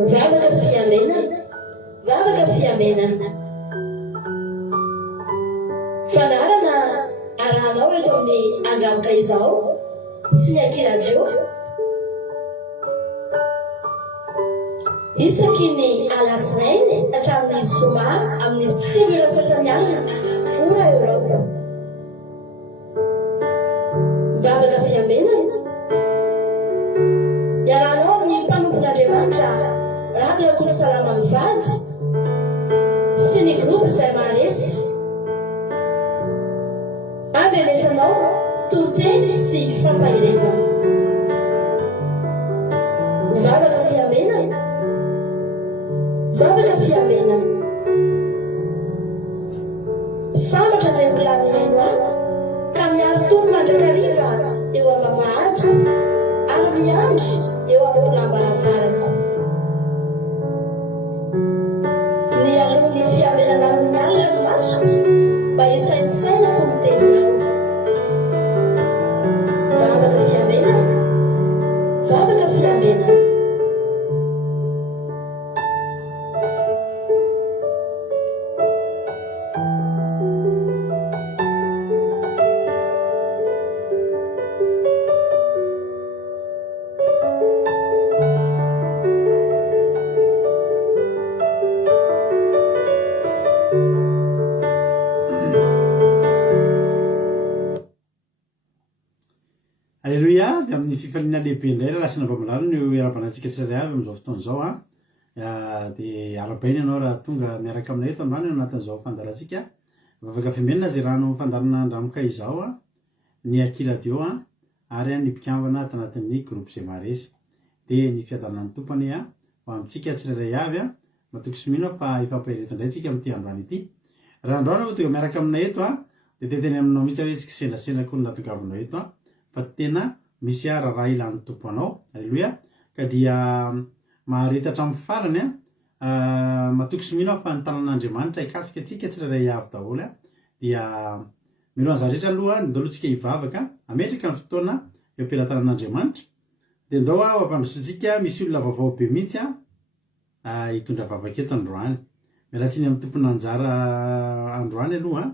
Vavaka fiamenana, vavaka fiamenana. Fanarana arahanao eto amin'ny andramoka izao sy ny anki-radio. Isaky ny alatsinainy hatramin'ny zoma amin'ny 5 alina ora Europa. Vavaka fiamenana iarahanao amin'ny mpanompon'Andriamanitra Radio Kolo Salama Mivady sy ny groupe izay mahalesy andrenesanao toroteny sy fampahelezana. Vavaka fiamenana, vavaka fiamenana. Sambatra izay volanihaino aho ka miaro tono mandrakariva eo amin'ny vavahady ary miandry eo amin'ny lambaravarako. Ny alohan'ny fiamenana amin'ny alina ny masoko mba isainsainako ny teninao. Vavaka fiamenana, vavaka fiamenana. Alléluia, dia amin'ny fifaliana lehibe indray raha lasina mpamalalo ny iarabanantsika tsirairay avy amin'izao fotoana izao dia arabaina ianao raha tonga miaraka aminay eto androany anatin'izao fandarantsika vavaka fiamenana zay rahano fandarana andramoka izao ny anki-radio ary ny mpikambana tanatin'ny groupe zay maharesy dia ny fiadanan'ny tompony ho amintsika tsirairay avy matoky sy mino fa ifampahereto indray tsika amin'ity androany ity. Raha androany ho tonga miaraka aminay eto dia teteny aminao mihitsy hoe tsika sendrasendrako ny natongavinao eto fa tena misy raha ilan'ny tompo anao. Alleluia. Ka dia maharetatra amin'ny farany matoky sy mino fa ny tanan'Andriamanitra hikasika antsika tsirairay avy daholo dia miro an'iza rehetra aloha ndao alohantsika hivavaka ametraka ny fotoana eo am-pelantanan'Andriamanitra dia ndao ho ampandrosoantsika misy olona vaovao be mihitsy hitondra vavaka eto androany. Mialatsiny amin'ny tompony anjara androany aloha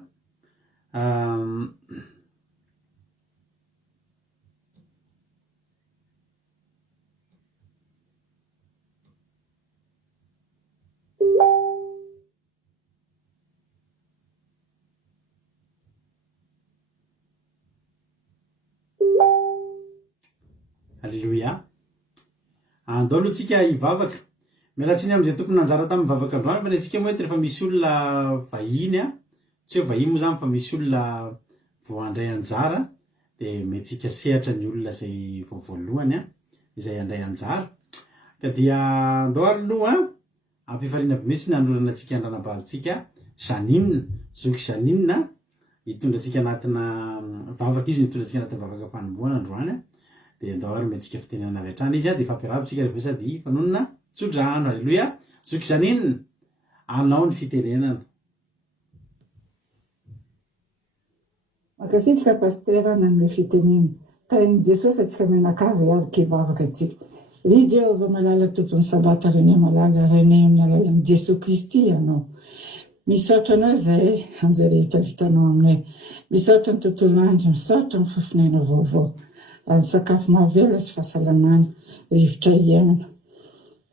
Alléluia. Andao alohantsika hivavaka. Mialatsiny amin'izay tompony anjara tamin'ny vavaka androany fa ny antsika moa rehefa misy olona vahiny tsy hoe vahiny moa zany fa misy olona vao handray anjara dia mentsika sehatra ny olona izay vao voalohany izay handray anjara. Ka dia andao aloha ampifaliana be mihitsy ny hanolorana antsika andranambalintsika Janine, zoky Janine hitondra antsika anatina vavaka izy hitondra antsika anatina vavaka fanombohana androany dia andao ary mentsika fitenenana avy hatrany izy dia fampiarahapitsika rehefa sady fanonona tsodrano. Alleluia. Zoky Janine, anao ny fitenenana. Makasitraka pasteur nanome fitenena tain'i Jesosy atsika menakavy ary vavaka atsika. Ry Jehovah malala tompony sabata renay malala renay amin'ny alalan'i Jesosy Kristy ianao. Misaotra anao izay amin'izay rehetra vitanao aminay. Misaotra ny tontolo andro, misaotra ny fofinaina vaovao. Ary sakafo mahavela sy fahasalamana, rivotra iainana.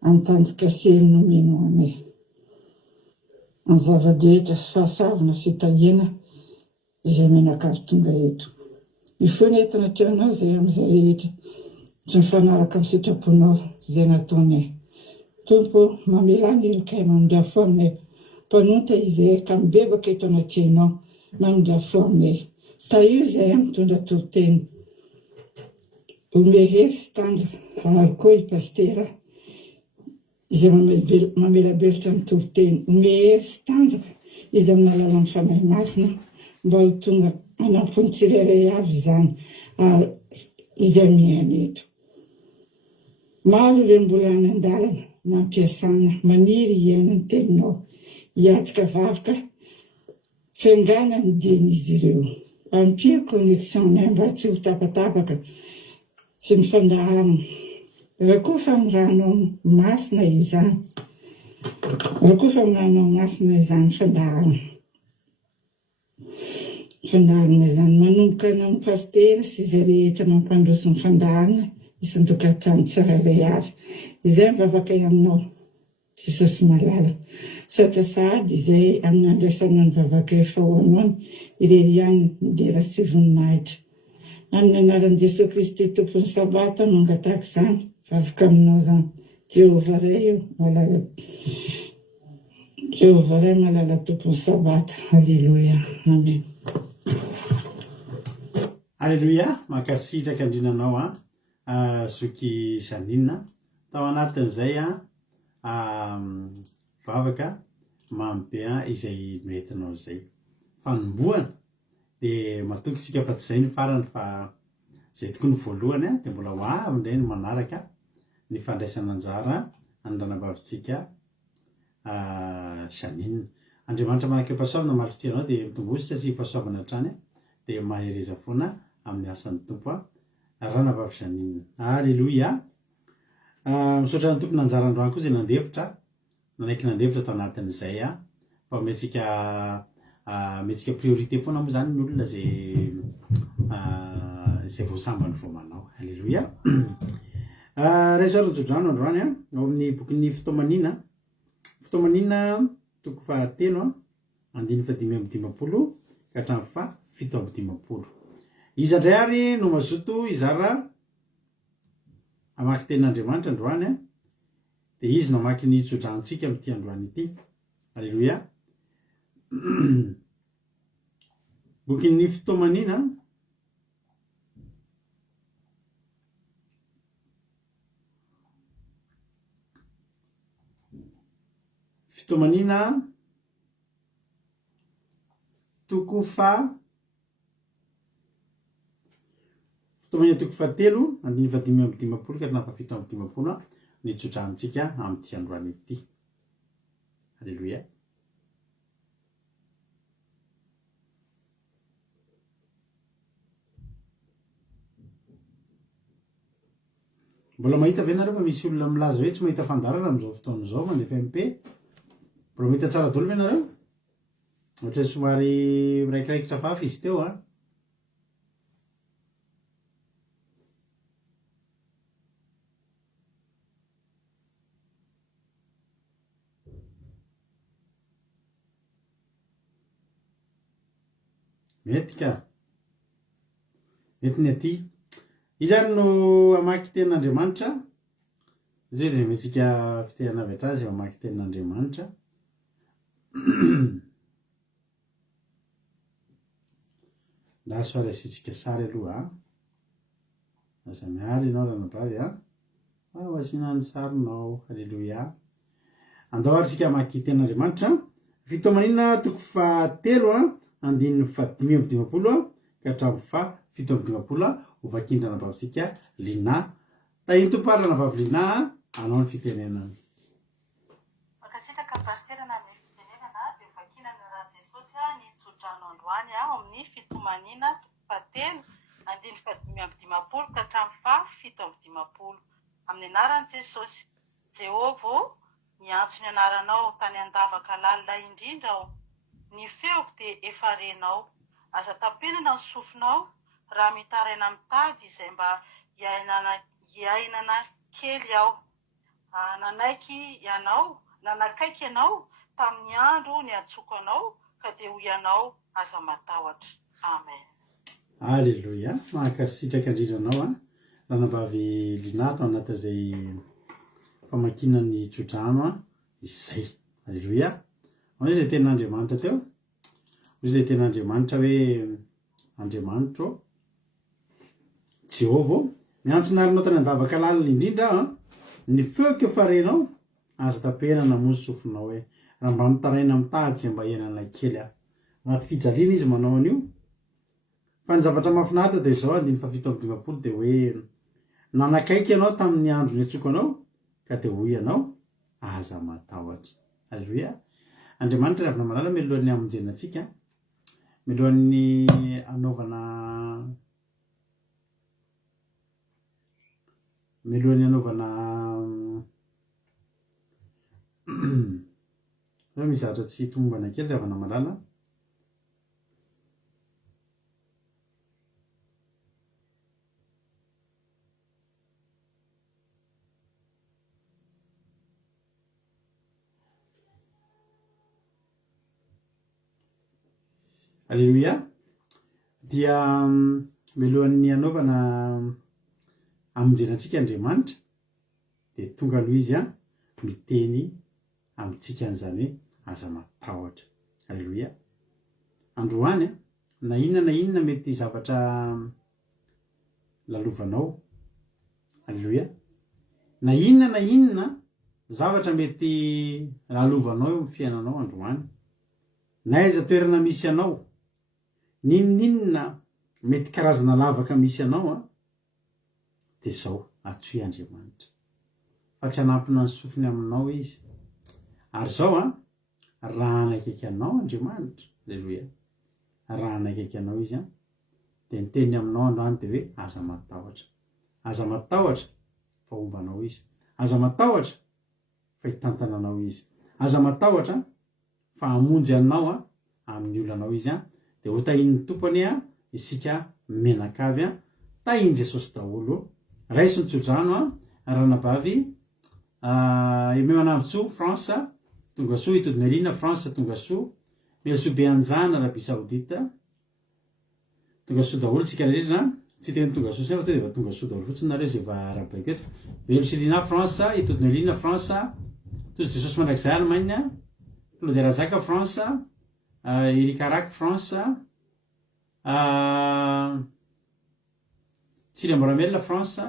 Amin'ny tanjika sely nomeno anay. Amin'ny zava-drehetra sy fahasoavana sy fitahiana izay menakavy tonga eto. Mifoana eto anatrehanao izay amin'izay rehetra tsy mifanaraka amin'ny sitraponao izay nataonay. Tompo mamelany elokay manondra fo aminay. Mpanonta izay ka mibebaka eto anatrehanao manondra fo aminay. Taio izay mitondra toroteny. Ome hery sy tanjaka ary koa i pastera izay mamelabelotra ny toroteny. Ome hery sy tanjaka izay amin'ny alalan'ny fanahy masina mba ho tonga hanampony tsirairay avy izany ary izay miaina eto. Maro ireo mbola any an-dalana mampiasana maniry iaina ny teninao hiatrika vavaka fiangana ny dian'izy ireo. Ampiro connexion mba tsy ho tapatapaka sy ny fandaharana raha koa fa mirano masina izany raha koa fa mirano masina izany fandaharana izany manomboka ny amin'ny pastera sy izay rehetra mampandroso ny fandaharana isan-tokantrano tsirairay avy izay mivavaka aminao Jesosy malala satra sady izay amin'ny andraisana ny vavaka efa ho anoany irery ihany midera sy voninahitra amin'ny anaran'i Jesosy Kristy tompony sabata mangataka izany vavaka aminao izany Jehovah ray malala tompony sabata Alleluia Amen. Alleluia, makasitraka andrinanao Zoky Janine tao anatin'izay vavaka mamy be izay metinao zay fanomboana dia matoky isika fa tsy izay ny farany fa izay tokony ny voalohany dia mbola ho avy indray ny manaraka ny fandraisana anjara andranam-bavitsika Janine. Andriamanitra manaka pasoavana malotranao dia mitombozy sy fahasoavana hatrany dia mahereza foana amin'ny asan'ny tompo ranavavy Janine. Alleluia. Misaotra ny tompony anjara androany koa izay nanaiky nandevitra tao anatin'izay fa metsika priorité foana moa zany ny olona zay voasambany vao manao. Alleluia. Raha jodrano androany ao amin'ny bokin'ny fitoamanina toko fahatelo andiny fa 5:50 ka hatramin'ny fa 7:50. Izy indray ary no mazoto izara amaky tenin'Andriamanitra androany dia izy no amaky ny jodrantsika amin'ity androany ity. Alleluia. Bokin'ny fitoamanina toko fahatelo andiny fa 5:50 ka hatramin'ny fa 7:50 ny jodrantsika amin'ity androany ity. Alleluia. Mbola mahita ve nareo fa misy olona milaza hoe tsy mahita fandarana amin'izao fotoana izao mandefa MP? Mbola mahita tsara daholo ve nareo? Ohatra somary miraikiraikitra fafa izy teo mety ka mety ny aty izany no amaky tenin'Andriamanitra zay zay metsika fitehana avy atrazy amaky tenin'Andriamanitra. Ndary soary asitsika sary aloha aza miary ianao ranabavy ho asiana ny sarinao. Alleluia. Andao ary sika amaky tenin'Andriamanitra fitoamanina toko fahatelo andiny fa 5:50 ka hatramin'ny fa 7:50 ho vakindrana vavitsika Lina. Tahiny tomparana vavy Lina anao ny fitenenana. Makasitraka pastera na amin'ny fitenenana dia vakina ny raha Jesosy ny jodrano androany amin'ny fitoamanina fahatelo andiny fa 5:50 ka hatramin'ny fa 7:50 amin'ny anaran'i Jesosy. Jehovah miantso ny anaranao tany andavaka lalina indrindra aho. Ny feoko dia efa renao. Aza tapenana ny sofinao raha mitaraina mitady izay mba hiainana kely aho. Nanakaiky ianao tamin'ny andro ny atsoko anao ka dia ho ianao aza matahotra. Amen. Alleluia. Mankasitraka indrindranao ranabavy Lina tao anatin'izay famakina ny jodrano izay. Alleluia. Ao izay tenin'Andriamanitra teo. Hoy izay tenin'Andriamanitra hoe Andriamanitra Jehovah miantsonarinao tany andavaka lalina indrindra ny feoko efa renao aza tapenana moa ny sofinao hoe raha mba mitaraina mitady izay mba hiainana kely anaty fijaliana izy manao an'io. Fa ny zavatra mahafinaritra dia izao andiny fa 7:50 dia hoe nanakaiky ianao tamin'ny andro ny atsoko anao ka dia hoy ianao aza matahotra. Alleluia. Andriamanitra avy namalala mialohan'ny hamonjenantsika mialohan'ny anaovana milohan'ny anaovana misy zavatra tsy tombana kely ravana malala alleloia dia milohan'ny anaovana amonjenantsika Andriamanitra de tonga aloha izy miteny amintsika an'izany hoe aza matahotra. Alleloia. Androany na inona mety zavatra lalovanao. Alleloia. Na inona zavatra mety lalovanao eo amin'ny fiainanao androany, na aiza toerana misy anao, ninona mety karazana lavaka misy anao de zao atsoy Andriamanitra fa tsy hanampina ny sofiny aminao izy. Ary zao raha anakaiky anao Andriamanitra, alleloia, raha anakaiky anao izy de niteny aminao androany de hoe aza matahotra. Aza matahotra fa ombanao izy. Aza matahotra fa hitantananao izy. Aza matahotra fa hamonjy anao amin'ny olanao izy de ho tahin'ny tompony isika menakavy tahiny Jesosy daholo raiso ny tsodrano ranabavy Memanambotso France tonga soa hitodiny alina, France tonga soa, Mesobe anjana Arabie Saoudite tonga soa daholo tsika rehetra, tsy teny tonga soa fa de tonga soa daholo fotsiny nareo zay va arabaiko eto. Veloselina France hitodiny alina, France tojo Jesosy mandrakizay Allemagne, Claude Razaka France, Eric Arac France, Tsiri Moramel France,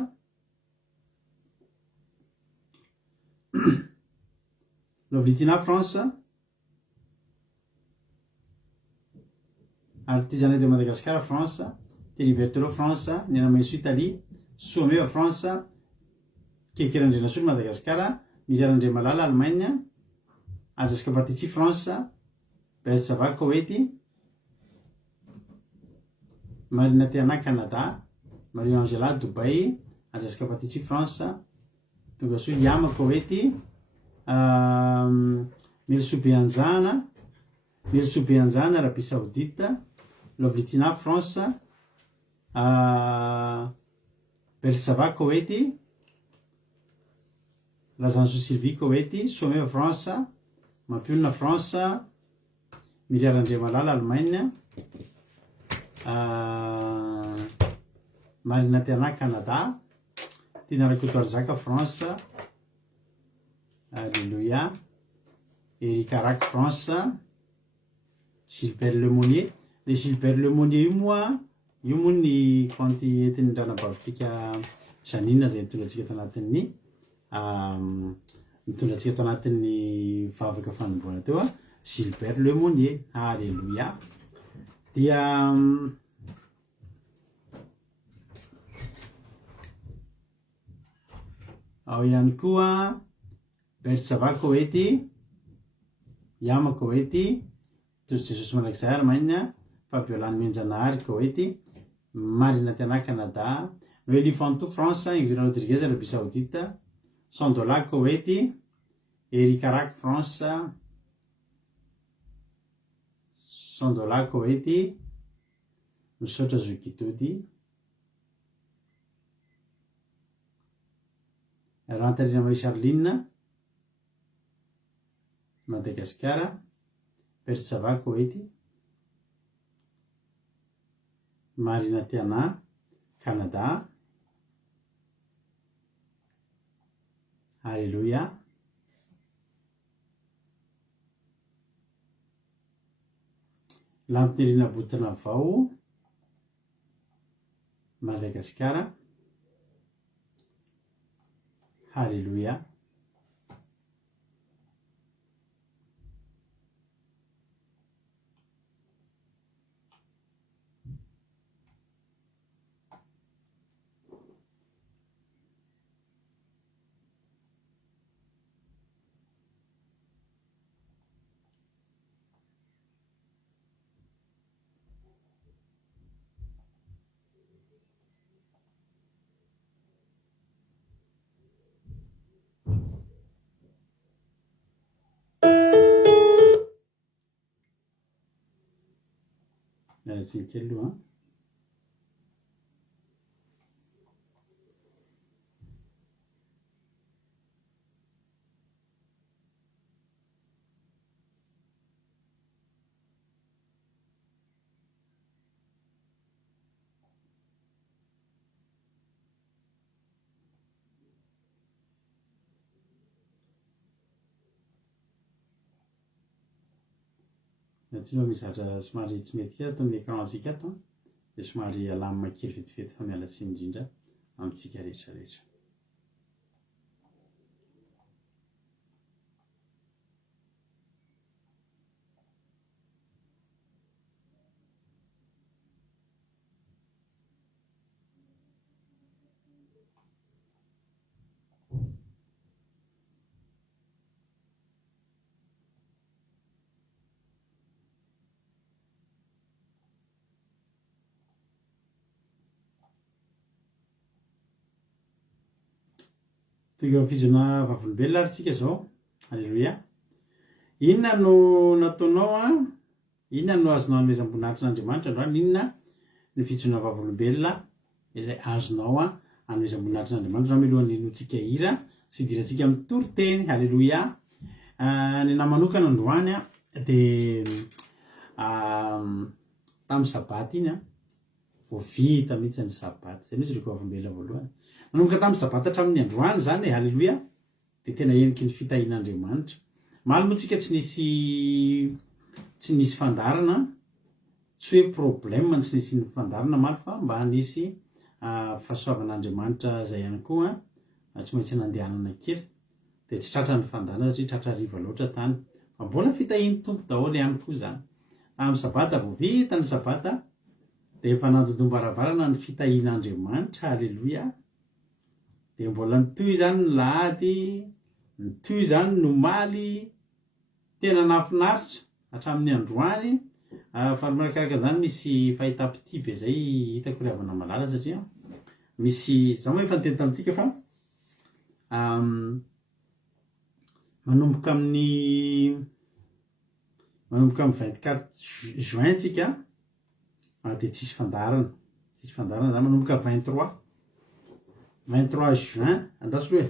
Lovlitina France, Artisanat de Madagascar France, Telibertolo France, Nena Maiso Italie, Soameva France, Kekerandrena Soly Madagascar, Miriarandre Malala Allemagne, Azaska Batici France, Bersava Koweït, Marina Tiana Canada, Mario Angela Dubai, Azaska Batici France, tonga soa Yama Koweït, Melosobe Anjana Arabie Saoudite, Lovlitina France, Bersava Koweït, Lazanso Sylvie Koweït, Soameva France, Mampionna France, Miriarandre Malala Allemagne, Marina Tiana Canada, Tinarakotoary Zaka France, Alléluia, Eric Arac France, Gilbert Lemonnier. Le Gilbert Lemonnier io moa ny compte entiny ranabavitsika Janina zay nitondratsika tao anatin'ny nitondratsika tao anatin'ny vavaka fanomboana teo Gilbert Lemonnier. Alléluia. Dia ao ihany koa Bersava Koweït, Yama Koweït, tojo Jesosy mandrakizay Allemagne, Fabiolane Menjanahary Koweït, Marina Tiana Canada, Noélie Fantou France, Ingrid Rodriguez Arabie Saoudite, Sandola Koweït, Eric Arac France, Sandola Koweït, misaotra Zoukitody, Rantarina Marie Charline Madagascar, Bersava Koweït, Marina Tiana Canada. Alléluia. Lantirina Botana Vao Madagascar. Alléluia. mialatsiny kely aloha an. Tsy mba mizatra somary tsy mety kely ato amin'ny écran-tsika ato an, dia somary alamina kely vetivety fa mialatsiny indrindra amintsika rehetrarehetra. Tonga fijona vavolombelona ary tsika zao. Alleloia. Inona no nataonao a? Inona no azonao hanomezam-boninahitrin'Andriamanitra androany? Inona ny fijona vavolombelona izay azonao a hanomezam-boninahitrin'Andriamanitra milohan'ny hinoantsika hira sy hidirantsika amin'ny toriteny. Alleloia. Ny nahy manokana androany a dia tamin'ny sabaty iny a vao vita mihitsy ny sabaty. Zay mihitsy reko vavolombelona voalohany. Nanomboka tamin'ny sabaty hatramin'ny androany zany. Halleloia. Dia tena eniky ny fitahian'Andriamanitra. Maly moa tsika tsy nisy fandarana, tsy hoe problème tsy nisy ny fandarana maly fa mba nisy fahasoavan'Andriamanitra izay ihany koa tsy maintsy nandehanana kely. Dia tsy tratra ny fandarana satria tratra riva loatra tany. Fa mbola fitahian'ny tompo daholo ihany koa zany. Amin'ny sabata vao vita ny sabata dia efa nanjodombaravara ny fitahian'Andriamanitra. Halleloia. Dia mbola nitoy zany ny lahady, nitoy zany no maly, tena nahafinaritra hatramin'ny androany. Fa marakaraka zany misy fahitampiti be zay hitako ry havana malala satria misy zao moa efa niteny tamintsika fa manomboka amin'ny 24 juin tsika dia tsisy fandarana. Tsisy fandarana zany manomboka 23 juin andraso loha e.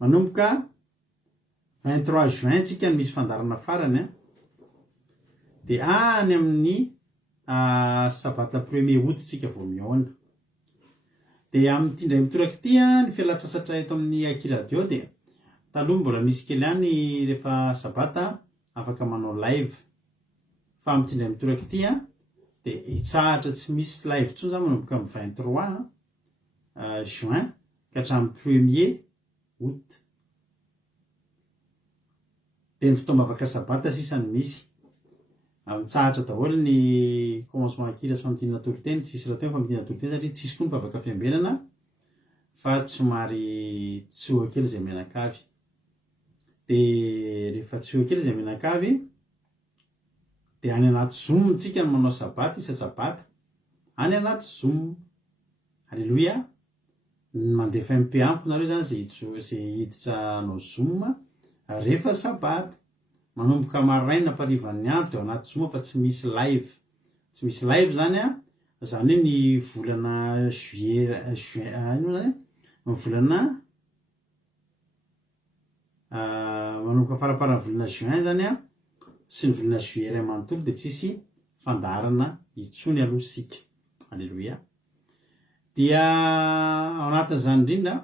Manomboka 23 juin tsika no misy fandarana farany a. Dia any amin'ny sabata 1er août tsika vao mihaona. Dia amin'ity indray mitoraka ity ny fialan-tsasatra eto amin'ny Akiradio dia taloha mbola misy kely ihany rehefa sabata afaka manao live. Fa amin'ity indray mitoraka ity dia hitsahatra tsy misy live intsony zany manomboka amin'ny 23 juin ka hatramin'ny 1er août. Dia ny fotoam-bavaka sabata sisany misy. Mitsahatra daholo ny commencement kira sy famitihana toriteny, tsisy raha teo famitihana toriteny satria tsisy koa ny bavaka fiambenana fa somary tsoa kely izay mianakavy. Dia rehefa tsoa kely izay mianakavy dia any anaty Zoom tsika no manao sabata isa-sabata. Any anaty Zoom. Halleloia. Mandefa MP amiko nareo zany izay hiditra anao Zoom rehefa sabata. Manomboka maraina parivan'ny andro dia anaty Zoom fa tsy misy live. Tsy misy live zany zany hoe ny volana juin ino zany ny volana manomboka faraparan'ny volana juin zany sy ny volana juillet iray manontolo dia tsisy fandarana intsony aloha sika. Halleloia. Dia ao anatin'izany indrindra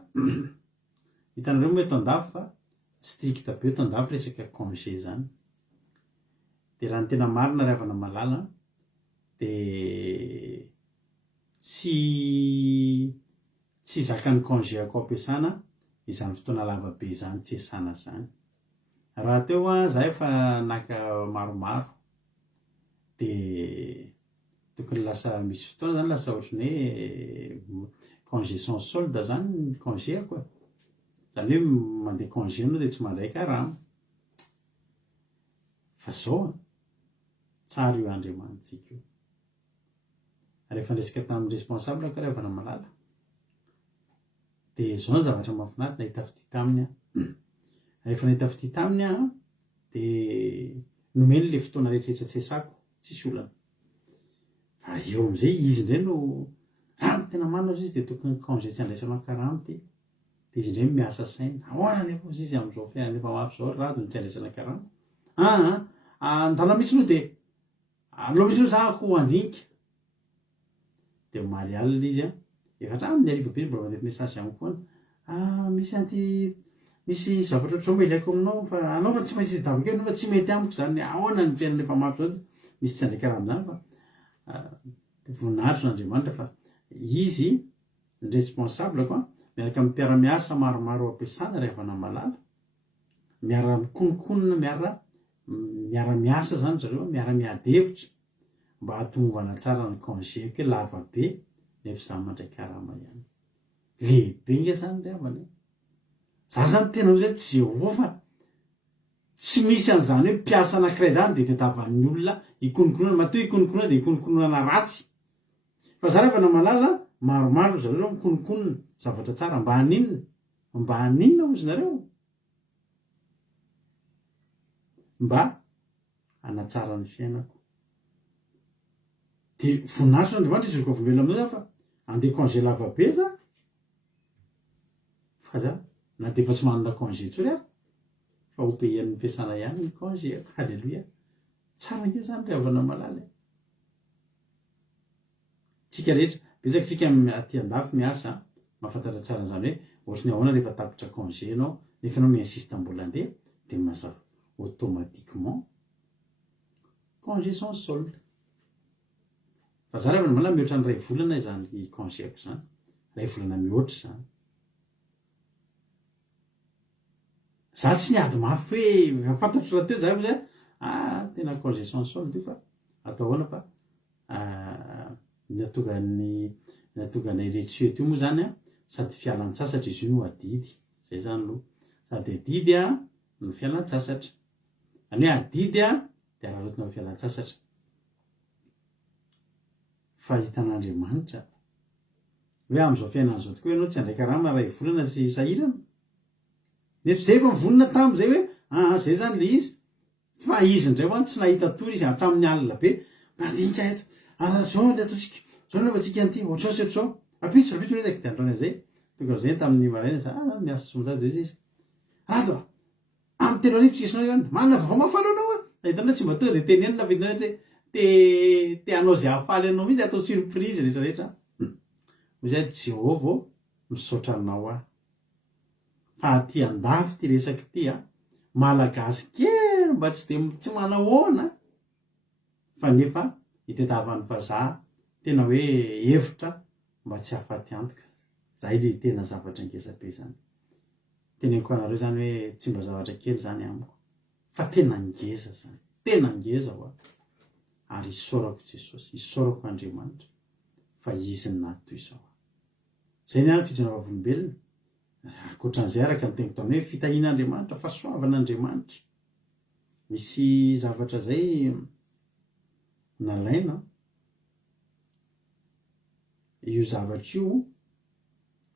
hitanareo moa eto an-dafy fa strict be eto an-dafy resaka congé zany. Dia raha ny tena marina ry havana malala dia tsy zakan'ny congé ako ampiasana izany fotoana lava be izany tsy esana zany. Raha teo za efa naka maromaro dia tokony lasa misy fotoana zany lasa ohatrany hoe congé sans solde zany ny congé ako. Zany hoe mandeha congé anao dia tsy mandray karama. Fa zao tsara io Andriamanitsika io. Rehefa resaka tamin'ny responsable ka ry havana malala dia zao ny zavatra mahafinaritra nahita fity taminy. Rehefa nahita fity taminy dia nomeny le fotoana rehetrarehetra tsy esako tsisy olana fa eo am'izay izy indray no raha no tena manina izy de tokony congé tsy andraisanao karanty de izy indray miasa saina ahoana nefa izy am'izao fiainana efa mafy zao rado ny tsy andraisana karana andana mihitsy no de aloha mihitsy no zahako andinika de maly alina izy efa hatramin'ny ariva be mbola mandeha message ihany koa misy anty misy zavatra ohatrao mba ilaiko aminao fa anao fa tsy maintsy davaka eo fa tsy mety amiko zany ahoana ny fiainana efa mafy zao misy tsy andray karaha am'zany fa voninahitro n'Andriamanitra fa izy ny responsable koa miaraka amin'ny mpiara-miasa maromaro ampiasana rehefa namalala miara-mikononkonona miara-miasa zany zareo miara-miadevitra mba hatombana tsara ny congé ke lava be nefa zany mandray karama ihany lehibe nge zany le avany za zany tena ho zay tsy Jehova fa tsy misy an'izany hoe mpiasa anankiray zany de tetavan'ny olona ikonokonona matoa ikonokonona de ikonokonona ratsy fa za rehefa namalala maromaro zareo mikonokonona zavatra tsara mba haninona ozy nareo mba hanatsara ny fiainako de voninahitro n'Andriamanitra izy ko velona amin'izao fa andeha congé lava be za fa za na de efa tsy manana congé tsory aho fa ho payen'ny fiasana ihany ny congé halleloia tsara nge zany rehavana malala tsika rehetra betsaka tsika aty andafy miasa mahafantatra tsara n'izany hoe ohatrany ahoana rehefa tapitra congé anao nefa anao mi-insiste mbola andeha de mazava automatiquement congé sans solde fa za rehefa malala mihoatra ny ray volana zany congéko zany ray volana mihoatra zany za tsy niady mafy hoe fantatro raha teo za fa zay tena congé sans solde io fa atao ahoana fa natongany eretsioto io moa zany sady fialan-tsasatra izy io no adidy zay zany aloha sady adidy no fialan-tsasatra any hoe adidy de ararotina fialan-tsasatra fa hitan'Andriamanitra hoe am'izao fiainana zao tokoa ianao tsy andray karama ray volana sy sahirana nefa zay efa mivonina tam'izay hoe zay zany le izy fa izy indray hoany tsy nahita tory izy hatramin'ny alina be mandinika eto zao le ataotsika zao nefa tsika an'ity ohatrao sy ohatrao rapitso hoe taky de androna zay tonga zay tamin'ny maraina sa miasa somotady izy rato amin'ny telo arivo tsisinao ihany manana vavao mafana anao hitanao tsy mba tonga de tenenina fa hitanao hoe te anao zay hafaly anao mihitsy atao surprise rehetrarehetra ho zay Jehova misaotra anao fa aty andafy ty resaky ty malagasy kely mba tsy manahoana fa nefa hitetavany vazaha tena hoe hevitra mba tsy hafaty antoka zay le tena zavatra ngeza-be zany teneniko anareo zany hoe tsy mba zavatra kely zany amiko fa tena ngeza zany tena ngeza ary isaorako Jesosy isaorako Andriamanitra fa izy ny nato izao zay ny any fijonava volombelona akoatran'izay araka ny teniko tamin'ny hoe fitahian'Andriamanitra fahasoavan'Andriamanitra misy zavatra zay nalaina io zavatra io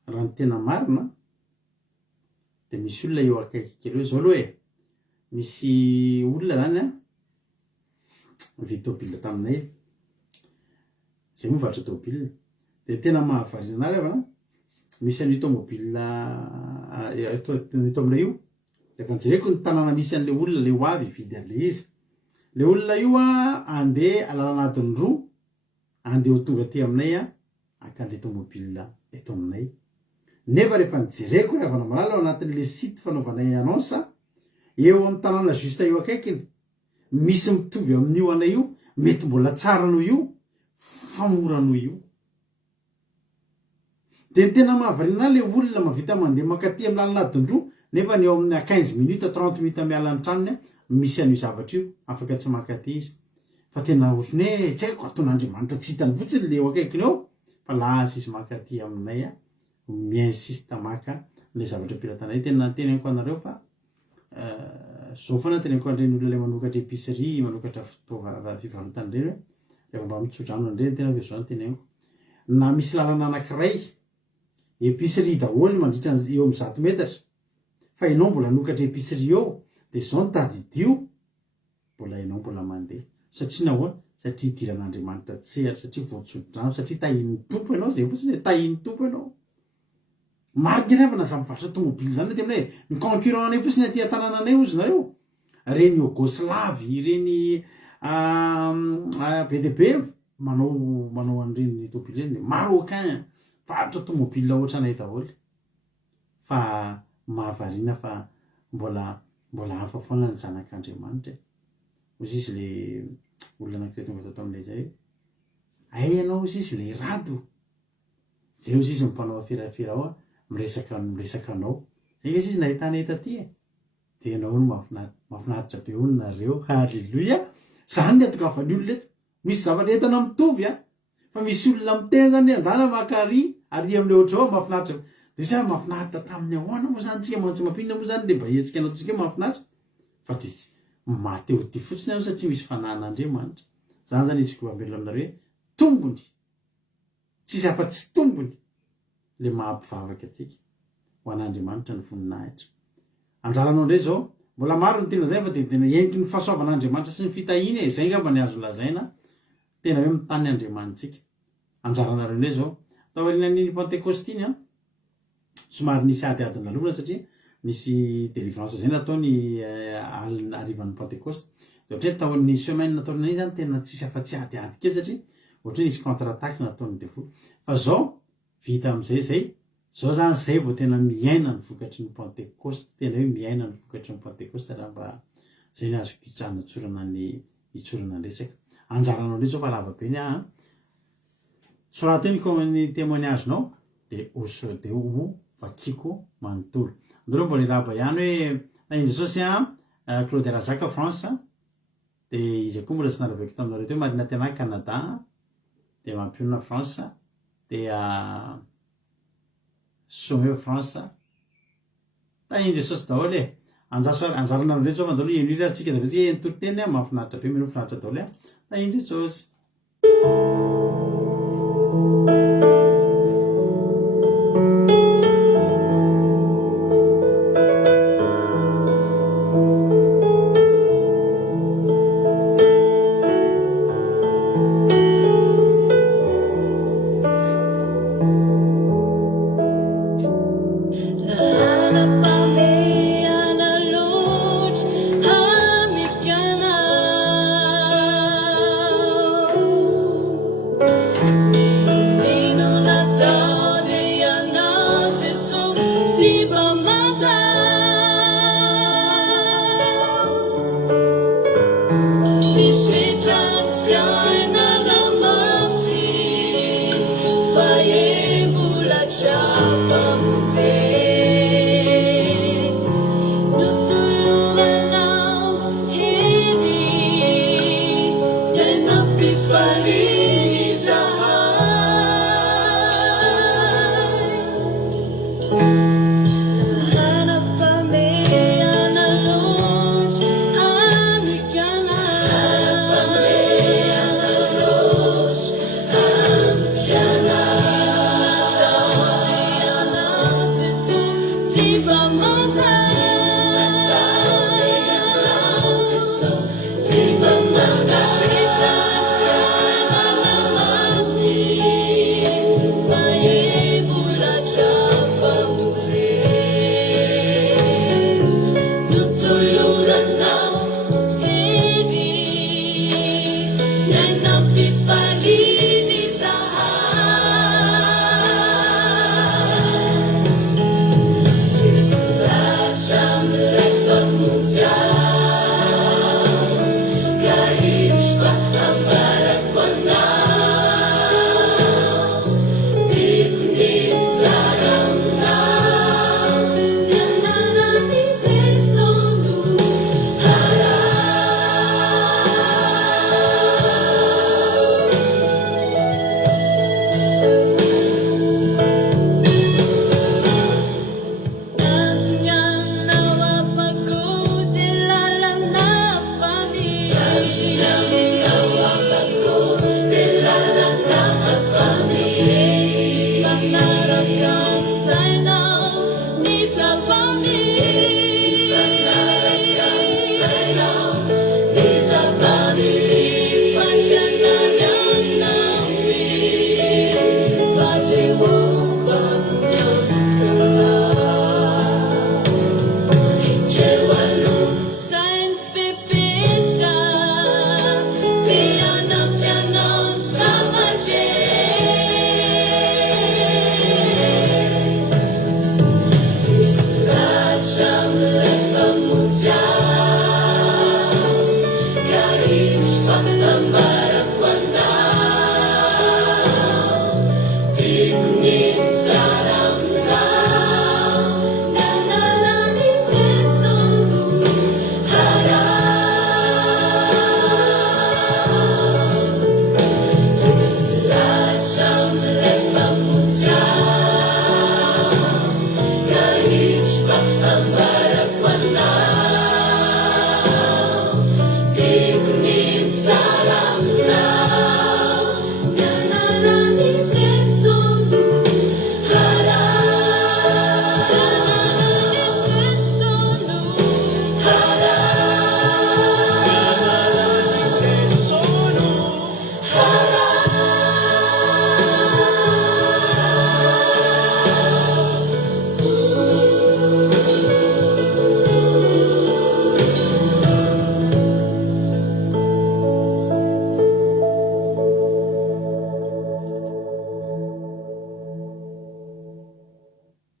raha ny tena marina de misy olona eo akaiky kely hoe zao aloha misy olona zany mividy tôbila taminay zay moa vatra tôbila de tena mahavarina anazy misy an'io tômôbila eto aminay io rehefa jereko ny tanàna misy an'le olona le ho avy hividy an'le izy le olona io andeha alalanadiny roa andeha ho tonga aty aminay akan'le tômôbila eto aminay nefa rehefa nijereko rehefa namalala ao anatin'le site fanaovanay annonce eo amin'ny tanàna juste eo akaikiny misy mitovy amin'io anay io mety mbola tsara noho io fa mora noho io de ny tena mahavarina le olona mavita mandeha makaty amin'ny lalanadindroa nefa ny eo amin'ny 15 minutes 30 minutes miala ny tranony misy an'io zavatra io afaka tsy makaty izy fa tena otriny hoe tsy haiko ataon'Andriamanitra tsy hitany fotsiny le eo akaikiny eo fa lasa izy makaty aminay mi-insiste maka le zavatra pilatanay tena teneniko anareo fa zao foana teneniko an'ireny olona le manokatra épicerie manokatra fivarotana ireny rehefa mba mitsodrano an'ireny tena hoe zao teneniko na misy lalana anankiray épicerie daholo mandritra eo amin'ny 100 metatra fa ianao mbola nokatra épicerie eo de zao ny tadidio mbola hainao mbola mandeha satria nahoana satria idiran'andriamanitra tsehatra satria voatsodrano satria tahin'ny tompo ianao zay fotsiny hoe tahin'ny tompo ianao marika reavana za mivarotra tomobily zany ty aminay ny concurrent anay fotsiny aty an-tanàna anay ozy nareo reny Yugoslavy reny BDP manao an'ireny tomobily reny marocain varotra tomobile ohatry anay daholo fa mahavariana fa mbola hafa foana ny zanak'Andriamanitra ozy izy le olona anankiray tonga tato aminay zay ay ianao ozy izy le rado zay ozy izy mimpanao aferafera ao miresaka anao zay izy nahitana eto aty de ianao no mahafinaritra be hono nareo halleloia zany ny atokafany olona eto misy zavatra entana mitovy fa misy olona miteny zany andana makary ary amle ohatry ao mahafinaritra de za mahafinaritra tamin'ny ahoana moa zany tsika mantsy mampinina moa zany le mba hetsika anao tsika mahafinaritra fa ty mateo ty fotsiny ao satria misy fanan'Andriamanitra zany zany itsiko ambelona aminareo hoe tombony tsisy afa-tsy tombony le mahampivavaka atsika ho an'Andriamanitra ny voninahitra anjaranao ndray zao mbola maro ny tena zay fa de tena entiky ny fahasoavan'Andriamanitra sy ny fitahiny zay ngamba ny azo lazaina tena hoe mitany Andriamanitsika anjaranareo ndray zao taorian'ny Pentecostiny somary nisy adiadina lona satria nisy délivrance zay nataony arivan'ny Pentecoste de ohatra hoe taon'ny semaine nataony iny zany tena tsisy afa-tsy adiady kely satria ohatra hoe nisy contre-attaque nataony devoly fa zao vita am'izay zay zao zany zay vao tena miaina ny vokatry ny Pentecoste tena hoe miaina ny vokatry ny Pentecoste raha mba zay ny azo itsorana ny resaka anjaranao ndray zao fa lava be ny sorato ny témoignage-nao de ho vakiko manontolo andreo mbola iraba ihany hoe na Jesosy Claude Razaka France de izy koa mbola tsy naraveko taminareo teo Marina Tena Canada de Mampionona France de Someo France tainy Jesosy daholo anjaranareo ndray zao fa andalo enira atsika de entoroteny mahafinaritra be mino finaritra daholo tainy Jesosy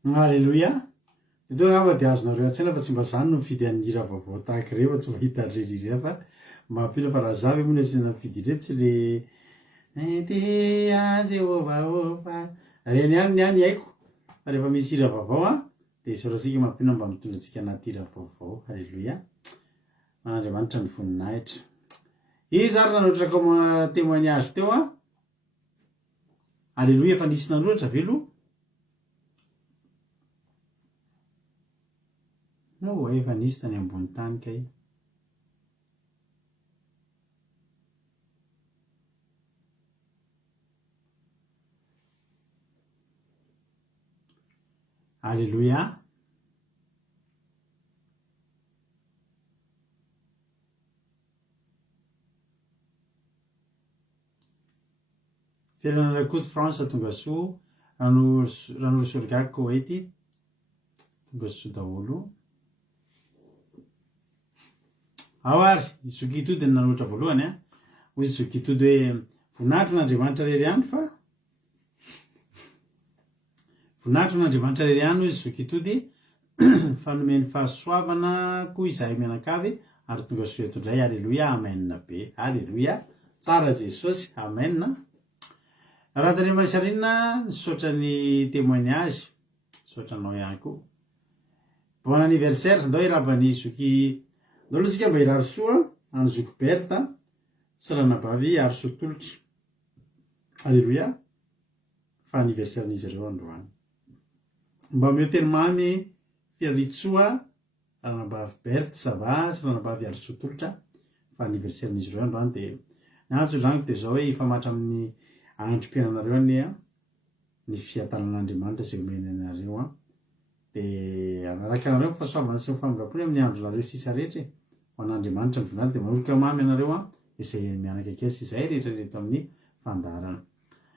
Alleloia. Ito ava dia azonareo an-tsaina fa tsy mba zany no mifidy an'ira vaovao tahaka ireo fa tsy mahita ririria fa mampino fa raha zavy moa nasina mifidy ireo tsy le tea Jehova reny ihany ny any haiko fa rehefa misy hira vaovao a dia isaorantsika mampino mba mitondra antsika anaty hira vaovao. Alleloia. Manandriamanitra ny voninahitra. Izy ary nanotraka como témoignage teo a. Alleloia, fa nisy nanoratra velo. No efa nisy tany ambony tany kay. Alleluia. Fiainana rakoto France tonga soa, rano sorgako Koweity tonga soa daholo. Ao ary isokitody ny nanoatra voalohany a. Hoy isokitody hoe voninahitro n'Andriamanitra rery ihany fa voninahitro n'Andriamanitra rery ihany hoy isokitody fa nomeny fahasoavana koa izahay mianakavy ary tonga soa eto indray. Alleluia, amen be. Alleluia, tsara Jesosy, amen. Raha tany Masarinina nisaotra ny témoignage, saotranao ihany koa. Bon anniversaire ndao irabany izoky ndao lotsika mba irary soa any zoky berta sy ranabavy ary sotolotry. Alleluia, fa anniversaire n'izy ireo androany. Mba mioteny mamy fialitsoa ranabavy berta sava sy ranabavy ary sotolotra fa anniversaire n'izy ireo androany. Dia nyantso zany dia zao hoe ifamatra amin'ny androm-piainanareo ny fiatanan'Andriamanitra izay omeny anareo a. Dia anaraka anareo fahasoavana sy mifanongam-pony amin'ny andronareo sisa rehetra ho an'Andriamanitra ny voninahitra. Dia manoloka mamy anareo a izay mianakaiky sy izay rehetra reto amin'ny fandarana.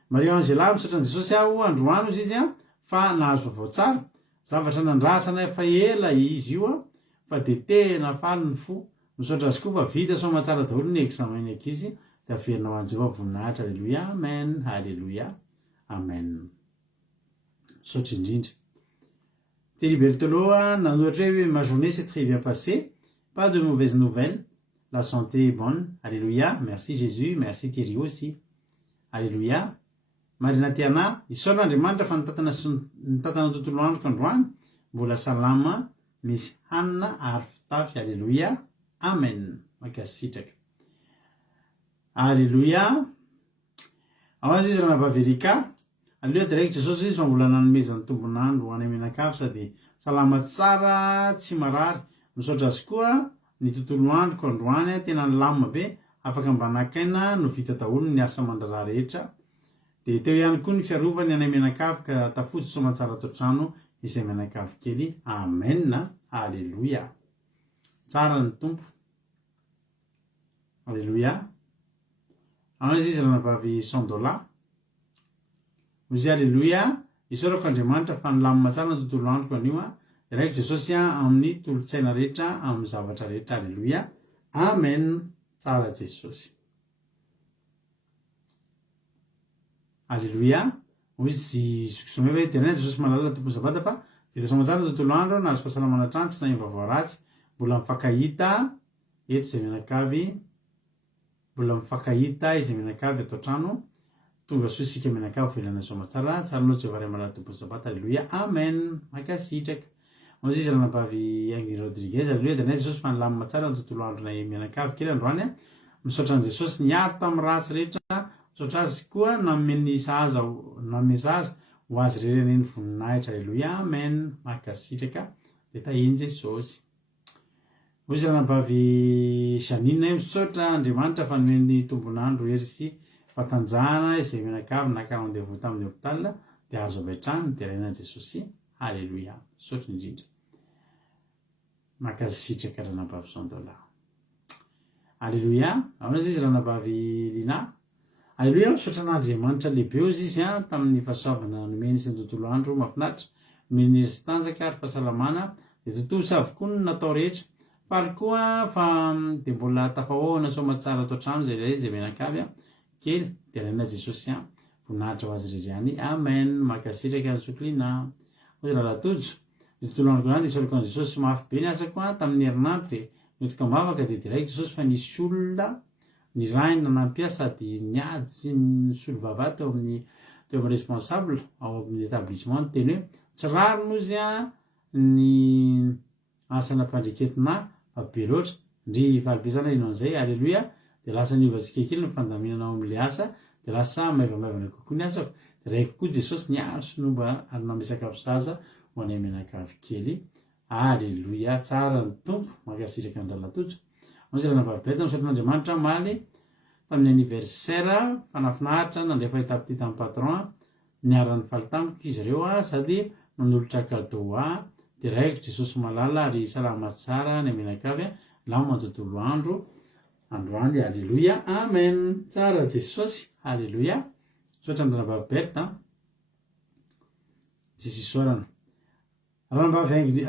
Maria Angela misaotra an'i Jesosy aho androany izy izy a fa nahazo vaovao tsara, zavatra nandrasana efa ela izy io a fa dia tena faly ny fo. Misaotra azy koa fa vita soma tsara daholo ny examen ankizy dia averinao an'i Jehovah voninahitra. Alleluia, amen. Alleluia, amen. Misaotra indrindra. Thierry Berthelot nanoatra hoe ma journée s'est très bien passée, pas de mauvaises nouvelles, la santé est bonne. Alléluia, merci Jésus, merci Thierry aussi. Alléluia. Marina Tiana, isaoran'Andriamanitra fa nitatana tontolo androko androany mbola salama, misy hanina ary fitafy. Alléluia, amen. Makasitraka. Alléluia. Ao azy izy ranabavy Erika. Alleluia, direct Jesosy izy fa mbola nanomezany tombonandro ho any mianakavy sady salama tsara tsy marary. Misaotra azy koa ny tontolo androko androany tena nilamina be, afaka mba nakaina no vita daholo ny asa mandrarah rehetra. Dia teo ihany koa ny fiarovany any mianakavy ka tafotsy somatsara ato trano izay mianakavy kely. Amen. Alleluia. Tsara ny tompo. Alleluia. Ao izy ranabavy Sandola. Ozy alleluia, isaorako Andriamanitra fa nilamina tsara ny tontolo androko anio a. Raiko Jesosy amin'ny tolotsaina rehetra, amin'ny zavatra rehetra. Alleluia, amen. Tsara Jesosy. Alleluia. Ozy zokisome hoe tena Jesosy mahalala tompony sabata fa vita somatsara ny tontolo andro nahazo fahasalamana hatrany tsy nahiny vaovao ratsy. Mbola mifankahita eto izay mianakavy. Mbola mifankahita izay mianakavy ato trano. Tonga soa isika mianakavy velana somatsara. Tsaranao Jehovah ray mahalala tompony sabata. Alleluia, amen. Makasitraka. Ozy izy ranabavy Angel Rodriguez. Alleluia, tena Jesosy fa nilamina tsara ny tontolo andro nay mianakavy kely androany a. Misaotra an'i Jesosy niaro tamin'ny ratsy rehetra. Misaotra azy koa nameny sahaza ho azy rereny ny voninahitra. Alleluia, amen. Makasitraka. Dia tahiny Jesosy. Ozy ranabavy Janine, misaotra Andriamanitra fa nomeny tombonandro hery sy fatanjahana izay mianakavy naka rendez-vous tamin'ny hôpital dia azo avy hatrany dia raina Jesosy. Alleluia. Misaotra indrindra. Makasitraka ranabavy Sandola. Alleluia. Ao izy ranabavy Lina. Alleluia, misaotra an'Andriamanitra lehibe ozy izy a tamin'ny fahasoavana nomeny sy ny tontolo andro mahafinaritra, nomeny hery sy tanjaka ary fahasalamana. Dia tontolo sy avokoa no natao rehetra. Faly koa fa dia mbola tafahoana somatsara ato trano izay mianakavy kely dia raina Jesosy voninahitra ho azy rery ihany. Amen. Makasitraka ny Soklina. ozy rahatojo ny tontolo androko zany de sorako an Jesosy mafy be ny asako tamin'ny herinandro de miditra mavaka de direct Jesosy fa nisy olona ny rainy nampiasa de niady sy nisolo vava teo amin'ny responsable ao amin'ny établissement teny hoe tsy raro nozy ny asana mpandriketina be loatra ndry valibezana inao an'izay alleloia de lasa niovatsika kely ny fandaminana ao amin'le asa de lasa maivamaivana kokoa ny asako de raiko koa Jesosy niaro synomba ary namesakafo zaza ho any amenakavy kely alleloia tsara ny tompo makasiraka ny dralatojo ozy raha navavibeta misaotin'Andriamanitra maly tamin'ny anniversaire fanafinahitra nandray fahitapity tamin'ny patron niaran'ny faly tamiko izy ireo sady nanolotra cadeau de raiko Jesosy malala ary salama tsara ny amenakavy lamo mantontolo androany alleloia amen tsara Jesosy alleloia sotra ndranababerta Jesosy raha mbavaingy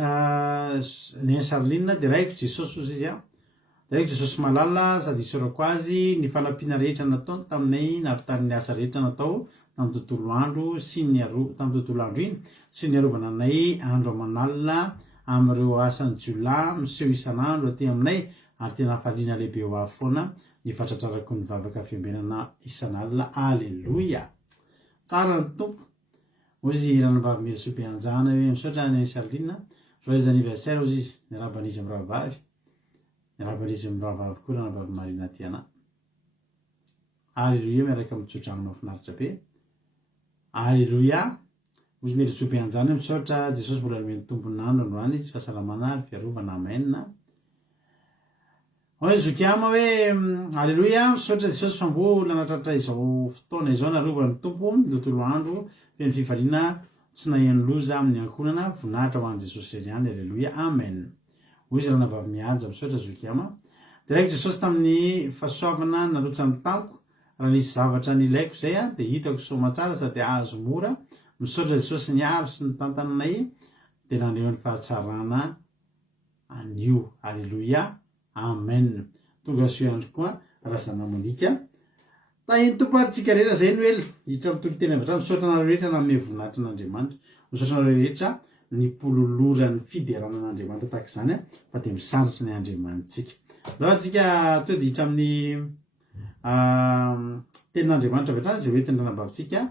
ny Charline de raiko Jesosy ozy izy raiko Jesosy malala sady isorako azy ny fanampiana rehetra natao taminay navitarin'ny asa rehetra natao tamin'ny tontolo andro sy tamin'ny tontolo andro iny sy ny arovana anay andro amanalina amin'ireo asan'ny jiolà miseho isan'andro aty aminay ary tena hafaliana lehibe ho avy foana ny fatratrarako ny vavaka fiambenana isan'alina alleloia tsara ny tompo ozy ranambavy miresobe anjana hoe misaotra ny Charline joyeux anniversaire ozy izy niarabanizy amin'ny rahavavy niarabanizy amin'ny rahavavy koa ranambavy marina tiana alleloia miaraka mitsodrano mafinaritra be alleloia ozy miresobe anjana hoe misaotra Jesosy mbola nomeny tombon'andro androany izy fahasalamana ary fiarovana amen ozy zokiama hoe alleloia misaotra Jesosy fa mbola natratra izao fotoana izao narovany tompo ny tontolo andro feny fifaliana tsy nahiany loza amin'ny ankonana voninahitra ho an'i Jesosy riany alleloia amen ozy raha navavy mihaja misaotra zokiama de raiko Jesosy tamin'ny fahasoavana nalotrany tamiko raha nisy zavatra nilaiko zay de hitako somatsara sady azo mora misaotra Jesosy niaro sy ny tantananay de naneo ny fahatsarana anio alleloia amen tonga so andro koa razana monika tahiny tomparytsika rehetra zay no elo hitra mitolo teny avatra misaotra nareo rehetra name voninahitra n'Andriamanitra misaotra nareo rehetra ny pololoran'ny fideranan'Andriamanitra tahaka izany fa de misandratra ny Andriamanitsika loatsika to de hitra amin'ny tenin'Andriamanitra avy atrany zay hoentin'ny ranambavitsika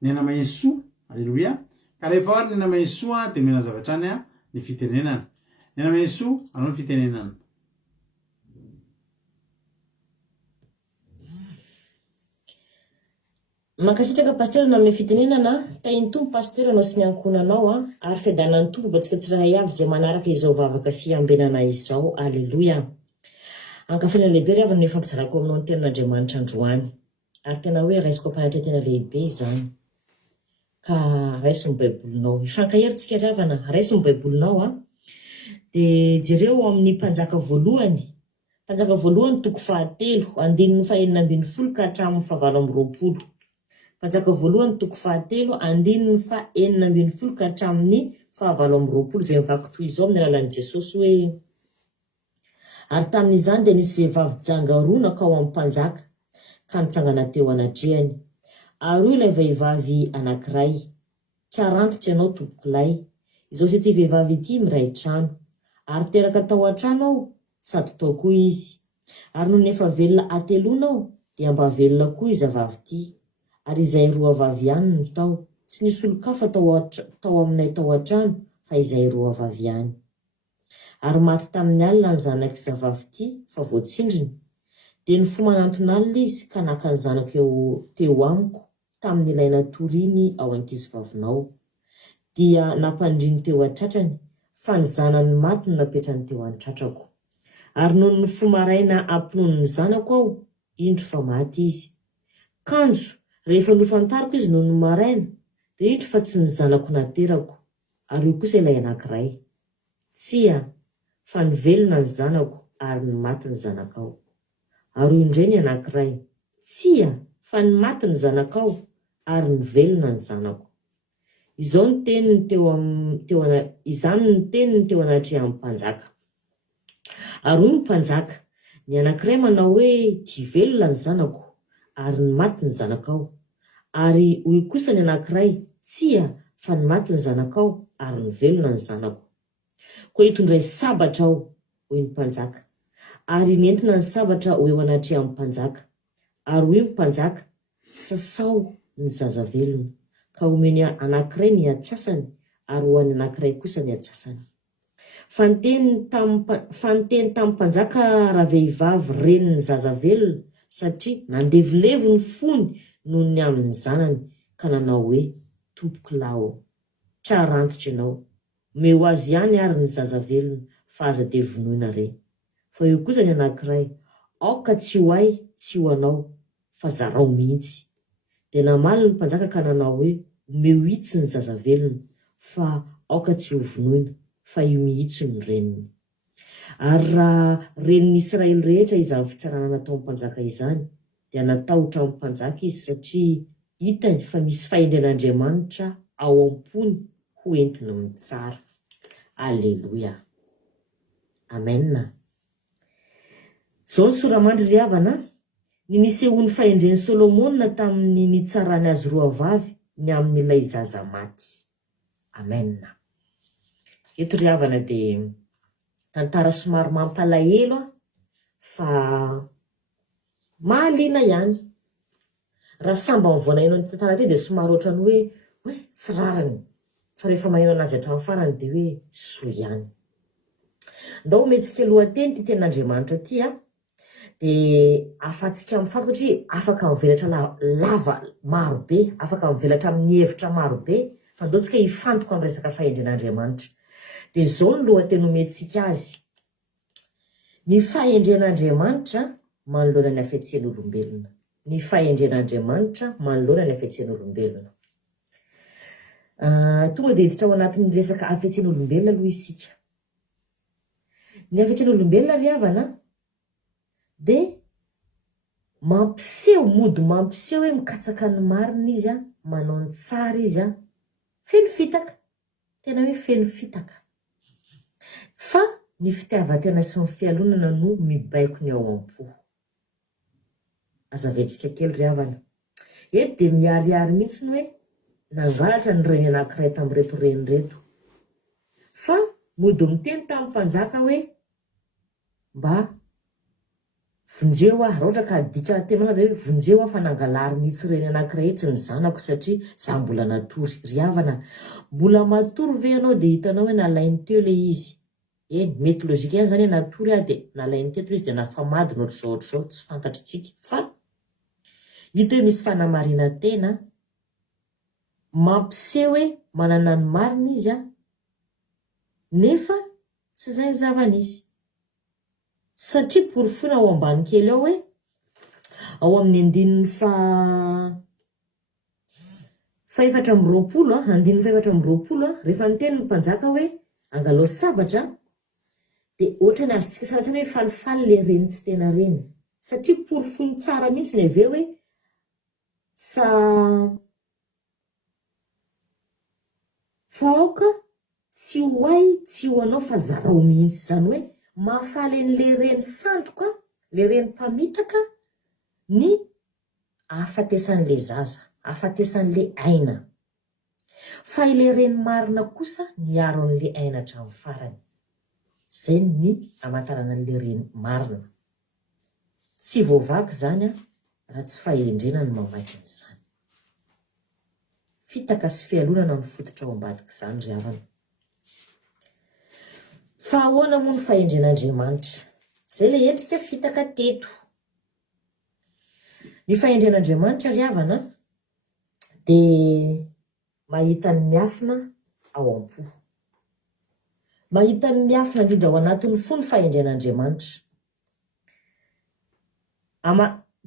ny anamainsoa alleloia ka rehefa ary ny anamainsoa de mena zavatrany ny fitenenana ny anamainsoa anao ny fitenenana Mankasitraka pasteur name fitenenana tahiny tompo pasteur anao sy ny ankonanao ary fiadanan'ny tompo mba tsika tsirahay avy zay manaraka izao vavaka fiambenana izao alleloia ankafana lehibe ry avana ny fampizarako aminao ny tenin'Andriamanitra androany ary tena hoe raisiko ampanatretena lehibe izany ka raiso ny baibolinao ifankaherintsika ry avana raiso ny baibolinao de jereo amin'ny mpanjaka voalohany toko 7 andininy 4 ka hatramin'ny 9 Mpanjaka voalohany toko 7 andininy 4 ka hatramin'ny 9 zay mivaky toy izao amin'ny alalan'i Jesosy hoe ary tamin'izany dia nisy vehivavy jangaroa nakao amin'ny mpanjaka ka nitsangana teo anatrehany ary io ilay vehivavy anankiray karantitra ianao tompokolay izao sy ity vehivavy ity miray trano ary teraka tao an-trano ao sady tao koa izy ary noho nefa velona atelonao dia mba velona koa izy vavy ity ary izay roa vavy ihany no tao tsy nisy olo-kafa tao aminay tao an-trano fa izay roa vavy ihany ary maty tamin'ny alina ny zanaka zavavy ity fa voatsindriny dia ny fomba nanantona alina izy ka naka ny zanako teo amiko tamin'ny ilaina toriny ao ankizy vavinao dia nampandriny teo an-tratrany fa ny zanany maty no napetrany teo an-tratrako ary noho ny fomaraina ampinono ny zanako ao indro fa maty izy kanjo rehefa nofantariko izy noho ny maraina dia indro fa tsy ny zanako naterako ary io kosa ilay anankiray tsia fa ny velona ny zanako ary ny maty ny zanakao ary io indray ny anankiray tsia fa ny maty ny zanakao ary ny velona ny zanako izany ny teniny teo anatria amin'ny mpanjaka ary io ny mpanjaka ny anankiray manao hoe tia velona ny zanako ary ny maty ny zanakao ary hoy kosa ny anankiray tsia fa ny maty ny zanakao ary ny velona ny zanako. Koa hitondray sabatra aho hoy ny mpanjaka, ary nentina ny sabatra ho eo anatria amin'ny mpanjaka, ary hoy ny mpanjaka, sasao ny zaza velona, ka omeny anankiray ny atsasany, ary ho any anankiray kosa ny atsasany. Fanteny tamin'ny mpanjaka raha vehivavy reny ny zaza velona, satria nandevilevo ny fony noho ny amin'ny zanany, ka nanao hoe tompoko lao, tsara antitra ianao, meo azy ihany ary ny zaza velona, fa aza dia vonoina re. Fa eo kosa ny anankiray, aoka tsy ho ahy, tsy ho anao, fa zarao mihitsy. Dia namaly ny mpanjaka ka nanao hoe omeo hitsy ny zaza velona, fa aoka tsy ho vonoina, fa io mihitsy ny reniny. Ary raha renin'ny Israely rehetra izany fitsarana natao mpanjaka izany, dia natahotra amin'ny mpanjaka izy satria hitany fa misy fahendren'Andriamanitra ao am-pony ho entiny mitsara. Aleluia. Amen. Zao ny soramandry ry havana, ny nisehoany fahendren'i Solomona tamin'ny nitsarany azy roa vavy ny amin'ilay zaza maty. Amen. Eto ry havana dia tantara somary mampalahelo fa mahaliana ihany. Raha samba mivoana hainao ny tantara ty dia somary ohatrany hoe tsy rariny, fa rehefa maheno anazy hatramin'ny farany dia hoe soa ihany. Ndao mentsika lohateny ty ten'Andriamanitra ty dia afatsika mifantoka satria afaka mivelatra lava marobe, afaka mivelatra amin'ny hevitra marobe, fa ndaontsika hifantoka amin'ny resaka fahendren'Andriamanitra. Dia zao ny lohateny omentsika azy: ny fahendren'Andriamanitra manoloana ny hafetsian'olombelona. Ny fahendren'Andriamanitra manoloana ny hafetsian'olombelona. Tonga dia hiditra ao anatin'ny resaka hafetsian'olombelona aloha isika. Ny hafetsian'olombelona ry havana dia mampiseho, mody mampiseho hoe mikatsaka ny marina izy, manao ny tsara izy, feno fitaka, tena hoe feno fitaka. Fa ny fitiavan-tena sy ny fialonana no mibaiko ny ao am-po. Azaventsika kely ry havana. Eto dia miariary mihitsy hoe nangalatra ny reny anankiray tamin'ireto reny reto. Fa mody miteny tamin'ny mpanjaka hoe mba vonjeo raha ohatra ka adika tena dia hoe vonjeo fa nangalary mihitsy reny anankiray itsy ny zanako satria za mbola natory. Ry havana, mbola matory ve ianao dia hitanao hoe nalainy teo le izy? Eny, mety logika ihany zany hoe natory dia nalainy teto izy dia nafamady ohatr'izao tsy fantatritsika. Fa hita hoe misy fanamarina tena mampiseho hoe manana ny marina izy nefa tsy izay zavana izy. Satria porofona ao ambany kely ao hoe ao amin'ny andinin'ny faefatra amby roapolo, andininy faefatra amby roapolo, rehefa niteny ny mpanjaka hoe angalao sabatra, dia ohatra ny azontsika sanatsana hoe falifaly le reny tsy tena reny. Satria porofony tsara mihitsy ny aveo hoe fa aoka tsy ho ahy, tsy ho anao, fa zarao mihitsy. Izany hoe mahafaly an'le reny sandoka, le reny mpamitaka ny ahafatesan'le zaza, ahafatesan'le aina. Fa ile reny marina kosa niaro an'le aina hatramin'ny farany. Zay ny amantarana an'le reny marina. Tsy voavaky zany raha tsy fahendrena ny mamaky an'izany. Fitaka sy fialonana ny fototra ao ambadika izany ry havana. Fa ahoana moa ny fahendren'Andriamanitra? Zay le endrika fitaka teto. Ny fahendren'Andriamanitra ry havana dia mahita ny miafina ao am-po. Mahita ny miafina indrindra ao anatin'ny fony fahendren'Andriamanitra.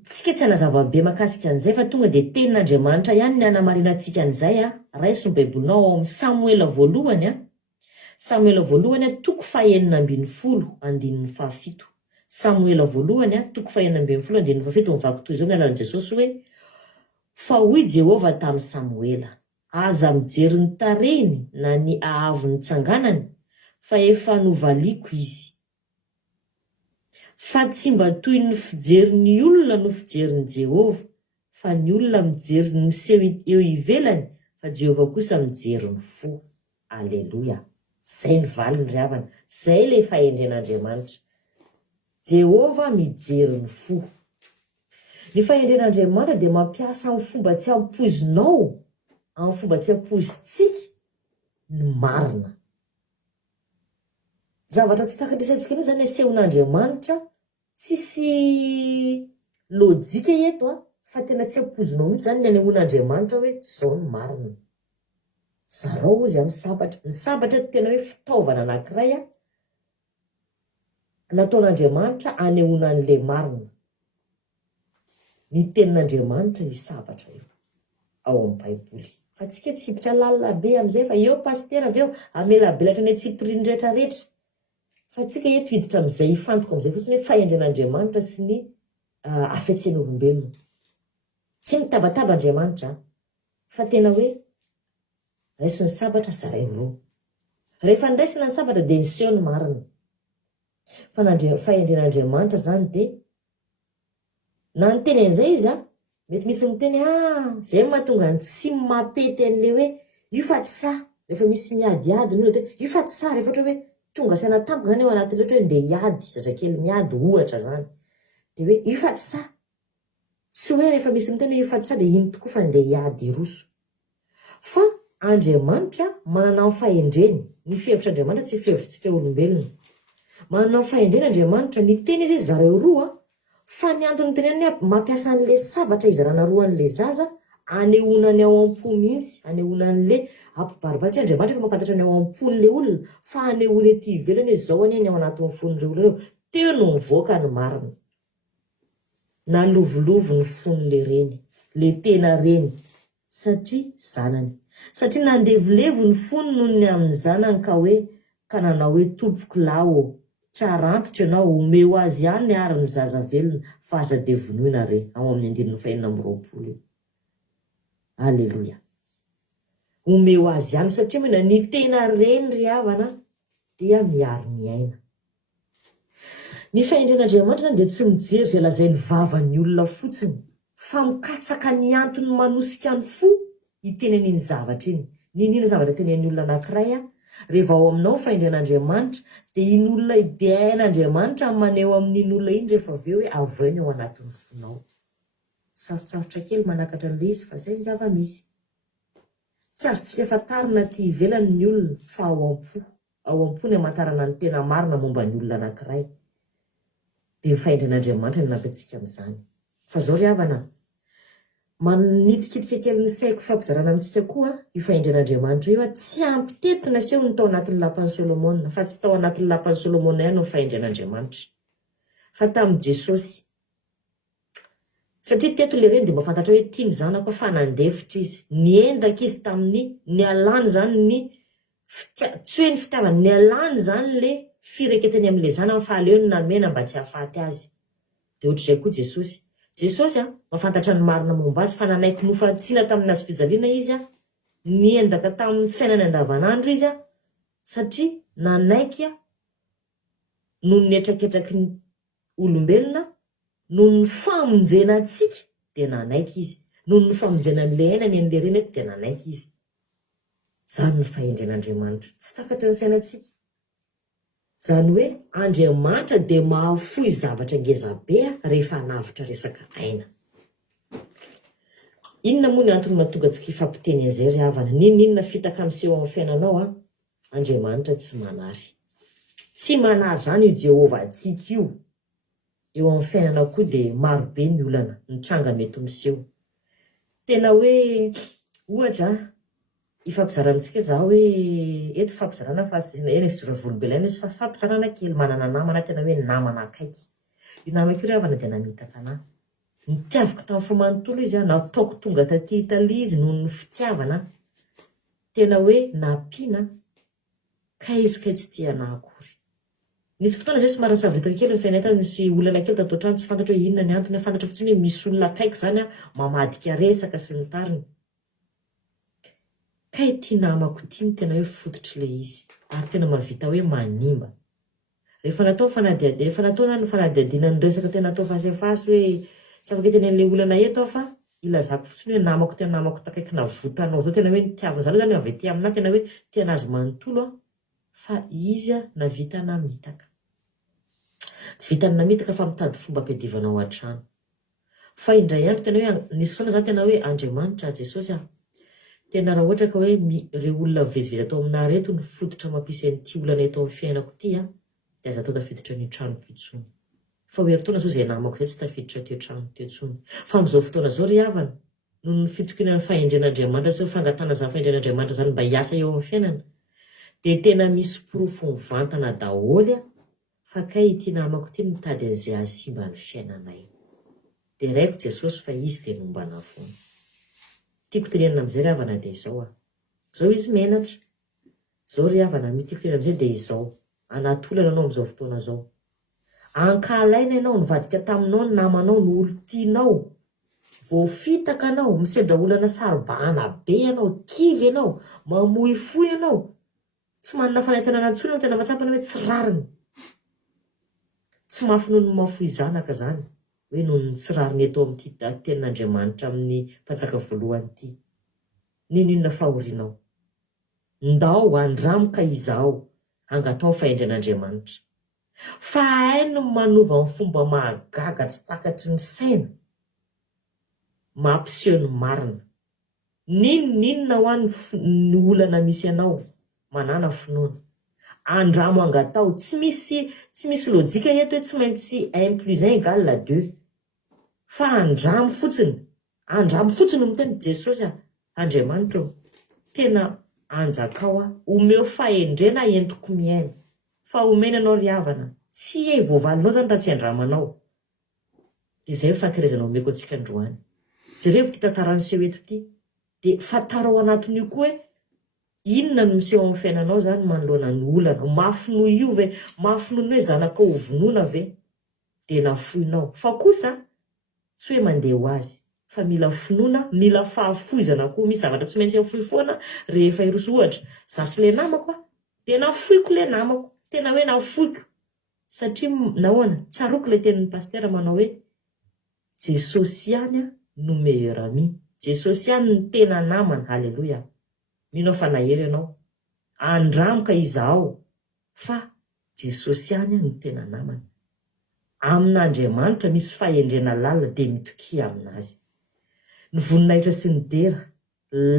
Tsika tsy hanazava-be makasika an'izay fa tonga dia tenin'Andriamanitra ihany ny hanamarinantsika an'izay. Raiso ny baibolinao ao amin'ny Samuela voalohany. Samuela voalohany toko fahaenina ambin'ny folo andininy fahafito. Samuela voalohany toko fahaenina ambin'ny folo andininy fahafito mivaky toy izao ny alalan'i Jesosy hoe fa hoy Jehova tamin'ny Samuela, aza mijery ny tarehiny na ny ahavo ny tsanganany, fa efa novaliako izy. Fa tsy mba toy ny fijerin'ny olona no fijerin'i Jehova, fa ny olona mijery ny miseho eo ivelany, fa Jehova kosa mijery ny fo. Alleloia. Zay ny valiny ry havana. Zay le fahendren'Andriamanitra. Jehova mijery ny fo. Ny fahendren'Andriamanitra dia mampiasa amin'ny fomba tsy ampoizinao, amin'ny fomba tsy ampoizitsika ny marina. Zavatra tsy takatrisyantsika mihitsy zany asehon'Andriamanitra, tsisy lôjika eto fa tena tsy ampoizinao mihitsy zany ny anehoan'Andriamanitra hoe zao ny marina. Zarao izy amin'ny sabatra. Ny sabatra tena hoe fitaovana anankiray nataon'Andriamanitra anehoana an'le marina. Ny tenin'Andriamanitra io sabatra io ao amin'ny Baiboly. Fa tsika tsy hiditra lalina be amin'izay fa eo pastera avy eo amelabelatra ny tsipiriny rehetrarehetra. Fa tsika eto hiditra amin'izay ifantoko amin'izay fotsiny hoe fahendren'Andriamanitra sy ny afetsen'olombelona. Tsy mitabataba Andriamanitra fa tena hoe raiso ny sabatra zaray roa. Rehefa niraisina ny sabatra dia niseho ny marina. Fa fahendren'Andriamanitra zany dia na ny teny an'izay izy mety misy miteny zay mahatonga ny tsy mapety an'le hoe io fa tsy sa rehefa misy miadiady ny olona io fa tsy sa rehefa ohatra hoe tonga saina tampoka zany eo anatin'le ohatra hoe ndeha hiady zazakely miady ohatra zany dia hoe io fa tsy sa. Tsy hoe rehefa misy miteny io fa tsy sa dia iny tokoa fa ndeha hiady iroso. Fa Andriamanitra manana ny fahendreny. Ny fevitr'Andriamanitra tsy fevitsika olombelona. Manana ny fahendreny Andriamanitra. Ny teny izy zareo roa fa ny antony teneny mampiasa an'le sabatra izarana roa an'le zaza anehoana ny ao am-po mihitsy, anehoana an'le ampibaribatry Andriamanitra fa mahafantatra ny ao am-pon'le olona fa anehoana ety ivelany hoe zao any ao anatin'ny fon'ireo olona ireo. Teo no mivoaka ny marina. Na lovolovo ny fon'le reny, le tena reny satria zanany. Satria nandevilevo ny fony noho ny amin'ny zanany ka hoe ka nanao hoe tompoko lao tsarantitra ianao omeo azy ihany ny ary ny zaza velona fa aza dia vonoina re ao amin'ny 1920. Alleluia. Omeo azy ihany satria mina ny tena reny ry havana dia miaro ny aina. Ny fahendren'Andriamanitra dia tsy mijery izay lazainy vavan'ny olona fotsiny fa mikatsaka ny antony manosika ny fo iteneniny zavatra iny. Ninina zavatra tenen'ny olona anankiray rehefa ao aminao fahendren'Andriamanitra dia iny olona ideain'Andriamanitra maneho amin'iny olona iny rehefa avy eo hoe avoiny ao anatin'ny fonao. Sarotsarotra kely manakatra an'ilay izy fa zay ny zava-misy. Tsy azotsika fatarina aty ivelany ny olona fa ao am-po ny hamantarana ny tena marina momba ny olona anankiray. Dia ny fahendren'Andriamanitra ny nampiantsika amin'izany. Fa zao ry havana, manitikitika kely ny saiko fampizarana amintsika koa io fahendren'Andriamanitra io tsy ampitetina seho ny tao anatin'ny lapan'ny Solomona fa tsy tao anatin'ny lapan'ny Solomona ihany no fahendren'Andriamanitra fa tamin'i Jesosy. Satria teto le reny dia mahafantatra hoe tia ny zanako fa nandefitra izy. Niendaka izy tamin'ny nialany zany ny tsy hoe ny fitiavany, nialany zany le fireketany amin'le zanany fa aleo ny namena mba tsy hahafaty azy. Dia ohatr'izay koa Jesosy. Jesosy mahafantatra ny marina momba azy fa nanaiky nofatsiana tamin'ny azy fijaliana izy niendaka tamin'ny fiainany andavanandro izy satria nanaiky noho ny etraketraky ny olombelona, noho ny famonjena antsika dia nanaiky izy, noho ny famonjena an'le aina ny an'le reny eto dia nanaiky izy. Zany ny fahendren'Andriamanitra tsy takatra ny sainantsika. Zany hoe Andriamanitra dia mahafoy zavatra ngezabe rehefa navitra resaka aina. Inona moa ny antony mahatonga antsika hifampiteny an'izay ry havana? Ninona fitaka miseho amin'ny fiainanao Andriamanitra tsy manary. Tsy manary zany io Jehova antsika io. Eo amin'ny fiainanao koa dia marobe ny olana ny tranga mety miseho. Tena hoe ohatra ifampizarana amintsika zaho hoe eto fampizarana fa eny fijora volombelana izy fa fampizarana kely manana namana tena hoe namana akaiky. Io namako io ry havana dia namitaka anahy. Nitiavako tamin'ny famanontolo izy nataoko tonga taty Italia izy noho ny fitiavana tena hoe nampiana ka izy kay tsy tia anahy akory. Nisy fotoana zay somary saviritaka kely ny fiainana misy olana kely tato an-trano tsy fantatra hoe inona ny antony, fantatra fotsiny hoe misy olona akaiky zany mamadika resaka sy ny tariny. Kay tia namako tia tena hoe fototry le izy ary tena mahavita hoe manimba. Rehefa natao ny fanadihadiana ny resaka tena natao fasefasy hoe tsy afaka tenen'le olana eto fa ilazako fotsiny hoe namako tena namako takaiky navotanao zao tena hoe nitiavana zany zany avy ety amina tena hoe tena azy manontolo fa izy navita namitaka tsy vitany namitaka fa mitady fomba ampiadivanao an-trano fa indray andro tena hoe nisy fotoana zany tena hoe Andriamanitra Jesosy tena raha ohatra ka hoe ireo olona vezivezy atao amina reto ny fototra mampisy an'ity olana eto amin'ny fiainako ity dia aza atao tafiditra ny tranoko intsony fa hoe fotoana zao izay namako zay tsy tafiditra teo tranoko teo intsony fa amin'izao fotoana zao ry havana noho ny fitokinan'ny fahendren'Andriamanitra sy fangatana zany fahendren'Andriamanitra zany mba hiasa eo amin'ny fiainana dia tena misy porofo mivantana daholy fa kay ity namako ity mitady an'izay asimba ny fiainanay dia raiko Jesosy fa izy dia nombana foana tiako tenenina amin'izay ry havana dia izao zao izy menatra zao ry havana tiako tenenina amin'izay dia izao anatolana anao amin'izao fotoana zao ankalaina ianao nivadika taminao ny namanao ny olo tianao voafitaka anao misedra olana saribahana be ianao kivy ianao mamoy foy ianao tsy manana fanaitana nantsony ianao tena matsapana hoe tsy rariny tsy mafy noho ny mafoy zanaka zany hoe noho ny tsy rariny eto amin'ity tenin'Andriamanitra amin'ny mpanjaka voalohany ity ninona fahorinao ndao andramoka izaho hangatao fahendren'Andriamanitra fa haino manova ny fomba mahagaga tsy takatry ny saina mampiseho ny marina ninona ho any ny olana misy ianao manana finoana andramo angatao tsy misy lojika eto hoe tsy maintsy 1+1=2 fa andramo fotsiny miteny Jesosy Andriamanitra tena anjakao omeo fahendrena entiko miaina fa omena anao ry havana tsy voavalinao zany raha tsy andramanao dia zay fahakerezanao omeko antsika androany jereo ity tantarany seho eto ity dia fantarao anatin'io koa hoe inona no miseho amin'ny fiainanao zany manoloana ny olana mafy noho io ve mafy noho ny hoe zanakao vonoina ve dia nafoinao fa kosa tsy hoe mandeha ho azy fa mila finoana mila fahafoizana koa misy zavatra tsy maintsy afoy foana rehefa iroso ohatra zasy le namako dia nafoiko le namako tena hoe nafoiko satria nahoana tsaroko le tenin'ny pastera manao hoe Jesosy ihany no meilleur ami Jesosy ihany ny tena namana halleluja minao fa nahery ianao andramoka izaho fa Jesosy ihany no tena namana amin'Andriamanitra misy fahendrena lalina dia mitokia aminazy ny voninahitra sy ny dera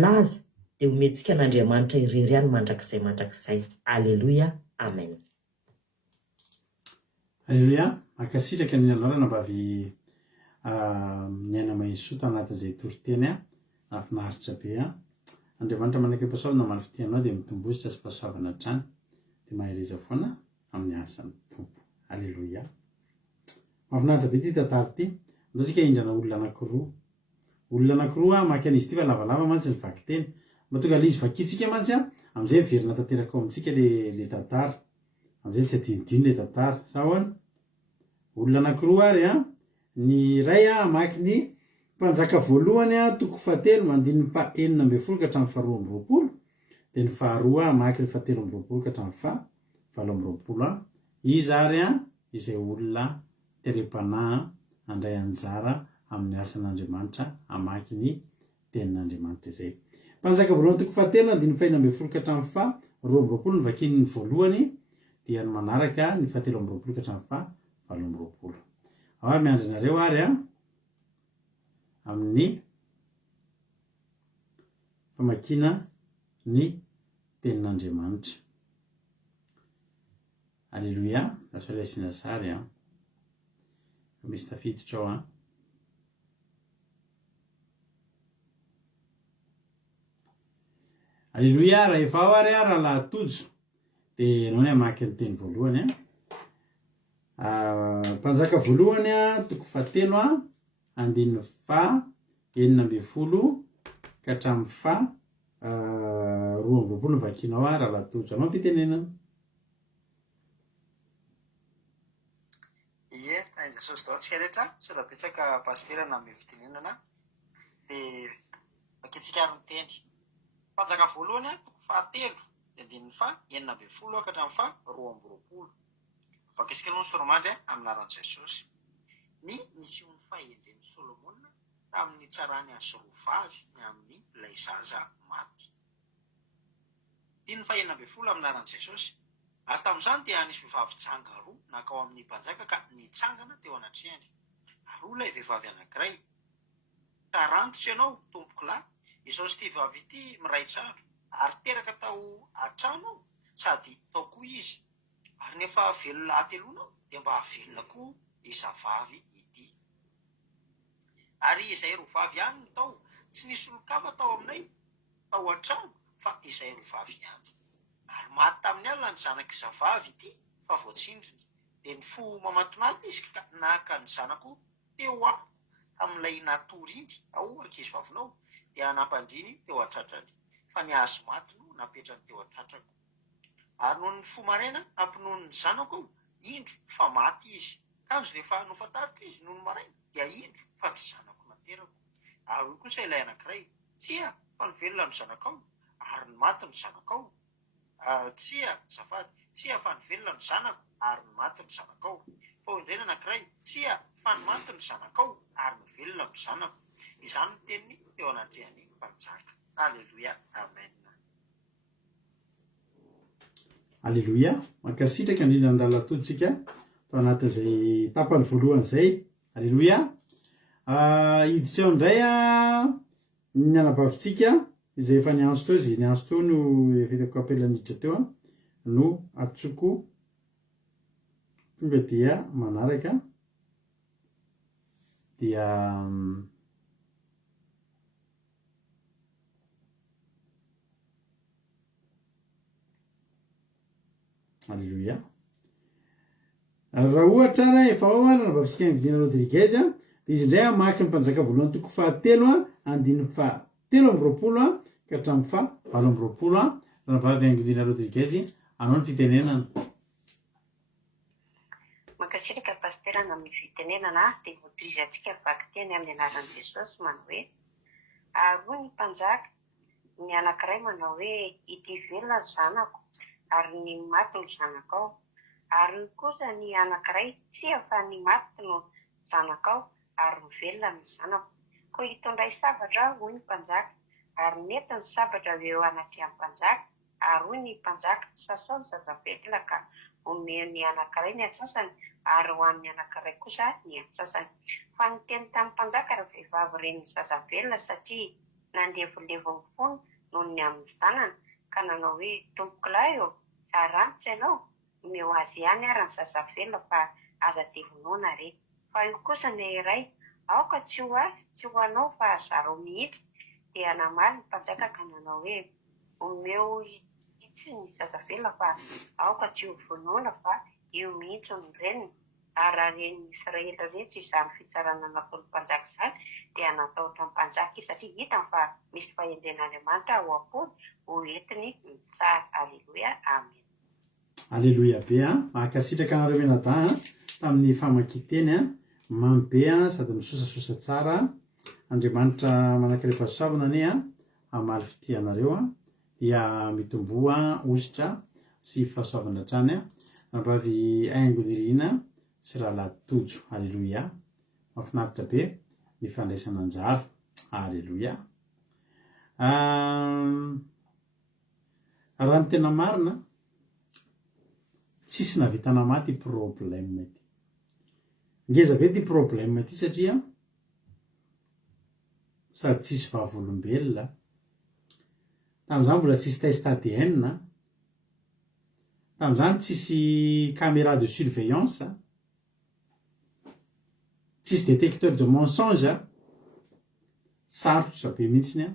laza dia homentsika an'Andriamanitra irery ihany mandrakizay alleluja amen alleluja mankasitraka ny alalana mba avy miaina mahisoto anatin'izay toriteny nafinaritra be Andriamanitra manaiky pasoavana mamy fitianao dia mitombositra sy pasoavana hatrany dia mahireza foana amin'ny asany tompo alleluja mahafinaritra be ity tantara ity andao tsika hindrana olona anankiroa maka an'izy ity fa lavalava mantsy ny vaky teny mba tonga le izy vakitsika mantsy amin'izay miverina tanteraka ao amintsika le tantara amin'izay tsy adinodino le tantara sahoana olona anankiroa ary ny ray maky ny mpanjaka voalohany toko fahatelo mandiny fa 9 ka hatramin'ny 12 dia ny faharoa maky ny 17 ka hatramin'ny 18 izy ary izay olona terepanahy andray anjara amin'ny asan'Andriamanitra amaky ny tenin'Andriamanitra izay mpanjaka voalohany toko fahatelo andiny fa 9 ka hatramin'ny 12 ny vakiny ny voalohany dia ny manaraka ny 17 ka hatramin'ny 18 ao miandrinareo ary amin'ny famakina ny tenin'Andriamanitra alleluja asolesina sary misy tafiditra ao alleluja raha efa ao ary raha lahatojo dia anao ny hamaky ny teny voalohany mpanjaka voalohany toko fahatelo andiny fa 9 ka hatramin'ny fa 12 vakinao raha lahatojo anao fitenenana Jesosy dao antsika rehetra sodapetsaka pastera na ame fitenenana dia vakitsika ary miteny mpanjaka voalohany toko fahatelo dia andiny fa 9 ka hatramin'ny fa 12 vakitsika aloha ny soramandry amin'ny anaran'i Jesosy ny nisehon'ny fahendren'i Solomona tamin'ny tsarany azy rovavy ny amin'ny ilay zaza maty. Iny fahenina ambin'ny folo amin'ny anaran'i Jesosy. Ary tamin'izany dia nisy vehivavy tsanga roa nakao amin'ny mpanjaka ka nitsangana teo anatrehany. Ary hoy ilay vehivavy anankiray, tarantitra ianao tompoko lahy, izao sy ity vehivavy ity miraitra andro, ary teraka tao an-trano ao, sady tao koa izy. Ary nefa velona atelonao dia mba velona koa izavavy ity. Ary izay rovavy ihany no tao, tsy nisy olon-kafa tao aminay tao an-trano fa izay rovavy ihany. Ary maty tamin'ny alina ny zanak'izavavy ity fa voatsindriny. Dia ny fo mamatonalina izy ka naka ny zanako teo amiko amin'ilay natorindry ao ankizyvavinao dia nampandriny teo an-tratrany, fa ny azo maty no napetrany teo an-tratrako. Ary noho ny fo maraina ampinono ny zanako ao, indro fa maty izy. Kanjo rehefa nofantariko izy noho ny maraina dia indro fa tsy zanako naterako. Ary hoy kosa ilay anankiray, tsia fa ny velona ny zanakao ary ny maty ny zanakao. Tsia zafady, tsia fa ny velona ny zanako ary ny maty ny zanakao. Fa hoy indray ny anankiray, tsia fa ny maty ny zanakao ary ny velona ny zanako. Izany no teniny teo anatrehany mpanjaka. Aleloia, amen. Aleloia, mankasitraka indrindra ny lalatoditsika tao anatin'izay tapany voalohany izay. Aleloia. Hiditra eo indray ny anabavintsika izay efa niantso teo, izay niantso teo no efa hitako ampelaniditra teo no atsoko tonga dia manaraka dia Aleloia. Raha ohatra raha efa ao anabavintsika Angelina Rodriguez dia izy indray mamaky ny mpanjaka voalohany toko fahatelo andininy fahatelo amby roapolo ka hatramin'ny fahavalo amby roapolo ranavavy Angelina Rodriguez, anao ny fitenenana. Mankasitraka pastera na amin'ny fitenenana dia voatoizy antsika vaky teny amin'ny anaran'i Jesosy manao hoe, hoy ny mpanjaka, ny anankiray manao hoe ity velona ny zanako ary ny maty ny zanakao. Ary kosa ny anankiray, tsia fa ny maty no zanakao ary ny velona ny zanako. Koa hitondray sabatra hoy ny mpanjaka, ary nety ny sabatra eo anaty amin'ny mpanjaka. Ary hoy ny mpanjaka, sasao ny zazavelona ka omeny ny anankiray ny atsasany ary ho an'ny anankiray kosa ny atsasany. Fa ny teny tamin'ny mpanjaka raha vehivavy reny zazavelona satria nandevolevo ny fony noho ny amin'ny zanany ka nanao hoe tompoko lahy eo, sarantitra ianao, meo azy ihany ary ny zazavelona fa aza devonoana re. Fa io kosa ny iray, aoka tsy ho azy, tsy ho anao fa zareo mihitsy. Dia namaly ny mpanjaka ka nanao hoe omeo itsy ny zazavelona fa aoka tsy ho vonoana fa io mihitsy ny reniny. Ary raha reny Israely rehetra izany fitsarana nataon'ny mpanjaka izany dia natao tamin'ny mpanjaka satria hitany fa misy fahendren'Andriamanitra ao am-pony ho entiny mitsara. Aleloia, amen. Aleloia be mahakasitraka anareo menada tamin'ny famakianteny mamy be sady misosasosa tsara. Andriamanitra manankiray mpahasoavana ane amaly fitianareo dia mitomboa ositra sy fahasoavana trany rahavavy Aingonirina sy Rahalatojo. Aleloia, mahafinaritra be ny fandraisana anjara. Aleloia. Raha ny tena marina, tsisy navitana maty problème ty. Ngeza be ty problème ty satria sady tsisy vavolombelona. Tamin'izany mbola tsisy test ADN, tamin'izany tsisy caméra de surveillance, tsisy détecteur de mensonge. Sarotra be mihitsiny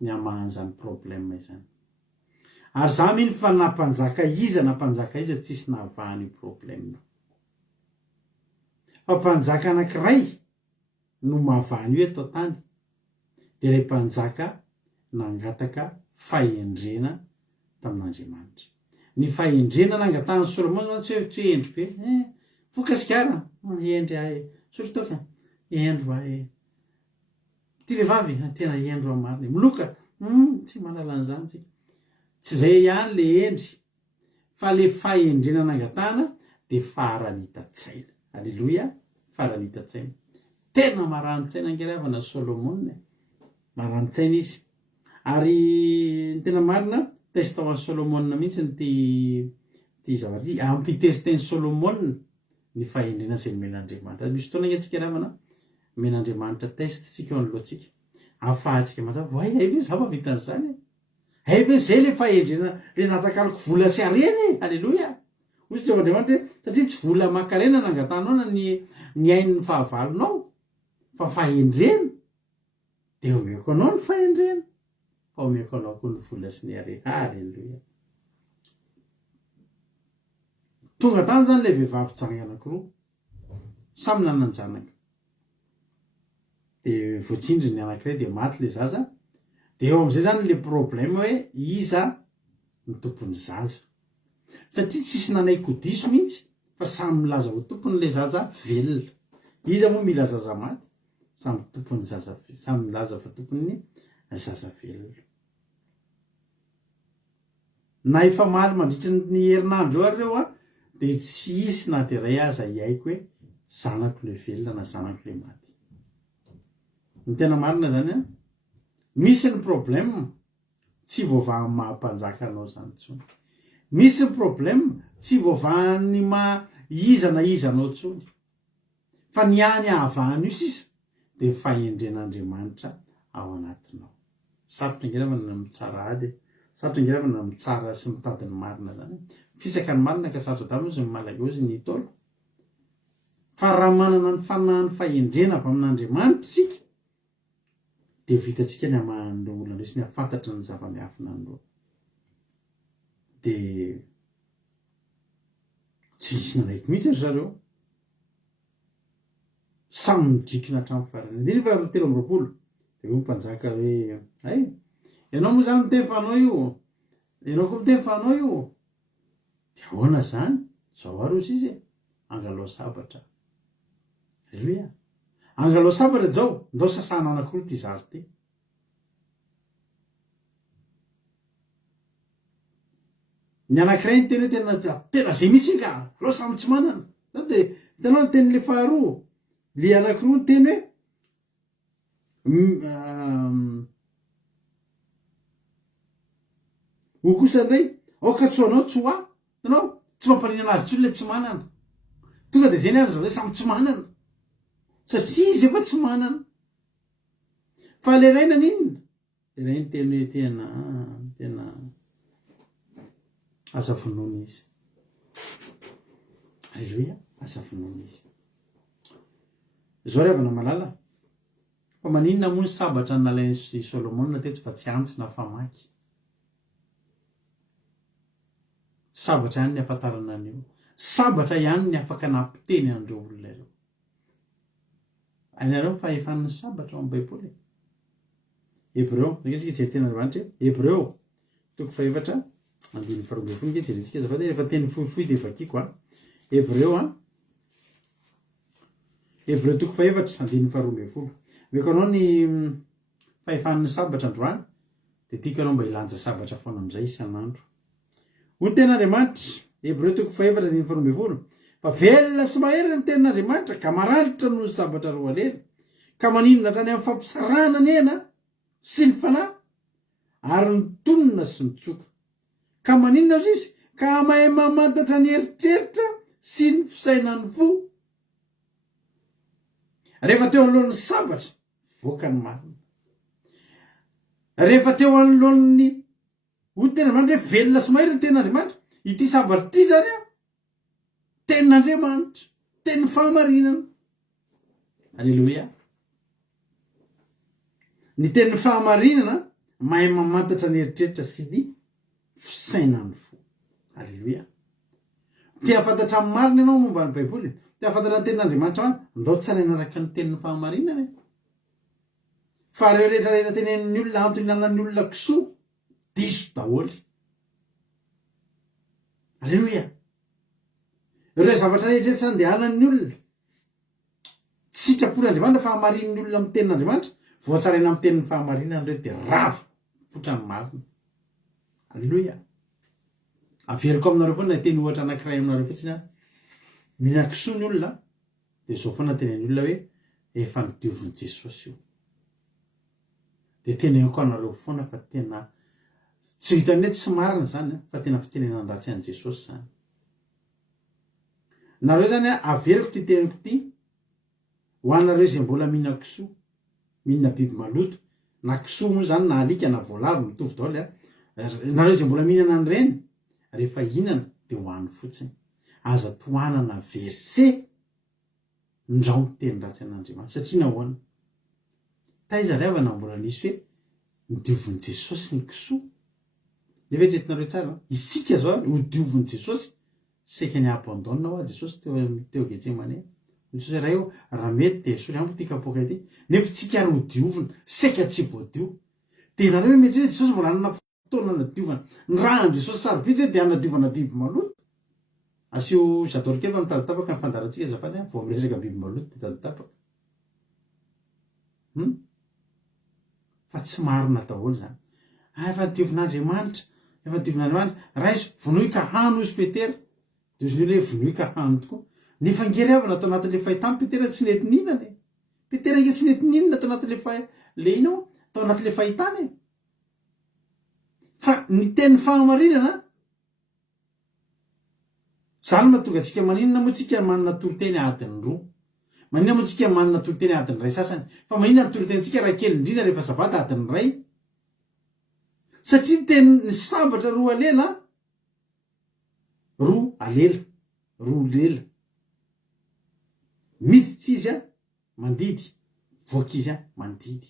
ny amahan'izany problème izany. Ary za mino fa nampanjaka iza tsisy nahavahany problème. Fa mpanjaka anankiray no mahavahany io eto tany. Dia ilay mpanjaka nangataka fahendrena tamin'Andriamanitra. Ny fahendrena nangatahany Solomon tsy hoe endro be. Vokasikara, endry surtout endro ty vehivavy tena endro marina. Miloka, tsy manala an'izany tsika. Tsy zay ihany le endry, fa le fahendrena nangatahana dia faranita-tsaina. Aleloia, faranita-tsaina. tena marani-tsaina angeravana Solomona, marani-tsaina izy. Ary tena marina testaman Solomona mihitsy ty zavatra ampitesteny Solomona ny fahendrena zay men'Andriamanitra. Misy fotoana antsika ravana men'Andriamanitra test tsika eo anoloantsika, ahafahantsika mazava voay aive zava vitan'izany, aive zay le fahendrena le natakaloko vola sy areny. Alleloia. Ozy tsy Andriamanitra satria tsy vola makarena nangatanao na ny ain'ny fahavalonao fa fahendrena de omeko anao ny fahendrena, fa omeko anao koa ny vola sy ny arena. Alleloia. Tonga tany zany le vehivavy jangy anankiroa samy nananjanaka, de voatsindry ny anankiray de maty le zaza. De eo am'izay zany le problème hoe iza ny tompon'ny zaza, satria tsisy nanaiky diso mihitsy fa samy milaza ho tompony le zaza velona. Iza moa mila zaza maty, samy tompony zaza, samy milaza fa tompony zaza velona. Na efa maly mandritry ny herinandro reo de tsy isy na de ray aza iaiko hoe zanako le velona na zanako le maty. Ny tena marina zany misy ny problème tsy voavahan'ny mahampanjaka anao zany tsony, misy ny problème tsy voavahan'ny iza na iza anao tsony, fa ny any ahavahany io sisa de fahendren'Andriamanitra ao anatinao. Sarotra ingiravana mitsara ady, sarotra ingiravana mitsara sy mitady ny marina zany. Fisaka ny marina ka sarotra damozy ny malagozy ny tolo, fa raha manana ny fanahany fahendrena avy amin'Andriamanitra sika de vitatsika ny amahan'ireo olona resy ny afantatra ny zava-miafina an'ireo, de tsy isy nanaiky mihitsy ry zareo, samy midrikina hatramin'ny farany. De nefa telo amby roapolo de hoe mpanjaka hoe ay ianao moa zany miteny fa anao io, ianao koa miteny fa anao io, de ahoana zany zao arozy izy angalao sabatra. Alleluia. Angalao sabatra zao ndao sasana anankiroa ty zazy ty. Ny anankiray ny teny hoe tena zay mihitsy ka alao samy tsy manana. De hitanao ny tenyle faharoa, le anankiroa ny teny hoe ho kosa ndray aoka tsoanao tsy hoa, hitanao tsy mampanina azy tsony le tsy manana. Tonga de zay ny azy zao samy tsy manana satria izy efa tsy manana. Fa le ray naninona, le ray ny teny hoe tena aza vonoina izy. Alleluia. Aza vonoina izy. Zao ravana malala fa maninona moa ny sabatra ny nalainy Solomona teto fa tsy antsy na famaky. Sabatra ihany ny afantarana an'io, sabatra ihany ny afaka nampiteny andreo olona ireo. Ainareo fahefan'ny sabatra ao amin'ny Baiboly. Hébreu, ngetrika tsy tena Andriamanitra Hébreu toko fahefatra andiny faharoa ambin'ny folo nge jerentsika azafady rehefa teny fohifohy de vakiko Hébreu Hébreu toko fahefatra andiny faharoa ambin'ny folo. Meko anao ny fahefan'ny sabatra androany de tiako anao mba ilanja sabatra foana am'izay isan'andro. Hoy ten'Andriamanitra Hébreu toko fahefatra andiny faharoa ambin'ny folo, fa velona sy mahery ny ten'Andriamanitra ka maralitra noho ny sabatra roa alena, ka maninona hatrany amin'ny fampisarana ny hena sy ny fanahy ary ny tonona sy ny tsoka, ka maninona azy izy ka mahay mamantatra ny eritreritra sy ny fisainany fo. Rehefa teo anoloan'ny sabatra voaka ny marina, rehefa teo anoloan'ny ho ten'Andriamanitra hoe velona sy mahery ny ten'Andriamanitra, ity sabatra ity zany tenin'Andriamanitra, tenin'ny fahamarinana. Alleluia. Ny tenin'ny fahamarinana mahay mamantatra ny eritreritra sy ny fisainany fo. Alleluia. Te hafantatra amin'ny marina ianao momba ny Baiboly, te hafantatra ny tenin'Andriamanitra any, ndao tsara ianaraka ny tenin'ny fahamarinana. Fa reo rehetra tenenin'ny olona antony nanan'ny olona kisoa diso daholy. Alleluia. Ireo zavatra rehetra andehanan'ny olona tsy sitrapon'Andriamanitra fa hamarin'ny olona amin'ny tenin'Andriamanitra, voatsaraina amin'ny tenin'ny fahamarinana ireo de rava fotra ny marina. Alleluia. Averiko aminareo foana teny ohatra anankiray aminareo fotsiny, mihina kisoa ny olona de zao foana tenen'ny olona hoe efa nidioviny Jesosy io. De tena ko anareo foana fa tena tsy hitany hoe tsy marina zany fa tena fitenenany ratsy an Jesosy zany. Nareo zany averiko ty teniko ty ho anareo zay mbola mihina kisoa, mihina biby maloto, na kisoa moa zany na alika na voalavo mitovy daoly nareo zay mbola mihinana any reny, rehefa hinana de hoany fotsiny. Aza toanana verse ndrao miteny ratsy an'Andriamanitra satria nahoana? Taiza ry avana mbola nisy hoe nidioviny Jesosy ny kisoa. Nefa hitretinareo tsara isika zao hodioviny Jesosy seka ny abandona hoa Jesosy teo Getsemane. Jesosy raha io raha mety de sori amiko ty kapoka ity nefa tsika ary hodiovina seka tsy voadio. De nareo metrany Jesosy mbola anana fotoana nadiovana ny raha an Jesosy sarobidy hoe de anadiovana biby maloto. Asio j'adore kely fa mitaditapaka ny fandarantsika zafady vao miresaka biby maloto de taditapaka. Fa tsy marina daholo zany. Efa nidiovin'Andriamanitra, efa nidiovin'Andriamanitra, raiso vonoy ka hano izy Petera. De izy hoe vonoy ka hano tokoa. Nefa ngery avy natao anatin'le fahitany Petera tsy nety ninana. Petera nge tsy nety ninana atao anatin'le le ino atao anatin'le fahitany. Fa ny teny fahamarinana zany mahatonga antsika maninona moa tsika manana toro-teny adiny roa. Maninona moa tsika manana toro-teny adiny ray sasany. Fa maninona ny toro-tenitsika raha kely indrindra rehefa sabata adiny ray. Satria teny ny sabatra roa alela, roa alela, roa lela. Miditra izy mandidy, voaka izy mandidy.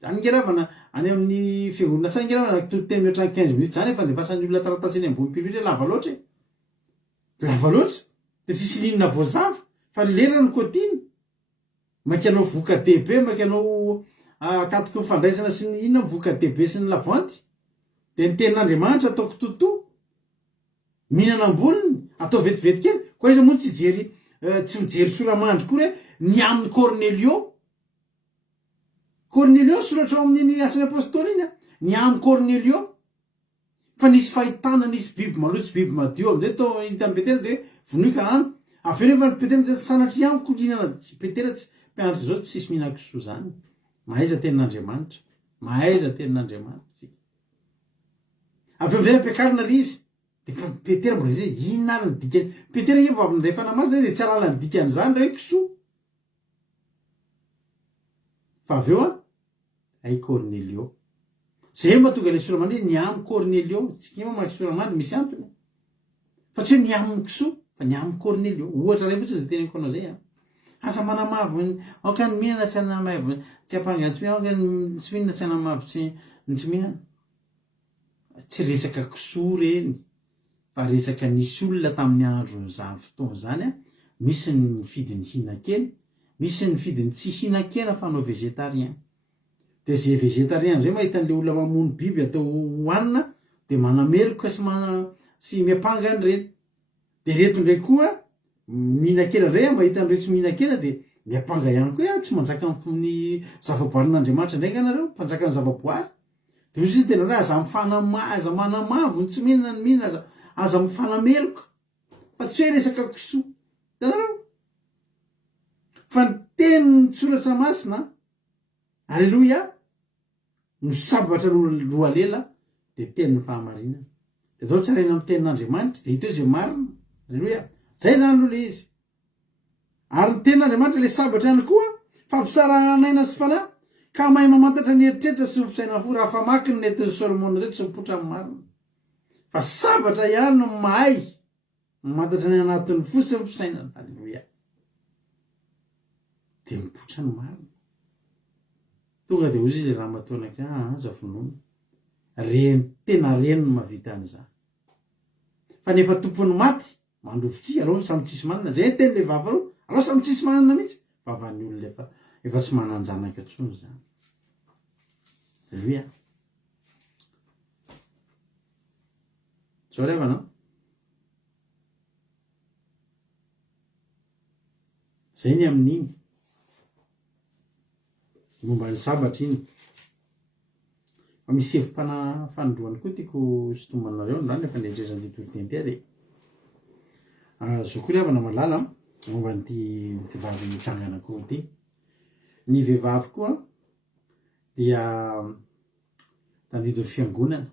Zany ngeravana any amin'ny fiangonana sany ngeravana toro-teny mihoatra 15 minutes zany efa andefasan'ny olona taratasy eny ambony pilitra lava loatra. Lava loatra de tsisy linona voazava fa lera ny kotiny. Makanao voka dehibe, makanao akatoky ny fandraisana sy ny inona voka dehibe sy ny lavanty. De ny tenin'Andriamanitra ataoko totoa. Mihinana amboliny, atao vetivety kely. Koa izy moa tsy jery tsy mijery soramandry koa hoe ny amin'ny Cornelio. Cornelio soratra amin'ny asany apôstôly iny ny amin'ny Cornelio. Fa nisy fahitana nisy biby maloto biby madio amin'izay tao hita Petera de vonoy ka hano. Avy eo nefa Petera sanatry amiko linana Petera tsy mpianatra zao tsisy mihina kisoa zany. Mahaiza tenin'Andriamanitra. Mahaiza tenin'Andriamanitra. Avy eo amizay ampiakarina le izy. De Petera mbola hoe inona ary ny dikany. Petera nge vao avy nandray fanamazy de tsy arala ny dikany zany raha hoe kisoa. Fa avy eo ay Cornelio. Zay mahatonga ilay soramandry ny amin'ny Cornelio. Tsika moa maki soramandry misy antony. Fa tsy hoe ny amin'ny kisoa fa ny amin'ny Cornelio. Ohatra ray fotsiny zay teneniko anao zay. Asa manamavy aoka ny mihinana tsy anamavy tsy apanga tsy mihinana tsy mihinana tsy anamavy tsy mihinana. Tsy resaka kisoa reny fa resaka nisy olona tamin'ny andron'izany fotoana zany misy ny fidy ny hina-kena, misy ny fidy ny tsy hina-kena fa anao végétarien. De zay végétarien zay mahita an'le olona mamono biby atao hohanina de manamerika sy miapanga any reny. De reto ndray koa mihina-kena ndray mahita an'ireo tsy mihina-kena de miapanga ihany koa tsy manjaka ny zavaboarin'Andriamanitra ndraiky anareo, mpanjaka ny zavaboary. De izy tena hoe aza manamavo ny tsy mihinana ny mihinana aza mifanameloka fa tsy hoe resaka kisoa. Hitanareo? Fa ny tenin'ny soratra masina, alleluia, no sabatra roa lela de tenin'ny fahamarinana. De dao tsaraina amin'ny tenin'Andriamanitra de hita hoe zay marina. Alleluia. Zay zany aloha le izy. Ary ny tenin'Andriamanitra le sabatra ihany koa fampisarahanaina sy fanahy ka mahay mamantatra ny eritreritra sy ny fisaina fo raha famaky ny netin'ny Solomona teto sy mipotra amin'ny marina. Fa sabatra ihany no mahay mamantatra ny anatin'ny fo sy ny fisainana. Alleluia. De mipotra ny marina. Tonga de ozy izy raha mataona ka aza vonoina. Reny tena reny no mahavita an'izany. Fa nefa tompony maty mandrovitsika alao samy tsisy manana zay teny le vava reo alao samy tsisy manana mihitsy vavan'ny olona efa tsy mananjanaka tsony zany. Alleluia. Zao revana zay ny amin'iny momba ny sabatra iny. Fa misy hevim-panandroany koa tiako sotomanareo ndrany efa nendrezany titoteny de zao koa ry havana malala momba nyty vavy mitsangana koa ty. ny vehivavy koa dia tandidon'ny fiangonana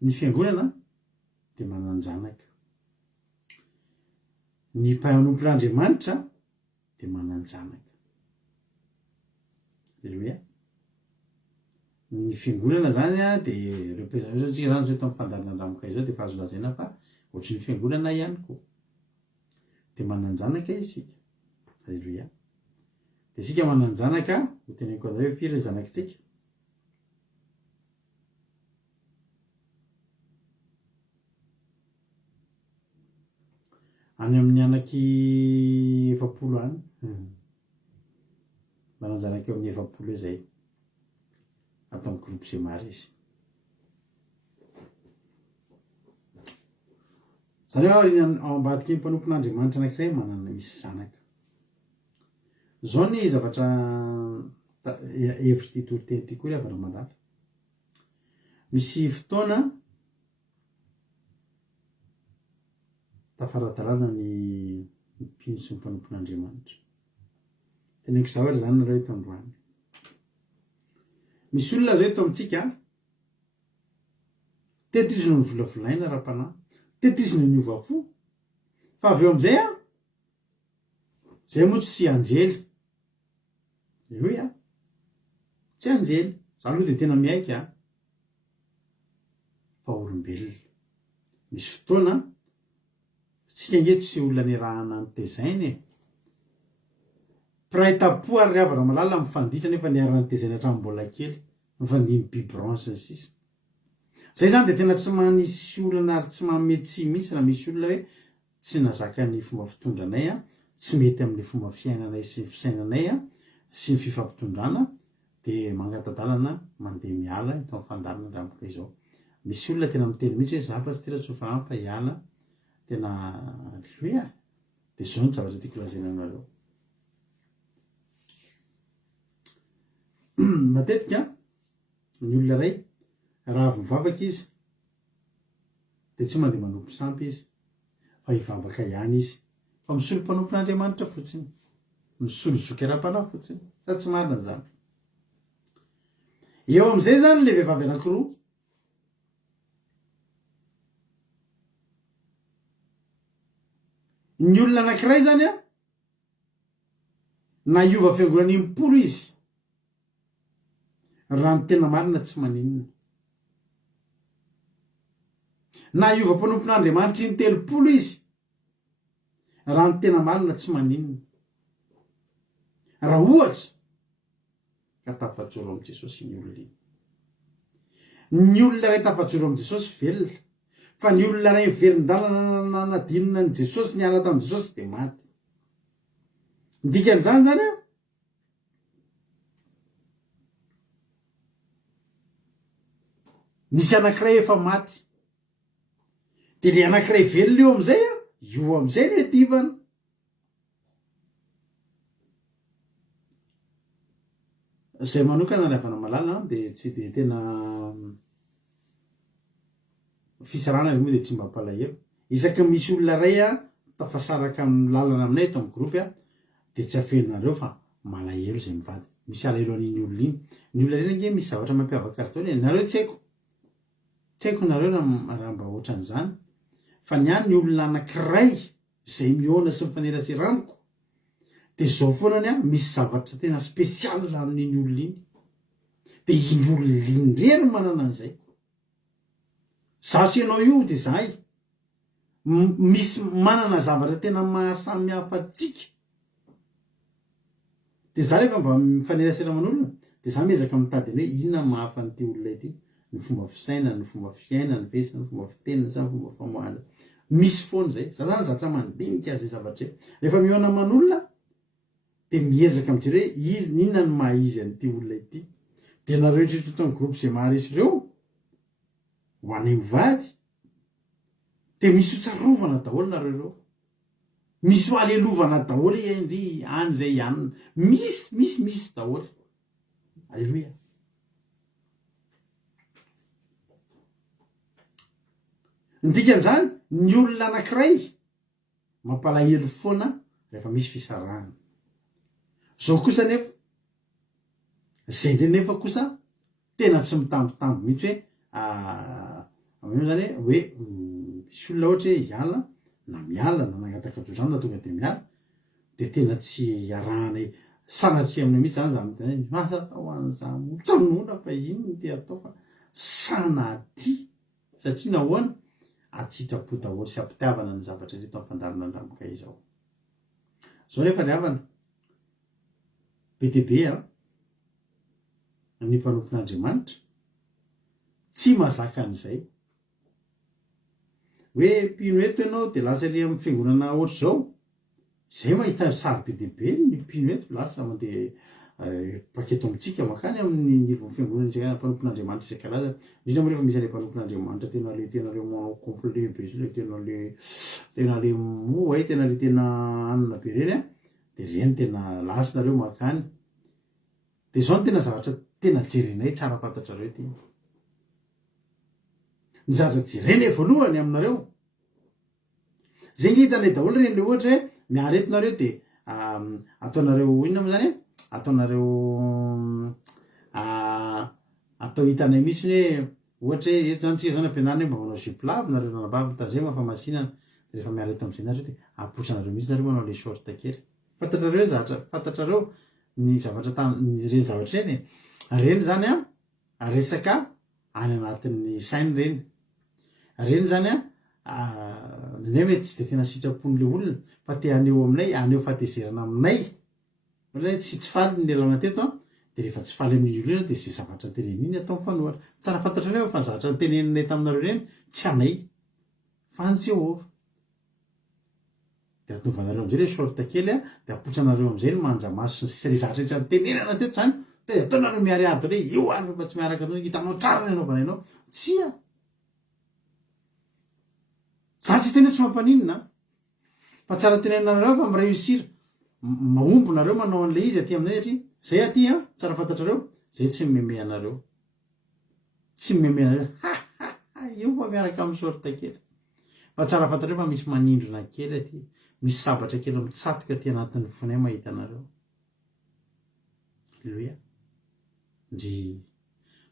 ny fiangonana de mananjanaka ny mpanompon'Andriamanitra de mananjanaka. Alleluia. Ny fiangonana zany a de representsika zany zao tamin'ny fandarana andramokay zao de efa azo lazaina fa ohatry ny fiangonana ihany koa de mananjanaka isika. Alleluia. De isika mananjanaka ho teneniko anareo hoe firy zanakitrika. Any amin'ny anaky 7 any mananjanaka eo amin'ny 7 zay atao amin'ny groupe zay maro izy. Zareo ao ambadiky ny mpanompon'Andriamanitra anankiray manana misy zanaka. Zao ny zavatra hevitry ty toriteny ty koa ravana malala. Misy fotoana tafaradalana ny mpino sy ny mpanompon'Andriamanitra. Teneniko zao ary zany nareo eto androany. Misy olona zao eto amintsika tetriziny ny volavolaina ra-panahy, tetriziny ny ova fo, fa avy eo amizay zay moa tsy anjely. Alleluia. Tsy anjely. Zany aloha de tena miaika fa olombelona. Misy fotoana tsika nge tsy olona ny rahana nytezainy e. Piray tapo ary ravana malala mifanditra nefa ny arana tezaina hatramin'ny mbola kely mifandimy bibranche ny sisa. Zay zany de tena tsy manisy olana ary tsy mamety tsy misy raha misy olona hoe tsy nazaka ny fomba fitondranay tsy mety amin'ny fomba fiainanay sy ny fisainanay sy ny fifampitondrana de mangatadalana mandeha miala eto amin'ny fandarana andramokay izao. Misy olona tena miteny mihitsy hoe za pasitera tsofa fa hiala tena alleluia. De zao ny zavatra tiako lazaina anareo. Matetika ny olona ray raha avy mivavaka izy de tsy mandeha manompo sampy izy fa hivavaka ihany izy fa misolo mpanompon'Andriamanitra fotsiny, misolo zoky ara-panahy fotsiny. Sa tsy marina zany. Eo amizay zany le vehivavy anankiroa ny olona anankiray zany na iova fiangonana 10 izy raha ny tena marina tsy maninona. Na iova mpanompon'Andriamanitra ny 3 izy raha ny tena marina tsy maninona. Raha ohatra ka tafajoro amin'i Jesosy ny olona iny. Ny olona ray tafajoro amin'i Jesosy velona, fa ny olona ray miverin-dalana nanadinona ny Jesosy ny ala tamin'i Jesosy de maty. Ndikan'izany zany misy anankiray efa maty de le anankiray velona eo amizay io amizay no etivana. Zay manokana ny avana malala de tsy de tena fisarana moa de tsy mba palahelo. Isaky misy olona ray tafasaraka amin'ny lalana aminay eto amin'ny groupe de tsy afenareo fa malahelo zay mivady. Misy alahelo an'iny olona iny. Ny olona reny nge misy zavatra mampiavaka azy tao nareo tsy haiko nareo raha mba ohatran'izany fa ny any ny olona anankiray zay miona sy mifanerasera amiko de zao foana misy zavatra tena spesialy raha amin'iny olona iny de iny olona indrery manana an'izay. Zasy ianao io de zahay misy manana zavatra tena mahasamy hafa tsika de za rehefa mba mifanerasera aman'olona de za miezaka mitady hoe inona mahafa n'ity olona ity, ny fomba fisaina, ny fomba fiaina, ny vesina, ny fomba fitenina, sa ny fomba famoahana. Misy foana zay. Za zany zatra mandinika zay zavatra io. Rehefa miona aman'olona de miezaka mijery hoe izy inona ny maha izy an'ity olona ity. De nareo rehetra eto amin'ny groupe zay maharesy reo ho any mivady de misy hotsarovana daholo nareo reo. Misy ho alelovana daholo endry any zay ianona. Misy daholo. Alleluia. ndikan'izany ny olona anankiray mampalahelo foana rehefa misy fisarahana. Zao kosa nefa zay ndre nefa kosa tena tsy mitambitamby mihitsy hoe zany hoe misy olona ohatra hoe hiala na miala na nangataka jozano na tonga de miala de tena tsy arahana sanatry aminy mihitsy zany zany masa atao an'izany mitsanona fa ino no te atao fa sanatry satria nahoana atsitrapo daholo sy ampitiavana ny zavatra reto amin'ny fandarana andramoka izao. Zao rehefa ry havana be dia be ny mpanompon'Andriamanitra tsy mahazaka an'izay hoe mpino eto ianao de lasa ry amin'ny fiangonana ohatr' zao zay mahita sary be dia be ny mpino eto lasa mandeha paketo amitsika makany amin'ny niveau fiangonana isaka mpanompon'Andriamanitra isan-karazany indrindra moa rehefa misy any mpanompon'Andriamanitra tena le manao complet be zay tena le moa tena le tena anina be reny de reny tena lasinareo makany de zao ny tena zavatra tena jerenay tsara fantatrareo ty ny zavatra jereny voalohany aminareo zay ngitanay daholo reny le ohatra hoe miaretinareo de ataonareo inona moa zany ataonareo atao hitanay mihitsy hoe ohatra hoe eto zany tsika zany ampianarina mba manao jupe lava nareo nanabavy tazema fa masinana de rehefa miareto am'izay nareo de aposanareo mihitsy nareo manao le short kely fantatrareo zavatra fantatrareo ny zavatra reny zavatra reny zany resaka any anatin'ny sainy reny zany ne mety tsy de tena sitrapon'le olona fa te aneo aminay aneo fahatezerana aminay tsy faly ny lalana teto de rehefa tsy faly amin'io reny de zay zavatra teneny iny atao mifanohatra tsara fantatrareo fa zavatra teneninay taminareo reny tsy anay fa ny Jehova de atovanareo am'izay le shorta kely de apotsanareo am'izay ny manja maso sy le zavatra rehetra tenenana teto zany de ataonareo miariary daholo hoe io ary fa tsy miaraka anao hitanao tsara ny anaovana ianao tsia za tsy tena tsy mampaninina fa tsara tenenanareo fa mireusir maombonareo manao an'le izy aty aminay satria zay aty tsara fantatrareo zay tsy mimeme anareo io fa miaraka amin'ny sorta kely fa tsara fantatrareo fa misy manindrona kely aty misy sabatra kely mitsatoka aty anatin'ny fonay mahita anareo. Alleluia. Ndry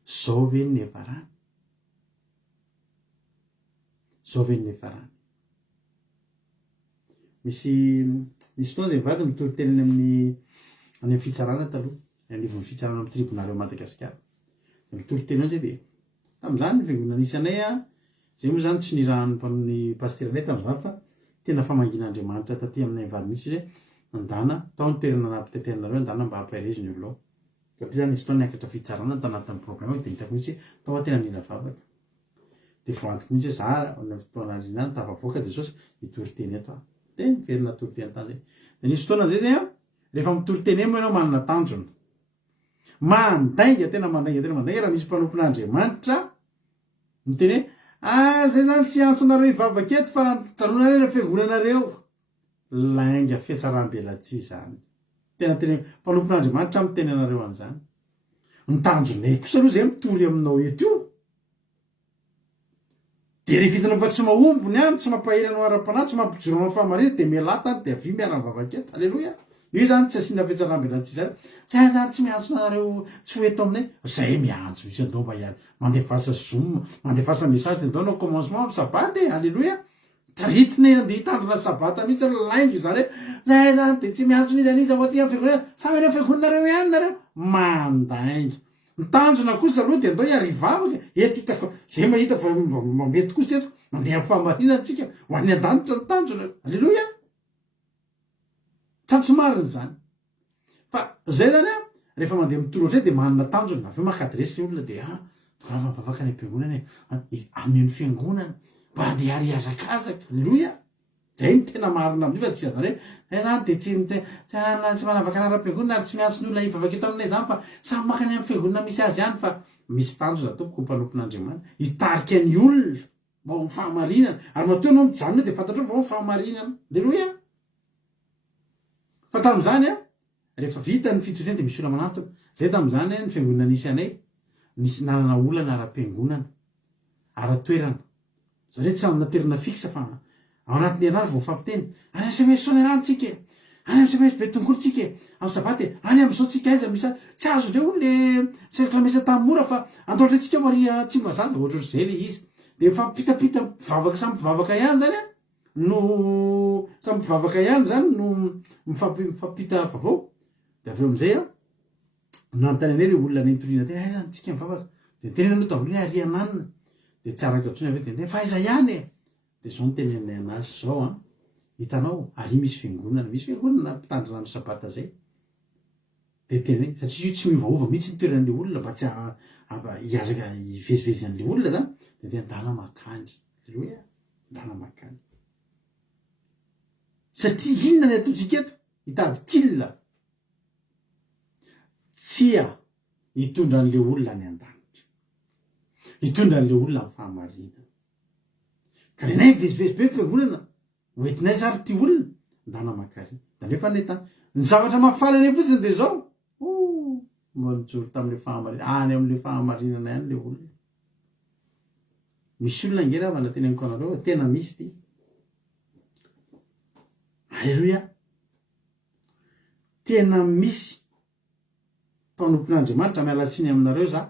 zao ve ny evarany zao ve ny evarany misy fotoana zay vady mitoro tenany any amin'ny fitsarana taloha anivon'ny fitsarana amin'ny tribunal Madagasikara de mitoro tenany zay de tam'izany ny fiangonana isanay zay moa zany tsy nirahan'ny mpanony pasteranay tam'izany fa tena famangin'Andriamanitra taty aminay vady mihitsy hoe andana tao ny toerana nampitetehanareo andana mba hampahirezy ny olo satria zany nisy fotoana niakatra fitsarana tanatin'ny problème de hitako mihitsy tao tena nila vavaka de voantoko mihitsy za ny fotoana rinany tavavoaka Jesosy hitory teny eto de miverina tory teny tany zay de nisy fotoana zay zay rehefa mitory teny moa ianao manana tanjona mandainga tena raha misy mpanompon'Andriamanitra miteny hoe zay zany tsy antso anareo hivavaka eto fa janonareo na fiangonanareo lainga fiatsaram-belatsia zany tena mpanompon'Andriamanitra miteny anareo an'izany ny tanjonay kosa aloha zay mitory aminao eto io de rehefa hitanao fa tsy mahombony any tsy mampahiranao ara-panahy tsy mampijoro fahamarina de mialatany de avy miara-mivavaka eto. Alleloia. Io zany tsy asiana fiatsaram-belatsia zany zany tsy miantso nareo tsy ho eto aminay zay miantso izy andao mba ihany mandefasa zoom mandefasa message andao no commencement amin'ny sabaty. Alleloia. Taritinay andeha hitandrina sabata mihitsy laingy zany zay zany de tsy miantso nizy aniza ho aty amin'ny fiangonana samy any fiangonanareo ihany nareo mandaingy mitanjona kosa aloha de andao iarivavaka eto hitako zay mahita fa mety kosa eto mandeha amin'ny fahamarinana antsika ho an'ny an-danitra ny tanjona. Alleloia. Tsy marina zany fa zay zany rehefa mandeha mitorotra de manana tanjona avy makadresy le olona de toa mivavaka any am-piangonana amin'ny fiangonana mba andeha ary azakazaka. Alleloia. Zay ny tena marina amin'io fa tsy zany hoe zany de tsy manavaka anara-piangonana ary tsy miantso ny olona hivavaka eto aminay zany fa samy makany amin'ny fiangonana misy azy ihany fa misy tanjona tompoko mpanompon'Andriamanitra hitarika ny olona mba ho fahamarinana ary matoa anao mijanona de fantatrao fa ho fahamarinana. Alleloia. Fa tam'izany rehefa vita ny fitotrena de misy olona manatona zay tam'izany ny fiangonana nisy anay nisy nanana olana ara-piangonana ara-toerana zareo tsy amina toerana fixa fa ao anatin'ny herinandro vao fampiteny any amin'ny semesy sonerantsika any amin'ny semesy betongolotsika amin'ny sabaty any amin'izao tsika aiza misy tsy azo le olo le cercle mesa tamora fa andoatretsika maria tsy mazany ohatra zay le izy de fampitapita mivavaka samy mpivavaka ihany zany a no samy mpivavaka ihany zany no mifampita vavao de aveo am'izay a nanontany anay le olona nentoriana tena ai zany tsika mivavaka de tena no tavolo hoe ariananina de tsara tatsony ave de fa aiza ihany e de zao nyteny aminay anazy zao a hitanao ary misy fiangonana mpitandry rano sabata zay de tena satria io tsy miovaova mihitsy ny toeran'le olona mba tsy hiazaka hivezivezy an'le olona zany de tena ndana makany aleloia ndana makany satria inona ny ataontsika eto hitady kilina tsia hitondra an'le olona ny an-danitra hitondra an'le olona ny fahamarina ka nenay vezivezy be fiangonana hoentinay zary ty olona ndana makary da nefa neta ny zavatra mafaly any fotsiny de zao mba nijoro tamin'le fahamarina any amin'le fahamarinana ihany le olona misy olona ngera mana teny amiko anareo tena misy ty alleloia tena misy mpanompon'Andriamanitra mialatsiny aminareo za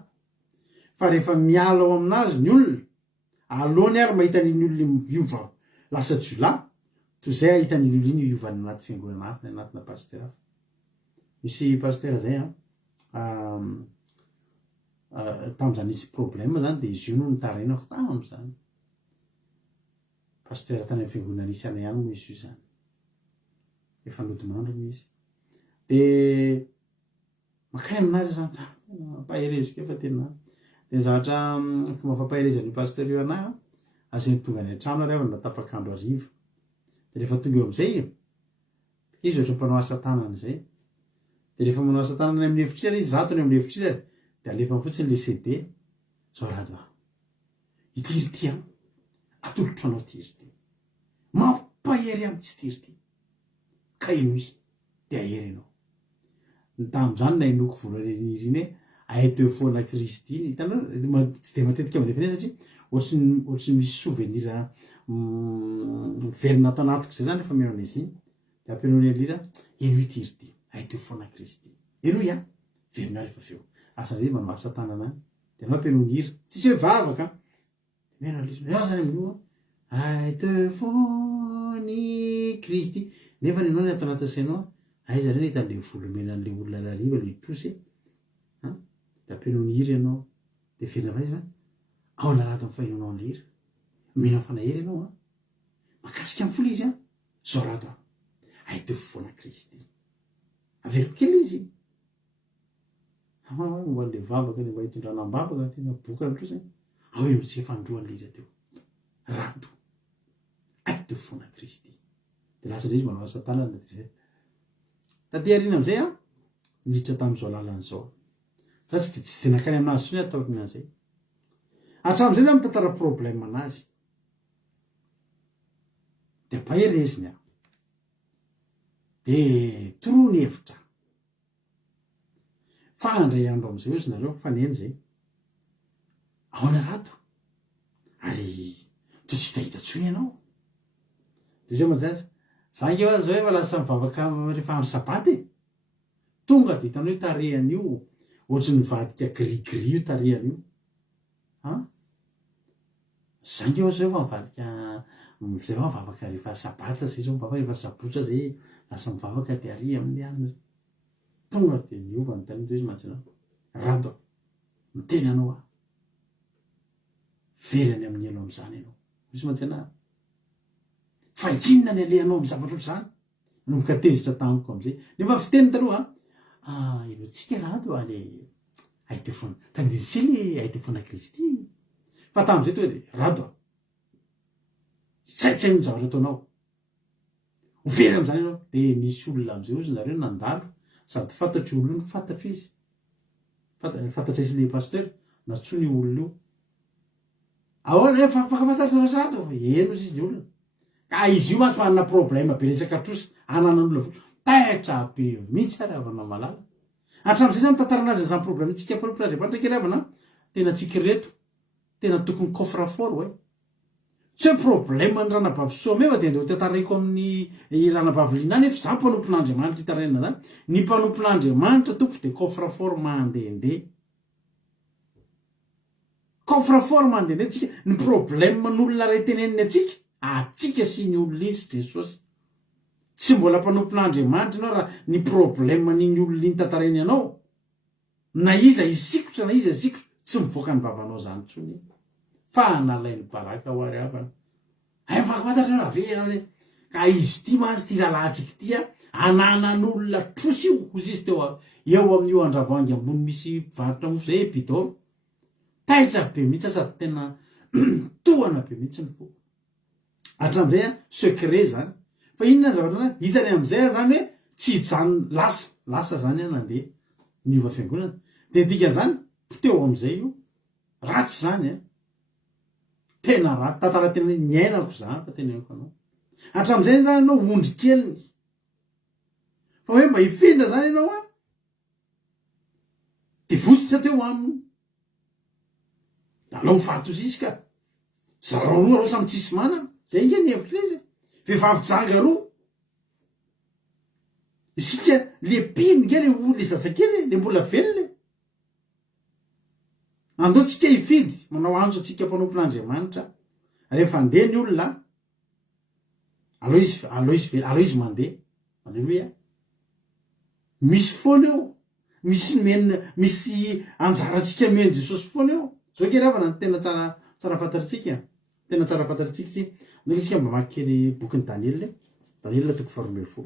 fa rehefa miala ao aminazy ny olona alohany ary mahita n'iny olona miova lasa jola toy zay ahita n'iny olona iny iovany anaty fiangonana hafa ny anatina pasteur hafa misy pasteur zay tam'zany isy problème zany de izy io no nitarainako tam'zany pasteur tany amin'ny fiangonana isy ana ihany moa izy io zany efa nodimandro izy de makay aminazy zany pahereziko efa tena de zavatra fomba fampaherezan'io pasteur io anahy azay tonga any an-trano ary avy natapakandro ariva de rehefa tonga eo am'izay izy ohatra mpanao asa tanana zay de rehefa manao asa tanana amin'ny hevitrira izy zatony amin'ny hevitrira de alefa fotsiny le CD zao raha do itirity any atolotro anao tirity mampahery amin'ny tsy tirity ka inoy de ahery anao tam'zany na inoko voalohany iriny hoe ahay teo foana Kristy iny hitanao tsy de matetika mandefa satria ohatsy misy souvenir verina atao anatiko zay zany efa mihaona izy iny de ampianony alira inoy tirity ahay teo foana Kristy enoy a verina rehefa feo asa zay manao asa tanana de anao ampianony hira tsisy hoe vavaka de mihaona alira zany amin'io ahay teo foany Kristy nefa nenao ny atao anaty sainao aiza reny hitan'le volomenan'le olona lariva le trosy de ampianony hira ianao de verina va izy va ao anarato amin'ny fahinonao an'le hira mino fanahery ianao makasika amin'ny folo izy zao raha to ahay teo foana Kristy averiko kely izy hoan'le vavaka le mba hitondranam-bavaka tena bokany trosy ao eo mitsika fandroan'le hira teo rato ahay teo foana Kristy de lasa le izy manao asa tanana de zay taty arina am'izay niditra tam'izao lalan'izao za tsy tena kany aminazy sony ataorina an'izay hatram'izay za mitantara problème anazy de ampahereziny de torony hevitra fa andray andro am'izay ozy nareo faneny zay ao na rato ary to tsy hitahita tsony ianao de zay manjany zange zao efa lasa mivavaka rehefa andro sabaty tonga de hitanao io tarehan'io ohatsy nivadika grigri io tarehan'io zange zao efa mivadika zay fa mivavaka rehefa sabata zay zao mivavaka rehefa sabotra zay lasa mivavaka de ary amin'ny any tonga de miova ny tany izy mantsy rato miteny anao verany amin'ny elo am'izany ianao misy mantsy ana fa inona ny alehanao amin'ny zavatra ohatr' zany nomboka tezitra tamiko am'izay nefa fiteny taloha enotsika raha to ale ahay teo foana tandisy le ahay teo foana Kristy fa tam'izay to de raha to saitsay ny zavatra ataonao very am'izany ianao de misy olona am'izay ozy nareo nandalo sady fantatry olo io fantatry izy fantatra izy le pasteur natsony olona io ahoana afaka fantatry rasy raha to eno izy izy olona ka izy io matsy manana problème be resaka trosy ananan'olona vo taitra be mihitsy ary avana malala hatram'izay zany mitantaranazy zany problème tsika mpanompin'Andriamanitra keravana tena tsikireto tena tokony coffre fort tsy hoe problème ny ranabavy meva de tantaraiko amin'ny ranabavy lina nefa za mpanompon'Andriamanitra hitaraina zany ny mpanompon'Andriamanitra tompo de coffre-fort mandehandeha coffre-fort mandehandeha tsika ny problème n'olona ray teneniny atsika sy ny olona izy Jesosy tsy mbola mpanompon'Andriamanitra ianao raha ny problème n'iny olona iny tantarainy ianao na iza isikotra na iza isikotra tsy mivoaka ny vavanao zany tsony fa analai'ny baraka ho ary avana fakofantarana ave ka izy ty mantsy ty rahalahtsika ty ananan'olona trosy io ozy izy teo eo amin'io andravoangy ambony misy varotra mofo zay bidon taitra be mihitsy sady tena tohana be mihitsy ny fo hatram'izay secret zany fa inona zavatra hitany am'izay zany hoe tsy jany lasa zany nandeha niova fiangonana de dika zany teo am'izay io ratsy zany tena ratsy tantara tena ny ainako za fa tena eniko anao hatram'izay zany anao ondry keliny fa hoe mba hifindra zany ianao de votsitra teo aminy alao fatozy izy ka zarao roa alao samy tsisy manana zay inga ny hevitra izy vehivavy janga roa isika le pino nge le zazakely le mbola velona andao tsika hifidy manao anjo atsika mpanompon'Andriamanitra rehefa andeha ny olona alo izy mandeha alleluia misy foana eo misy anjaratsika meny Jesosy foana eo zao ke ravana ny tena tsara fantaritsika tena tsara fantaritsika sy ndraiky tsika mba maky kely bokyny Daniel toko 12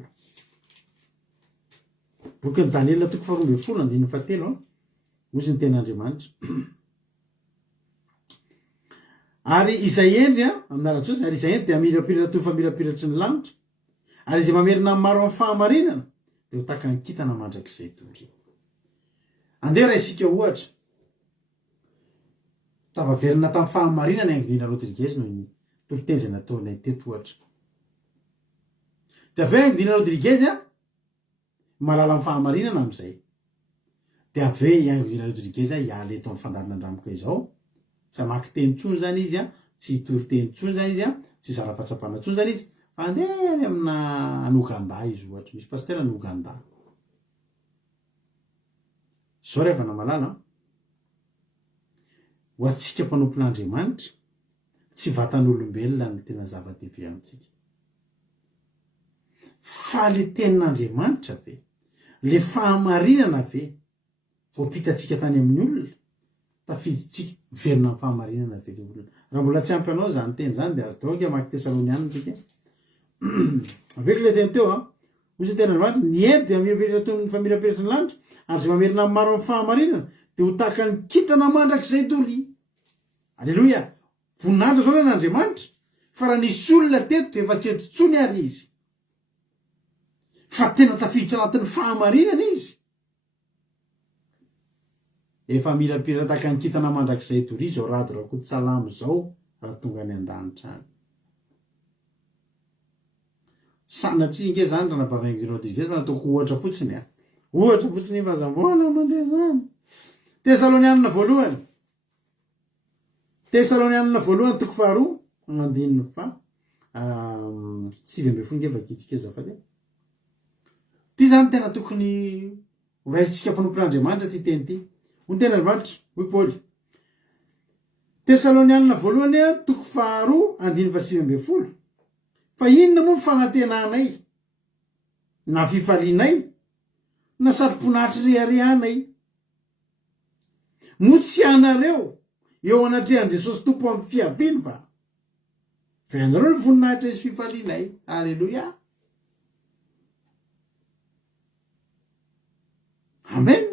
bokyny Daniel toko 12 andiny fatelo ozy ny ten'Andriamanitra ary izay endry amin'n'alatsosy ary izay endry de amirapiratra toy fa mirapiratry ny lanitra ary izay mamerina maro amin'ny fahamarinana de ho taka nikitana mandrak'izay tory andeha raha isika ohatra tavaverina tamin'ny fahamarinana Aingovina Rodriguez noho ny tolotezana ataonay teto ohatra de avy eo Aingovina Rodriguez malala amin'ny fahamarinana am'izay de avy eo Aingovina Rodriguez hiala eto amin'ny fandarina andramoka izao tsy hamaky teny tsony zany izy tsy hitory teny tsony zany izy tsy zara fahatsapana tsony zany izy fa andeha any amina Ouganda izy ohatra misy pasteur any Ouganda zao rehefa namalala ho atsika mpanompon'Andriamanitra tsy vatan'olombelona ny tena zava-dehibe amintsika fa le tenin'Andriamanitra ve le fahamarinana ve voapitatsika tany amin'ny olona tafiditsika verina amin'ny fahamarinana ve le olona raha mbola tsy ampy anao zany teny zany de aritoka maky Tesalonianina tsika aveko le teny teo ozy ten'Andriamanitra ny hery de amirapiratra famirapiratry ny lanitra ary zay mamerina maro amin'ny fahamarinana de ho tahaka ny kitana mandrak'izay tory alleluia voninahitra zao n'Andriamanitra fa raha nisy olona teto de efa tsy eto tsony ary izy fa tena tafiditra anatin'ny fahamarinana izy efa mirapiratra tahaka ny kitana mandrak'izay tory zao rado rakoto salamo zao raha tonga ny an-danitra any sanatria nge zany raha nabavaingy Rodriguez nataoko ohatra fotsiny fazamboana mandeha zany Tesalonianina voalohany toko 2 andininy fa 7 nge vakitsika zafady ty zany tena tokony horaisitsika mpanompon'Andriamanitra ty teny ty ny ten'Andriamanitra hoy Paoly Tesalonianina voalohany toko 2 andininy fa 7 fa inona moa fanantenanay na fifalinay na saromponahitry reharehanay motsy anareo eo anatrehan Jesosy tompo amin'ny fiaviany fa ianareo ny voninahitra izy fifalinay alleluia amen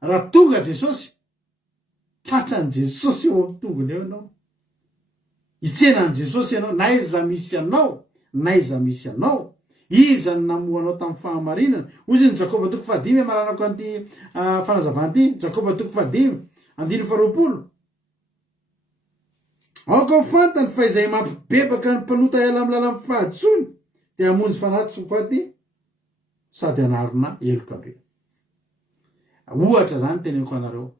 raha tonga Jesosy tratran Jesosy eo amin'ny tongony eo ianao hitsenany Jesosy ianao na iza misy anao iza ny namoanao tamin'ny fahamarinana ozy ny Jakoba toko 5 maranako anty fanazavanty Jakoba toko 5 andiny 20 aoka ho fantany fa izay mampibebaka ny mpanota ela amin'ny lala fahatsony de hamonjy fanaty faty sady anarona eloka be ohatra zany teneniko anareo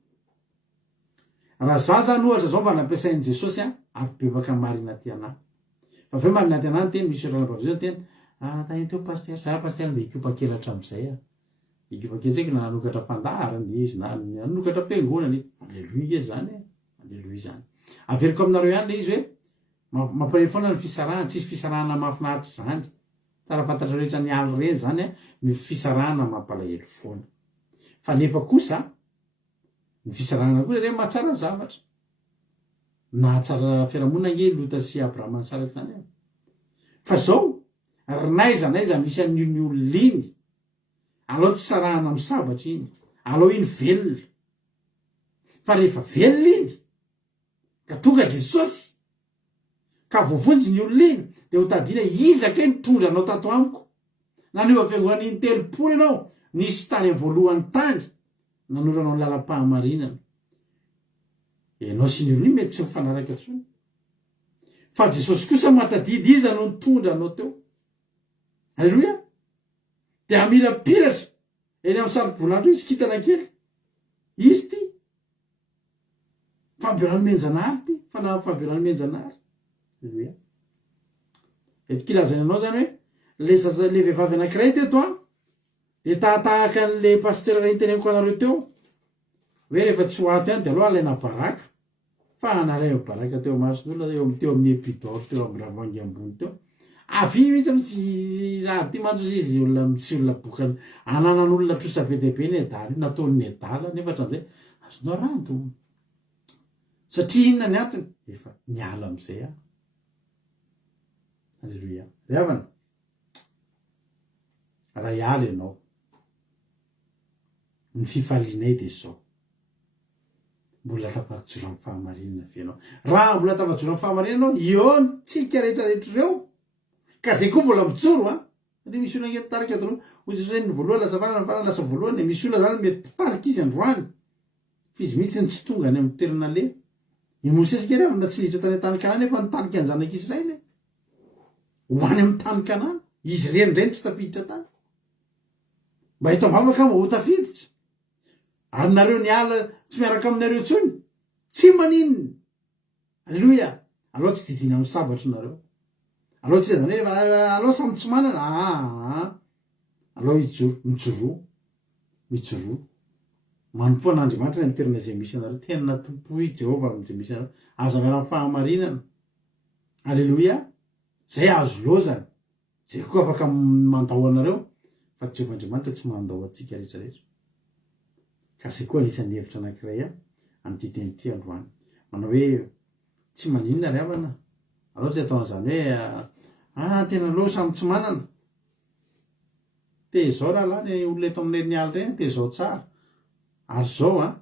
raha za zany ohatra zao mba nampiasain'i Jesosy ary bebaka marina ty anahy fa ve marina ty anahy ny teny misy ranam-pavizao ny teny tany teo paster zara paster de ikopa-kelatra am'izay ikopa-kely tsaiko na nanokatra fandarany izy na nanokatra fiangonana izy alleloia izy zany alleloia zany averiko aminareo ihany le izy hoe mampireny foana ny fisarahana tsisy fisarahana mahafinaritra zany tsara fantatra rehetra ny aly reny zany ny fisarahana mampalahelo foana fa nefa kosa ny fisarahana koa re mahatsara zavatra na tsara fiarahamonina nge Lota sy Abrahama nisaraky zany fa zao naiza misy an'iny olona iny alao tsy sarahana amin'ny sabatra iny alao iny velona fa rehefa velona iny ka tonga Jesosy ka voavonjy ny olona iny de ho tadina izake nitondra anao tato amiko naneo fiangonana iny telopolo ianao nisy tany amin'ny voalohany tany nanoranao ny lalam-pahamarinana ianao sy ny olona iny mety tsy mifanaraka tsony fa Jesosy kosa matadidy iza no nitondra anao teo alleloia de amirapiratra eny amin'ny sariko-bolandro izy kitana kely izy ty fambiarano menjanary ty fambiarano menjanary alleloia etikilazany anao zany hoe le vehivavy anankiray teto de tahatahaka an'le paster ray niteneniko anareo teo hoe rehefa tsy ho ato ihany de aloha alaina baraka fa analay baraka teo mason'olona teo amin'ny epidore teo amin'ny ravoangy ambony teo avy mihitsy mitsy raha ty manjo izy olona tsy olona bokany ananan'olona trosa be dehibe ny adaly nataony adala nefa hatram'izay azonao rando satria inona ny atony efa niala am'izay alleloia ryavana raha hiala ianao ny fifalinay de zao mbola tafajoro amin'ny fahamarinana fianao raha mbola tafajoro amin'ny fahamarinana anao eo ny tsika rehetrarehetra reo ka zay koa mbola mijoro de misy olona ngetarika atao ozy zay ny voalohany lasa farana farana lasa voalohany misy olona zany mety pitarika izy androany fizy mihitsy ny tsy tonga any amin'ny toerana le ny Mosesy kely avy na tsy niditra tany an-tany Kanana nefa nitanika ny zanak'Israely ho any amin'ny tany Kanana izy renireny tsy tafiditra tany mba hito ambavaka mba ho tafiditra ary nareo niala tsy miaraka aminareo tsony tsy maninona alleloia aloha tsy didina amin'ny sabatra nareo aloha tsy zany hoe aloha samy tsy manana aloha mijoro manompo an'Andriamanitra ny toerana izay misy anareo tena tompo i Jehova amin'izay misy anareo aza miara amin'ny fahamarinana alleloia zay azo lozana zay koa afaka mandao anareo fa Jehova Andriamanitra tsy mandao atsika rehetrarehetra ka zay koa anisan'ny hevitra anankiray an'ity ty androany manao hoe tsy maninona ry havana aloha tsy atao an'izany hoe tena loha samy tsy manana te zao raha lany olona eto amin'ilay nialy reny te zao tsara ary zao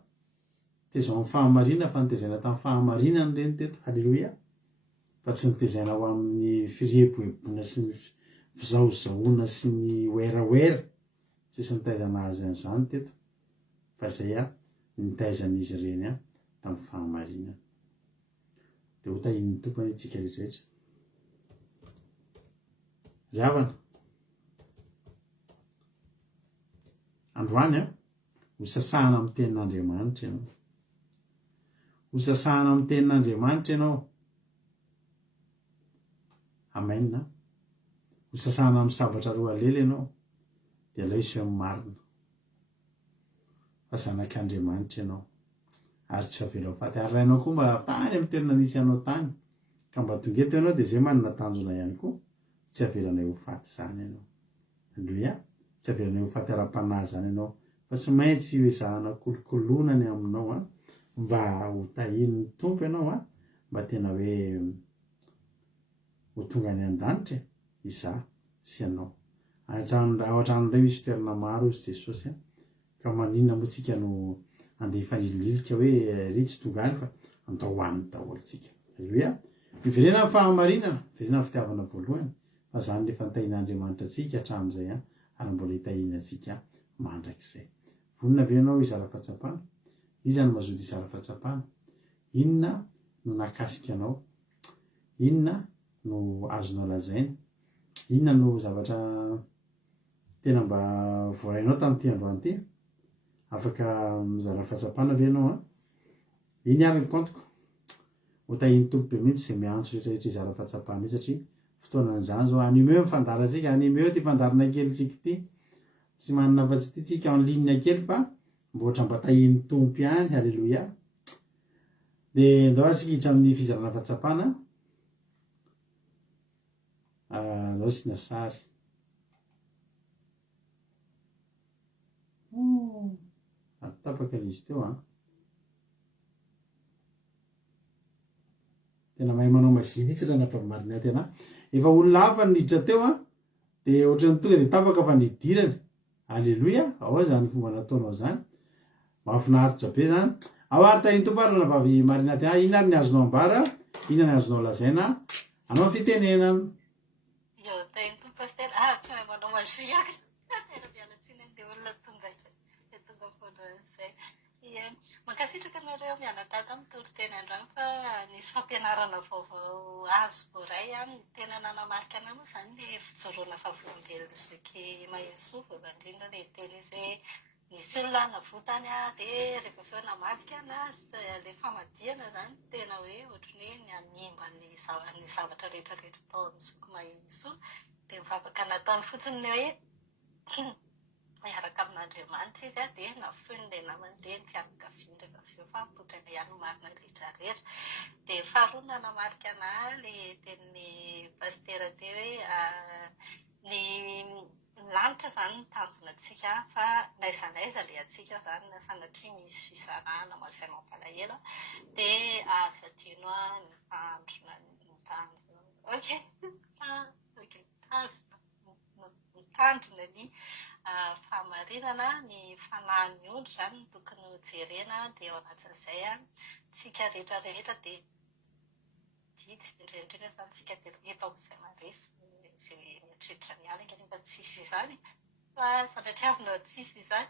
te zao amin'ny fahamarina fa nitezaina tamin'ny fahamarinany reny teto alleloia fa tsy nitezaina ho amin'ny fireheboebona sy ny fizahozahoana sy ny oeraoera tsisy nitaizana azy an'izany teto fa zay nitaizan'izy ireny tamin'ny fahamarinana de ho tahin'ny tompony itsika rehetrarehetra ry havana androany ho sasahana amin'ny tenin'Andriamanitra ianao ho sasahana amin'ny tenin'Andriamanitra ianao amen ho sasahana amin'ny sabatra roa alely ianao de aleo isy amin'ny marina fa zanak'Andriamanitra ianao ary tsy avela ho faty ary rainao koa mba tany amin'ny toerana nisy anao tany ka mba tongeto ianao de zay manana tanjona ihany koa tsy avelanay ho faty zany ianao alleluia tsy avelanay ho faty ara-panahy zany ianao fa tsy maintsy hoezahana kolokolonany aminao mba ho tahin'ny tompo ianao mba tena hoe ho tonga any an-danitra izaho sy ianao ao atramin'ilay misy toerana maro izy Jesosy ka maninona moa tsika no andeha hifanilililika hoe ry tsy tonga any fa andao hoaniny daholo tsika alleluia miverena amin'ny fahamarinana miverena amin'ny fitiavana voalohany fa zany rehefa nitahin'Andriamanitra atsika hatramin'izay ary mbola hitahina atsika mandrakizay vonina ve ianao izara fahatsapana iza no mazoto izara fahatsapana inona no nakasika anao inona no azonao lazaina inona no zavatra tena mba voarainao tamin'ity androany ty afaka mizara fahatsapana ve ianao iny ary ny kontiko hotahiny tompo be mihitsy zay miantso rehetrarehetra izara fahatsapah mihitsy satria fotoanan'izany zao animeo mifandaratsika animeo ty fandarana kelitsika ty tsy manana afa-tsy ty tsika en ligne kely fa mbo ohatra mba tahiny tompo ihany alleloia de ndao asikiditra amin'ny fizarana fahatsapana zao sina sary atapaka izy teo tena mahay manao mazy mihitsy raha nampamarinay tena efa olona hafa niditra teo de ohatrany tonga de tapaka fa nidirany alleloia ao zany fomba nataonao zany mahafinaritra be zany ao ary tahiny tompo ary navavy marina tena ina ary ny azonao ambara ina ny azonao lazaina anao fitenenana Io, tahiny tompo pasteur. Tsy mahay manao magia. Tena mialatsiny an'ilay olona tonga foana izay. Mankasitraka anareo mianadahy mitoro teny andrano fa nisy fampianarana vaovao azo voray ny tena nanamarika anao moa izany ilay fijoroana fahavolombelona isaky Mahesoa voalandrindra ilay teny izy hoe nisy olona navotany dia rehefa avy eo namadika na ilay famadiana izany tena hoe ohatran'ny hoe nanimba ny zavatra rehetrarehetra tao amin'ny zoko Mahesoa dia mivavaka nataony fotsiny ny hoe miaraka amin'Andriamanitra izy dia nafoin'ilay namany dia nifianakaviany rehefa avy eo fa mipoitra ihany marina rehetrarehetra. Dia faharoa nanamarika anahy ilay tenin'ny pastera teo hoe ny lanitra izany ny tanjona antsika fa naiza naiza ilay atsika izany na sanatria misy fisarahana mazay mampalahelo dia aza tiano mitandrona mitandrona mitandrina ny fahamarinana ny fanahin'ny ondry izany no tokony ho jerena dia ao anatin'izay tsika rehetrarehetra dia didy indrindrindra izany tsika dia eto amin'izay maresy izay mieritreritra ny alina nefa tsisy izany fa sanatria avy nao tsisy izany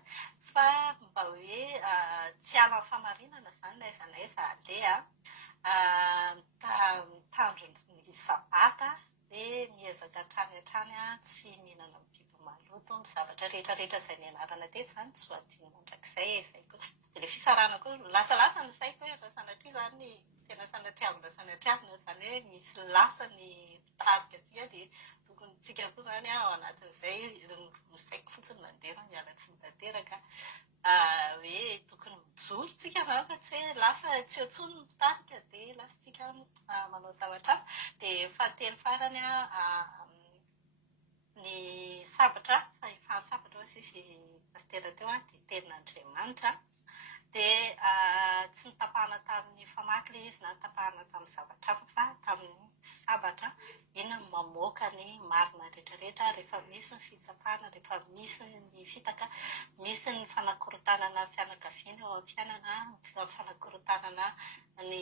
fa mba hoe tsy ala famarinana izany naiza naiza alea mitandro ny sabata dia miezaka hatrany hatrany tsy mihinana biby maloto ny zavatra rehetrarehetra izay nianarana teto izany tsy ho adino mandrakizay izay koa dia ilay fisarahana koa lasalasa ny saiko hoe raha sanatria izany tena sanatriavina izany hoe misy lasa ny fitarika antsika dia tokony tsika koa izany ao anatin'izay misaiko fotsiny mandeha miala tsy mitateraka hoe tokony mijoro tsika izany fa tsy hoe lasa tsy eo intsony ny fitarika dia lasa tsika manao zavatra hafa dia fahatelo farany ny sabatra fahasabatra hoe sisy pastera teo dia tenin'Andriamanitra dia tsy nitapahana tamin'ny famaky ilay izy na nitapahana tamin'ny zavatra hafa fa tamin'ny sabatra iny no mamoaka ny marina rehetrarehetra rehefa misy ny fitsapahana rehefa misy ny fitaka misy ny fanakorotanana fianakaviana ao amin'ny fiainana fanakorotanana ny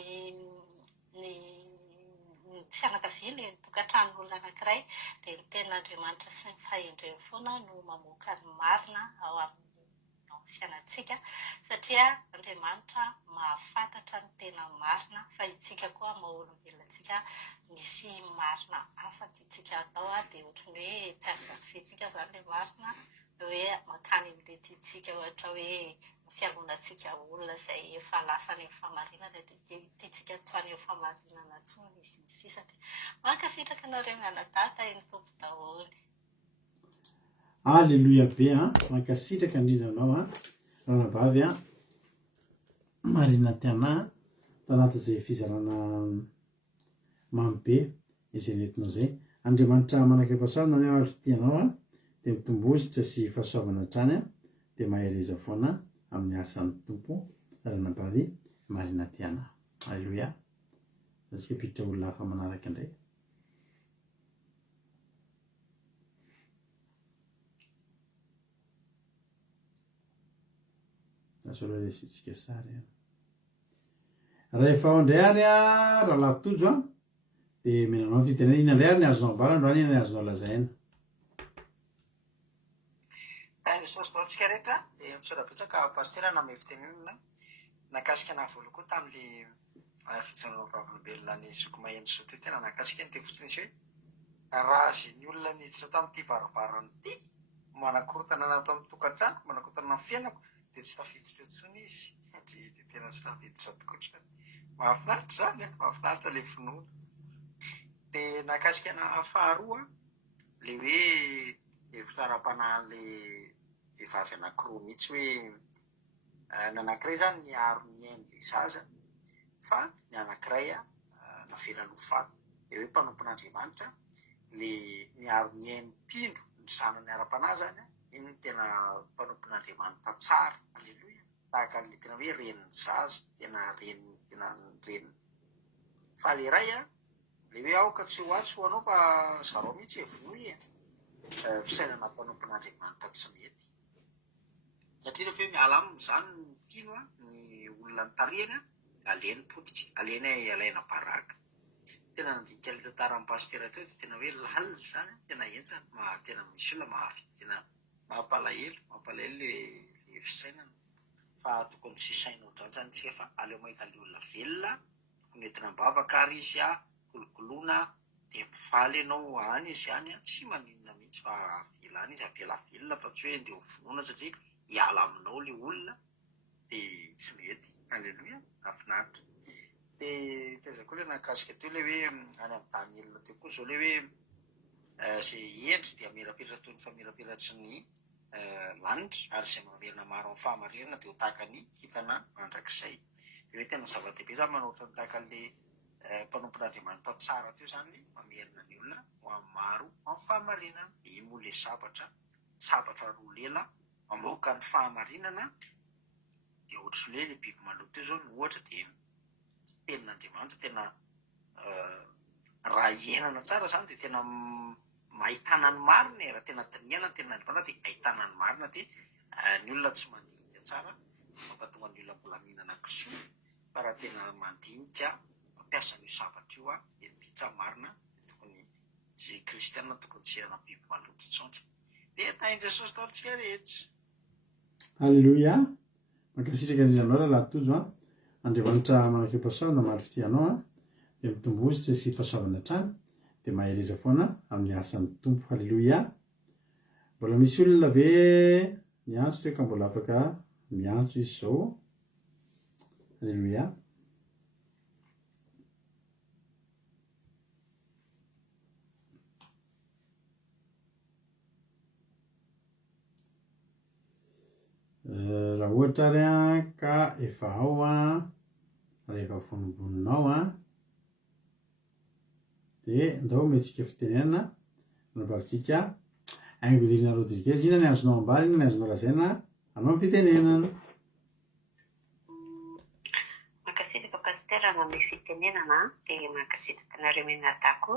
fianakaviana ny tokantranon'olona anankiray dia ny tenin'Andriamanitra sy ny fahendreny foana no mamoaka ny marina ao amin'ny fiainantsika satria Andriamanitra mahafantatra ny tena marina fa itsika koa maha-olombelona antsika misy marina hafa tiantsika atao dia ohatran'ny hoe perversentsika izany ilay marina hoe mankany amin'ilay tiantsika ohatra hoe fiangonantsika olona izay efa lasany amin'ny famarinana dia tiantsika tsy ho any amin'ny famarinana intsony izy ny sisa dia mankasitraka anareo mianadahy tahiny tompo daholo. Alleluia be mankasitraka indrindra anao ranavavy marina tiana tanatin'izay fizarana mamy be izay nentinao izay Andriamanitra manakam-pahasoavana ny avy tianao dia mitombositra sy fahasoavana hatrany dia mahereza foana amin'ny asan'ny tompo ranavavy marina tiana. Alleluia. Zasika piditra olona hafa manaraka indray. Nasolo resitsika sary rehefa ao indray ary raha latojo dia menanao ny fitenena ina indray ary ny azonao ambara androany ina ny azonao lazaina. Jesosy taontsika rehetra dia misorabetsaka pastera name fitenenana nakasika na voalo koa tamin'ilay fijoroana vavolombelona ny zoko Mahesoa teo tena nakasika ny teo fotsiny izy hoe raha izay ny olona niditra tamin'ity varovarana ity manakorotana natao amin'ny tokantrano manakorotana amin'ny fiainako dia tsy tafiditra intsony izy dia tena tsy tafiditra tokotrany mahafinaritra zany mahafinaritra le finoana. Dia nakasikana faharoa le hoe hevitra ara-panahy le vavy anankiroa mihitsy hoe ny anankiray zany niaro ny ain'le zaza fa ny anankiray navela lofaty. Dia hoe mpanompon'Andriamanitra le niaro ny ain'ny mpindro ny zanany ara-panahy zany iny ny tena mpanompon'Andriamanitra tsara. Alleloia. Tahaka le tena hoe reniny zaza tena reny. Fa le iray le hoe aoka tsy ho atsy ho anao fa zareo mihitsy evoy fisainana mpanompon'Andriamanitra tsy mety. Satria rehefa hoe miala aminy zany ny tino ny olona nitarihany aleny potitra, aleny alaina baraka. Tena nandinika le tantaran'ny pastera teo dia tena hoe lalina zany, tena entsana, tena misy olona tena mampalahelo le fisainana. Fa tokony tsy saina ohatrany tsika fa aleo mahita le olona velona, tokony entina mbavaka ary izy kolokoloina dia mifaly ianao any izy any tsy maninona mihitsy fa avela any izy avela velona fa tsy hoe ndeha ho vonoina satria hiala aminao le olona dia tsy mety. Alleloia, mahafinaritra. Dia teza koa le nakasika teo le hoe any amin'ny Daniel teo koa zao le hoe izay endry dia miraperatra toy ny famiraperatry ny lanitra ary izay mamerina maro amin'ny fahamarinana dia ho tahaka ny kintana mandrakizay. Dia hoe tena zava-dehibe zany manoatra ny tahaka le mpanompon'Andriamanitra tsara teo zany le mamerina ny olona ho amin'ny maro amin'ny fahamarinana. Dia iny moa le sabatra roa lela mamoaka ny fahamarinana. Dia ohatra hoe le biby maloto teo zao no ohatra dia tenin'Andriamanitra tena raha hiainana tsara zany dia tena mahitana ny marina raha tena dinihana ny tenin'Andriamanitra dia ahitana ny marina dia ny olona tsy mandinika tsara mampatonga ny olona mbola mihinana kisoa fa raha tena mandinika mampiasa io sabatra io dia mipitra marina tokony tsy kristianina tokony tsy hiainana biby maloto intsony. Dia tahin' Jesosy taontsika rehetra. Alleluia. Mankasitraka indrindra anao lahatojo Andriamanitra manakeo pasoavana maro fitianao dia mitombozy sy pasoavana hatrany dia mahereza foana amin'ny asan'ny tompo. Halleloia. Mbola misy olona ve miantso teo ka mbola afaka miantso izy zao. Halleluia. Raha ohatra ary ka efa ao rehefa vonimboninao dia ndao mentsika fitenenana nabavitsika Aingodirina Rodriguez ina ny azonao ambarina ny azonao lazaina anao amin'ny fitenenana. Mankasitraka pastera amin'ny fitenenana dia mankasitraka nareo menadako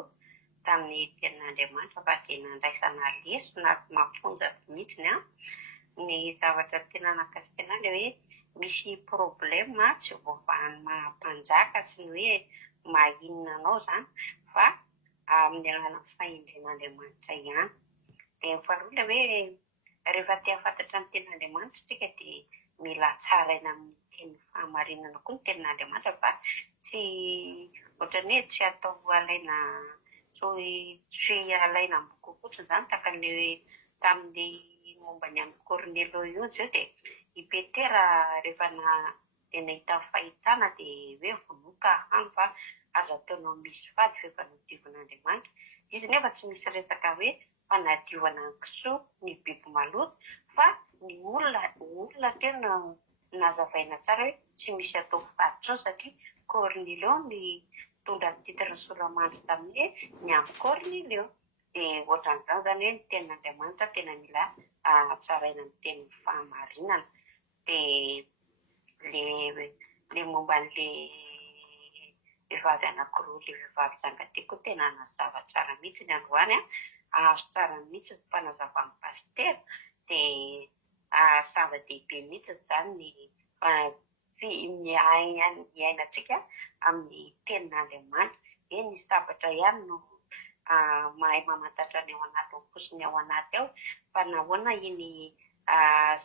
tamin'ny tenin'Andriamanitra fa dia nandraisana leso na mamponja mihitsiny ny zavatra tena nakasika anao le hoe misy problema tsy voavahan'ny mahampanjaka sy ny hoe mahinona anao zany fa amin'ny alalan'ny fahendren'Andriamanitra ihany. Dia faharoa le hoe rehefa te hafantatra ny tenin'Andriamanitra tsika dia mila tsaraina amin'ny teny fahamarinana koa ny tenin'Andriamanitra fa tsy ohatrany hoe tsy atao alaina tsy alaina amin'ny boky fotsiny zany tahaka ny hoe tamin'ny momba ny amin'ny Cornelio io zao dia i Petera rehefa dia nahita fahitana dia hoe vonoka any fa azo ataonao misy fady fa efa nadiovan'Andriamanitra. Izy nefa tsy misy resaka hoe fanadiovana ny kisoa ny biby maloto fa ny olona tena nazavaina tsara hoe tsy misy atao fady intsony satria Cornelio ny tondra ny titry ny soramandry tamin'ny ny amin'ny Cornelio. Dia ohatran'izany zany hoe ny tenin'Andriamanitra tena mila tsaraina ny teny fahamarinana. Dia le momba n'le vehivavy anankiroa le vehivavy jangadiko tena nazava tsara mihitsy ny androany azo tsara mihitsy ny fanazavan'ny pastera dia zava-dehibe mihitsy zany ny ainatsika amin'ny tenin'Andriamanitra. Ny sabatra ihany no mahay mamantatra ny ao anaty fosiny ao anaty ao fa nahoana iny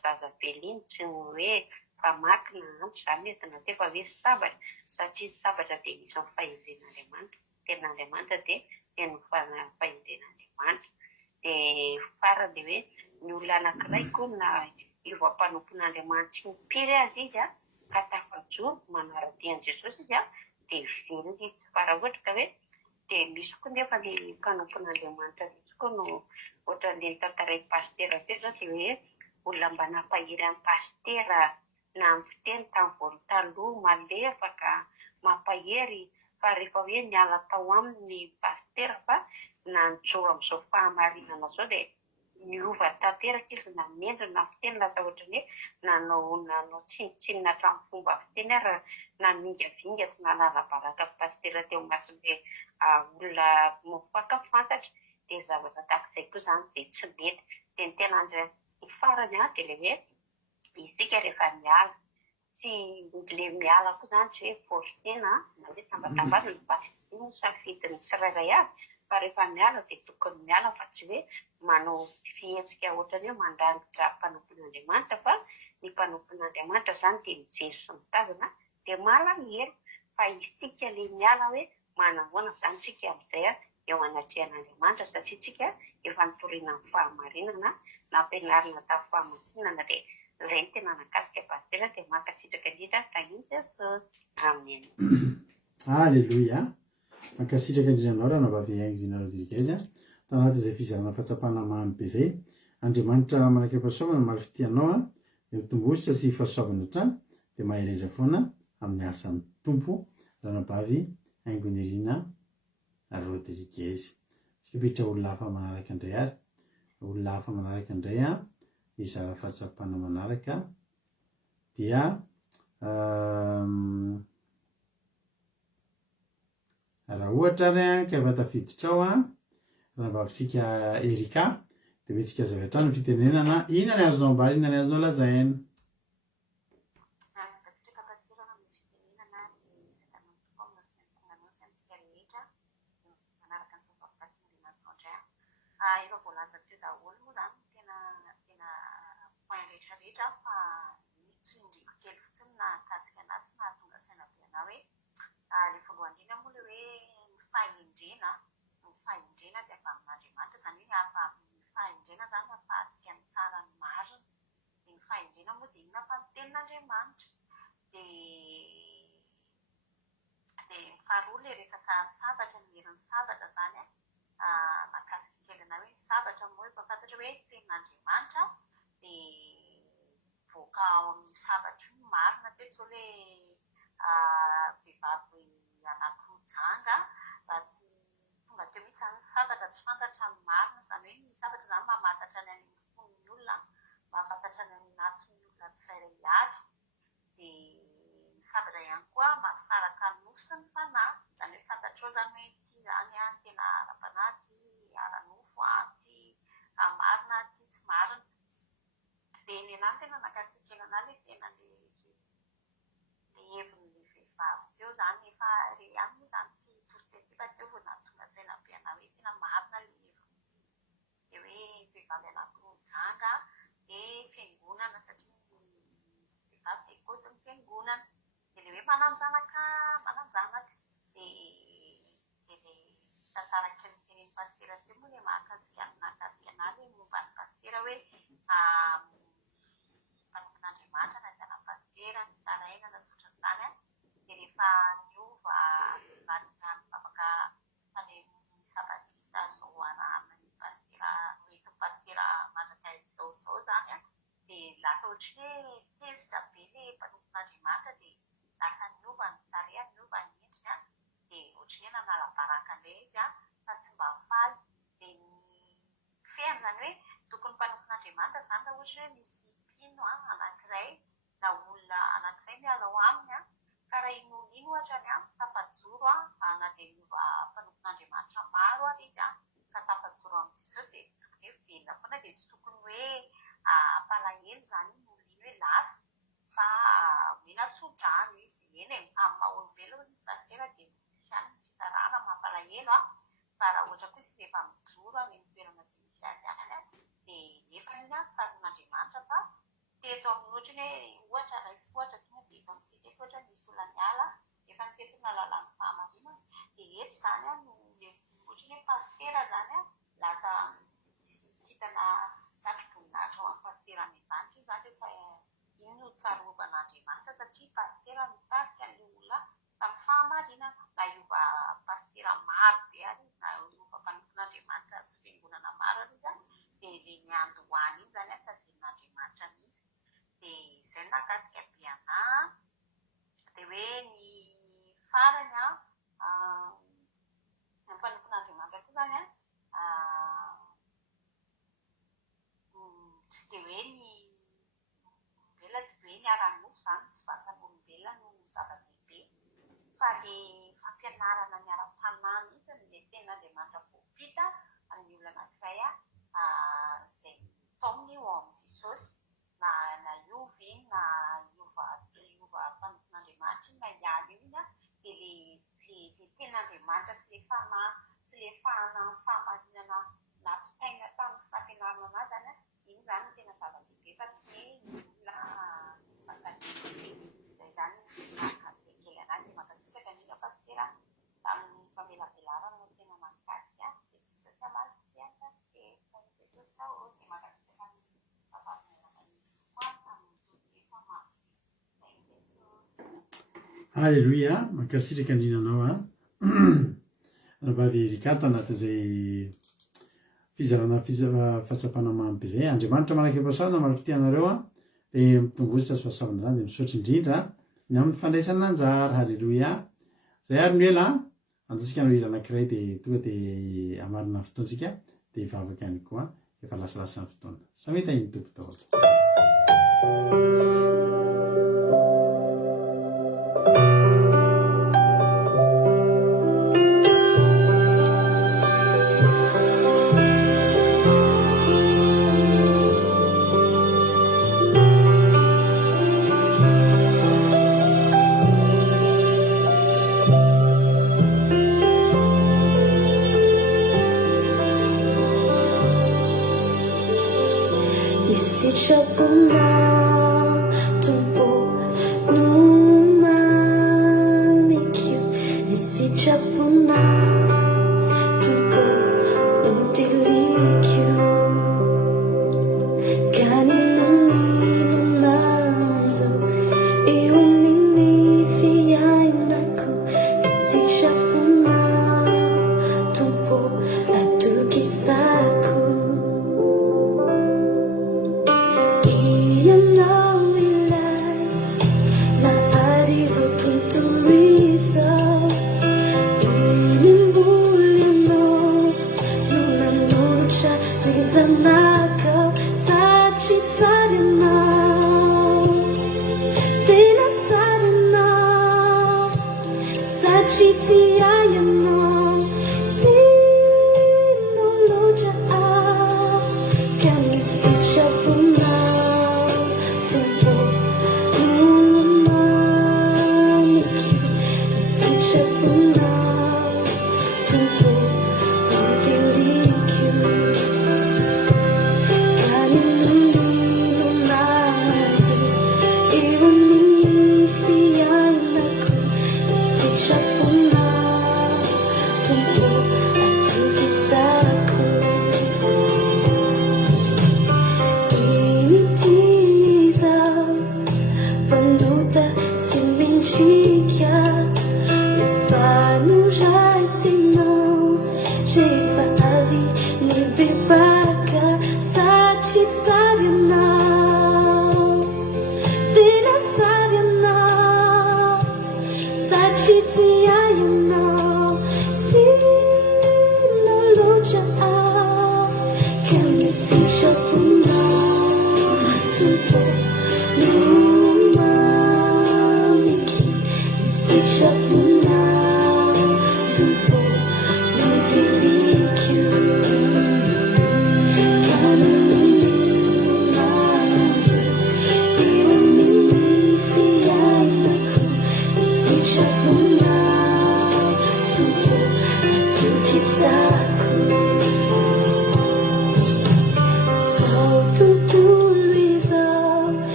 zazabeliny tsy hoe famakina antso zany entina te fa hoe sabatra satria sabatra dia misy ny fahendren'Andriamanitra. Tenin'Andriamanitra dia teny fahendren'Andriamanitra. Dia farany dia hoe ny olona anankiray koa na io vampanompon'Andriamanitra impiry azy izy ka tafa zava-joro manara-dian'i Jesosy izy dia velona izy. Fa raha ohatra ka hoe dia misy koa nefa ilay mpanompon'Andriamanitra misy koa no ohatran'ilay tantaray pastera teto dia hoe olona mba nampahery amin'ny pastera na amin'ny fiteny tamin'ny voalo taloha malefaka mampahery, fa rehefa hoe niala tao aminy pastera fa nanjoro amin'izao fahamarinana zao dia niova tanteraka izy namendrina fiteny lasa ohatrany hoe nanao tsinotsinona hatramin'ny fomba fiteny ary namingavinga sy nanala-baraka pastera teo mason'ilay olona mifakafantatra dia zavatra tahak'izay koa izany dia tsy mety. Dia ny tena ny farany dia ilay hoe isika rehefa miala tsy ilay miala koa izany tsy hoe faositena na hoe tambatambazana fa io no safidin'ny tsirairay avy, fa rehefa miala dia tokony miala fa tsy hoe manao fihetsika ohatrany hoe mandrangotra mpanompon'Andriamanitra, fa ny mpanompon'Andriamanitra izany dia mijery sy mitazana dia malahelo. Fa isika ilay miala hoe manahoana izany tsika amin'izay eo anatrehan'Andriamanitra, satria tsika efa nitoriana amin'ny fahamarinana nampianarina tamin'ny fahamasinana. Dia izay no tena nakasika pastera dia mankasitraka indrindra tahin Jesosy. Amen. Aleloia. Mankasitraka indrindra anao raha navavy ainginareo dirikaiza tanaty izay fizarana fahatsapana mamy be zay. Andriamanitra manaraka fahasoavana maro fitianao dia mitombosa sy fahasoavana hatrany dia mahereza foana amin'ny asan'ny tompo raha navavy aingonirina Rodriguez. Sikapitra olona hafa manaraka indray ary olona hafa manaraka indray izara fahatsapana manaraka dia raha ohatra ary ka efa tafiditra ao raha vavintsika Erika dia metsika zavatra ny fitenenana inona ny azonao ambara, inona ny azonao lazaina. Efa voalaza teo daholo moa izany tena point rehetrarehetra fa nitsindriko kely fotsiny nahakasika anazy sy nahatonga saina be ana hoe ilay voalohany indrindra moa ilay hoe ny fahendrena dia avy amin'Andriamanitra, izany hoe hafa ny fahendrena izany ahafahantsika ny tsara ny marina. Dia ny fahendrena moa dia inona fa ny tenin'Andriamanitra. Dia faharoa ilay resaka sabatra, ny herin'ny sabatra izany nakasika kely ana hoe ny sabatra moa efa fantatra hoe tenin'Andriamanitra dia voaka ao amin'ny sabatra io marina teto zao ilay vehivavy anankiroa janga raha tsy tonga teo mihitsy izany ny sabatra tsy fantatra ny marina, izany hoe ny sabatra izany mamantatra ny any fon'ny olona, mahafantatra ny anatin'ny olona tsirairay avy. Dia ny sabatra ihany koa mampisaraka ny nofo sy ny fanahy, izany hoe fantatrao izany hoe ity izany tena ara-panahy, ty ara-nofo, ty marina, ty tsy marina. Dia ny anahy tena nakasika kely ana ilay tena ilay hevon'ilay vehivavy teo izany, efa re ihany moa izany ty toritety fa teo vao nahatonga saina be ana hoe tena marina ilay hevon'ity dia hoe vehivavy anankiroa mijanga dia fiangonana, satria ny vehivavy dia koty ny fiangonana dia ilay hoe mananjanaka dia ilay tantara kely tenen'ny pastera teo moa ilay nakasika anahy ilay momba ny pastera hoe misy mpanompon'Andriamanitra nahitana pastera nitaraina nasotra izany dia rehefa niova nivadika mivavaka tany amin'ny sabatista zao arahana pastera hoentin'ny pastera mandraka izao izany dia lasa ohatry hoe tezitra be ilay mpanompon'Andriamanitra dia lasa niova ny tarehany, niova ny endriny dia ohatry hoe nanala-baraka indray izy fa tsy mba faly. Dia ny fehany izany hoe tokony mpanompon'Andriamanitra izany raha ohatra hoe misy mpino anankiray na olona anankiray miala ao aminy ka raha iny olona iny ohatrany tafajoro na dia miova mpanompon'Andriamanitra maro ary izy ka tafajoro amin'i Jesosy dia tokony hoe velona foana, dia tsy tokony hoe palahelo izany iny olona iny hoe lasa fa mena tsodrano izy. Eny amin'ny maha-olombelona izy pastera dia misy ihany ny fizarana mampalahelo fa raha ohatra koa izy efa mijoro amin'ny toerana izay misy azy any dia nefa iny tsaron'Andriamanitra fa teto amin'ny ohatra hoe ohatra raha isy ohatra tonga dia eto amintsika eto ohatra misy olona miala efa niteto nalalàn'ny fahamarinana dia eto izany no ohatra hoe pastera izany lasa misy kintana zatro-boninahitra ao amin'ny pastera any an-danitra izany rehefa iny no tsarovan'Andriamanitra, satria pastera no izany tsy vatan'olombelona no zava-dehibe fa le fampianarana ny ara-panahy mihitsy le ten'Andriamanitra voapita amin'ny olona anankiray izay taony eo amin'ny Jesosy na iovy na iova mpanompon'Andriamanitra na hialy io iny dia le ten'Andriamanitra sy le fanahy sy le fahamarinana nampitaina tamin'ny sy nampianarana anazy zany iny zany no tena zava-dehibe fa tsy hoe olona vatany izay zany mahakasika kely anazy dia mankasitraka ny pastera tamin'ny famelabelarana no tena mahakasika dia Jesosy amaly akasika Jesosy daholo dia mankasitraka ny afatinana izy koa tamin'ny efa mafy zay Jesosy. Alleluia, mankasitraka andrinanao rahavavy Rikato anatin'izay fizarana fahatsapana mamy be zay. Andriamanitra manakam-pasana maro fitianareo dia mitongositra sy fahasamana zany dia misaotra indrindra ny amin'ny fandraisana anjara. Halleloia. Zay ary no ela andosika no hira anankiray dia tonga dia amarina fotoantsika dia hivavaka ihany koa efa lasalasa ny fotoana. Samy hita iny tompo daholo. I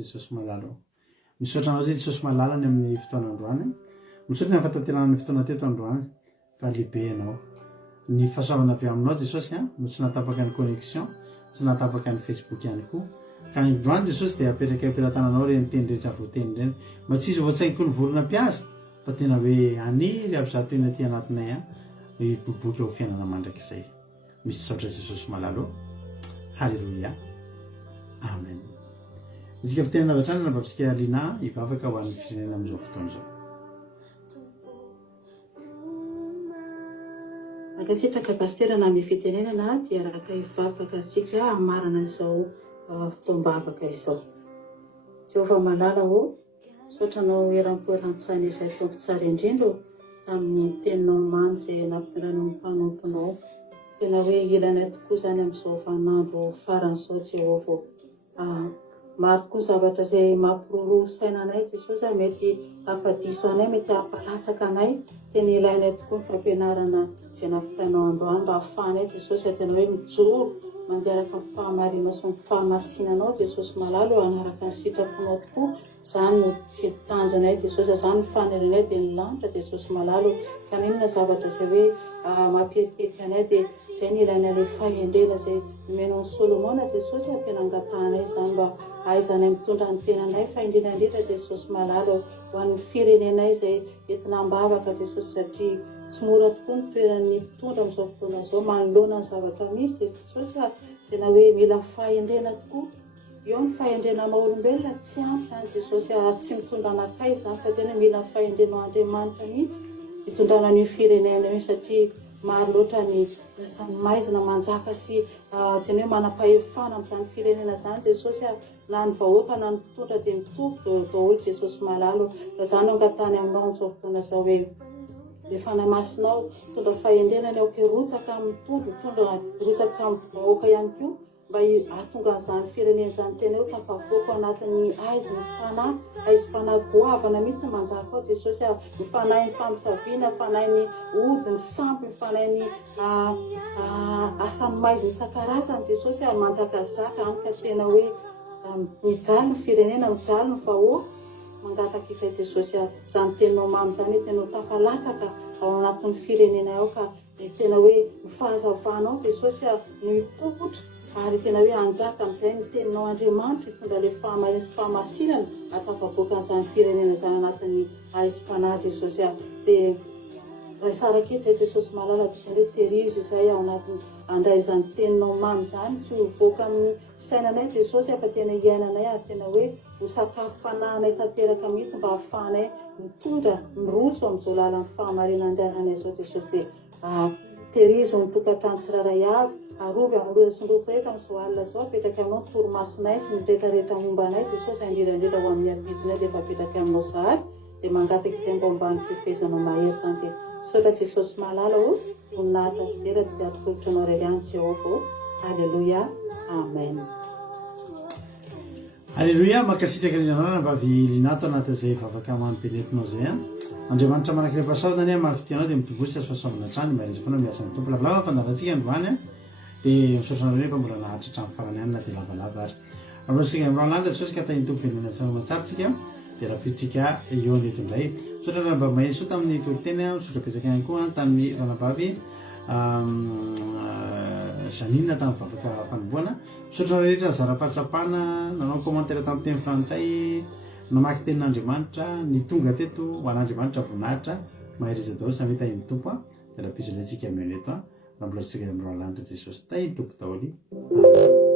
Jesosy malalo. Misaotra anao zay Jesosy malalany amin'ny fotoana androany. Misaotra ny fahatanterahana ny fotoana teto androany fa lehibe ianao. Ny fahasoavana avy aminao Jesosy no tsy natapaka ny connexion, tsy natapaka ny Facebook ihany koa. Ka androany Jesosy dia apetraka ampelantananao reny teny rehetra voateny reny. Mba tsisy voatsainy koa ny vorona mpiasa fa tena hoe aniry avy zato eny aty anatinay hiboboka ao fiainana mandrakizay. Misy saotra Jesosy malalo. Halleluja. Amen. Isika fitena navatrany na mbatsika lina hivavaka ho an'ny firenena amin'izao fotoana izao. Makasitraka pastera na amin'ny fitenenana dia araka hivavaka antsika hamarana izao fotoam-bavaka izao. Jehovah malala ho saotranao eram-poeran-tsany izay tompo tsara indrindra amin'ny teninao mamy izay nampiranao ny mpanomponao. Tena hoe ilana tokoa izany amin'izao vaninandro faran'izao Jehovah. Maro tokoa zavatra izay mampiroro sainanay Jesosy mety hampadiso anay, mety hampalatsaka anay. Tena ilainay tokoa ny fampianarana izay nampitanao androany mba hahafahanay Jesosy tena hoe mijoro mandiaraka ny fahamarinao sy ny fahamasinanao Jesosy malalo hanaraka ny sitraponao tokoa. Izany no fitanjonay Jesosy, izany ny fanerenay dia ny lanitra Jesosy malalo. Ka ninona zavatra izay hoe mampirikirika anay dia izay ny ilainay ilay fahendrena izay nomenao ny Solomona Jesosy tena angatahanay izany mba ahaizanay mitondra ny tenanay fa indrindra indrindra Jesosy malalo ho an'ny firenenay izay entina mbavaka Jesosy satria tsy mora tokoa ny toeran'ny mpitondra amin'izao fotoana izao manoloana ny zavatra misy Jesosy tena hoe mila fahendrena tokoa. Eo ny fahendrena maha-olombelona tsy ampy izany Jesosy tsy mitondra anakay izany fa tena mila fahendrenao Andriamanitra mihitsy hitondrana ny firenena io satria maro loatra ny samy maizina manjaka sy tena hoe manam-pahefana amin'izany firenena izany Jesosy na ny vahoaka na ny mpitondra dia mitovy daholo Jesosy malalo. Izany angatany aminao amin'izao fotoana izao hoe rehefa namasinao mitondra fahendrenany aoka rotsaka amin'ny tondo, mitondra rotsaka amin'ny vahoaka ihany koa mba ahatonga an'izany firenena izany tena hoe tafavoaka anatin'ny aiziny fanahy, aizim-panahy goavana mihitsy manjaka ao Jesosy ny fanahy ny famisaviana, fanahy ny ody ny sampy, ny fanahy ny asa maizina isan-karazany Jesosy manjaka zaka any ka tena hoe mijaly ny firenena, mijaly ny vahoaka mangataka izay Jesosy izany teninao mamy izany tena tafalatsaka ao anatin'ny firenena ao ka tena hoe ny fahazavanao Jesosy no hipopotra ary tena hoe anjaka amin'izay ny teninao Andriamanitra hitondra ilay fahamarina sy fahamasinana atafavoaka an'izany firenena izany anatin'ny aizim-panahy Jesosy dia raha saraka eto izay Jesosy malala dia hoe terizo izay ao anatin'ny andray izany teninao mamy izany tsy ho voaka amin'ny sainanay Jesosy fa tena iainanay ary tena hoe ho sakafo fanahinay tanteraka mihitsy mba hahafahanay mitondra miroso amin'izao lalan'ny fahamarina andehananay izao Jesosy dia terizo ny tokantrano tsiraray avy arovy amin'ny loha sy ny rofo rehetra amin'izao alina izao apetraka aminao ny toromasonay sy ny rehetrarehetra momba anay Jesosy indrindrandrindra ho amin'ny arbitsinay dia apetraka aminao zahary dia mangataka izay mba ambany fifehezanao mahery izany dia saotra Jesosy malala ho voninahitra sy dera dia atolotra anao iray ihany Jehovah. Halleluja. Amen. Halleluja. Makasitraka rinanana mba avy linato anatin'izay vavaka manompenetinao izay Andriamanitra manakilay pasaodany marifitianao dia mitobosy sy fahasoavana hatrany mba irezy foana miasa ny tompo lavalava fandarantsika androany dia misaotra anao rehefa mbola naharitra hatramin'ny farany ihany na dia lavalava ary alohantsika androany lanitra Jesosy ka tahiny tompo fiainana sy matsaritsika dia rapitsika eo aneto indray misaotra ranamba mahitsy soa tamin'ny toriteny misaotra petsaka ihany koa tamin'ny ranabavy Janine tamin'ny vavaka fanomboana misaotra rehetra zara-pahatsapana nanao commentaire tamin'ny teny frantsay namaky tenin'Andriamanitra ny tonga teto ho an'Andriamanitra voninahitra mahireza daholo samy tahiny tompo dia rapitsy ilay tsika amin'ny eto raha mbola tsika amin'ny roa lanitra Jesosy tahiny tompo daholo.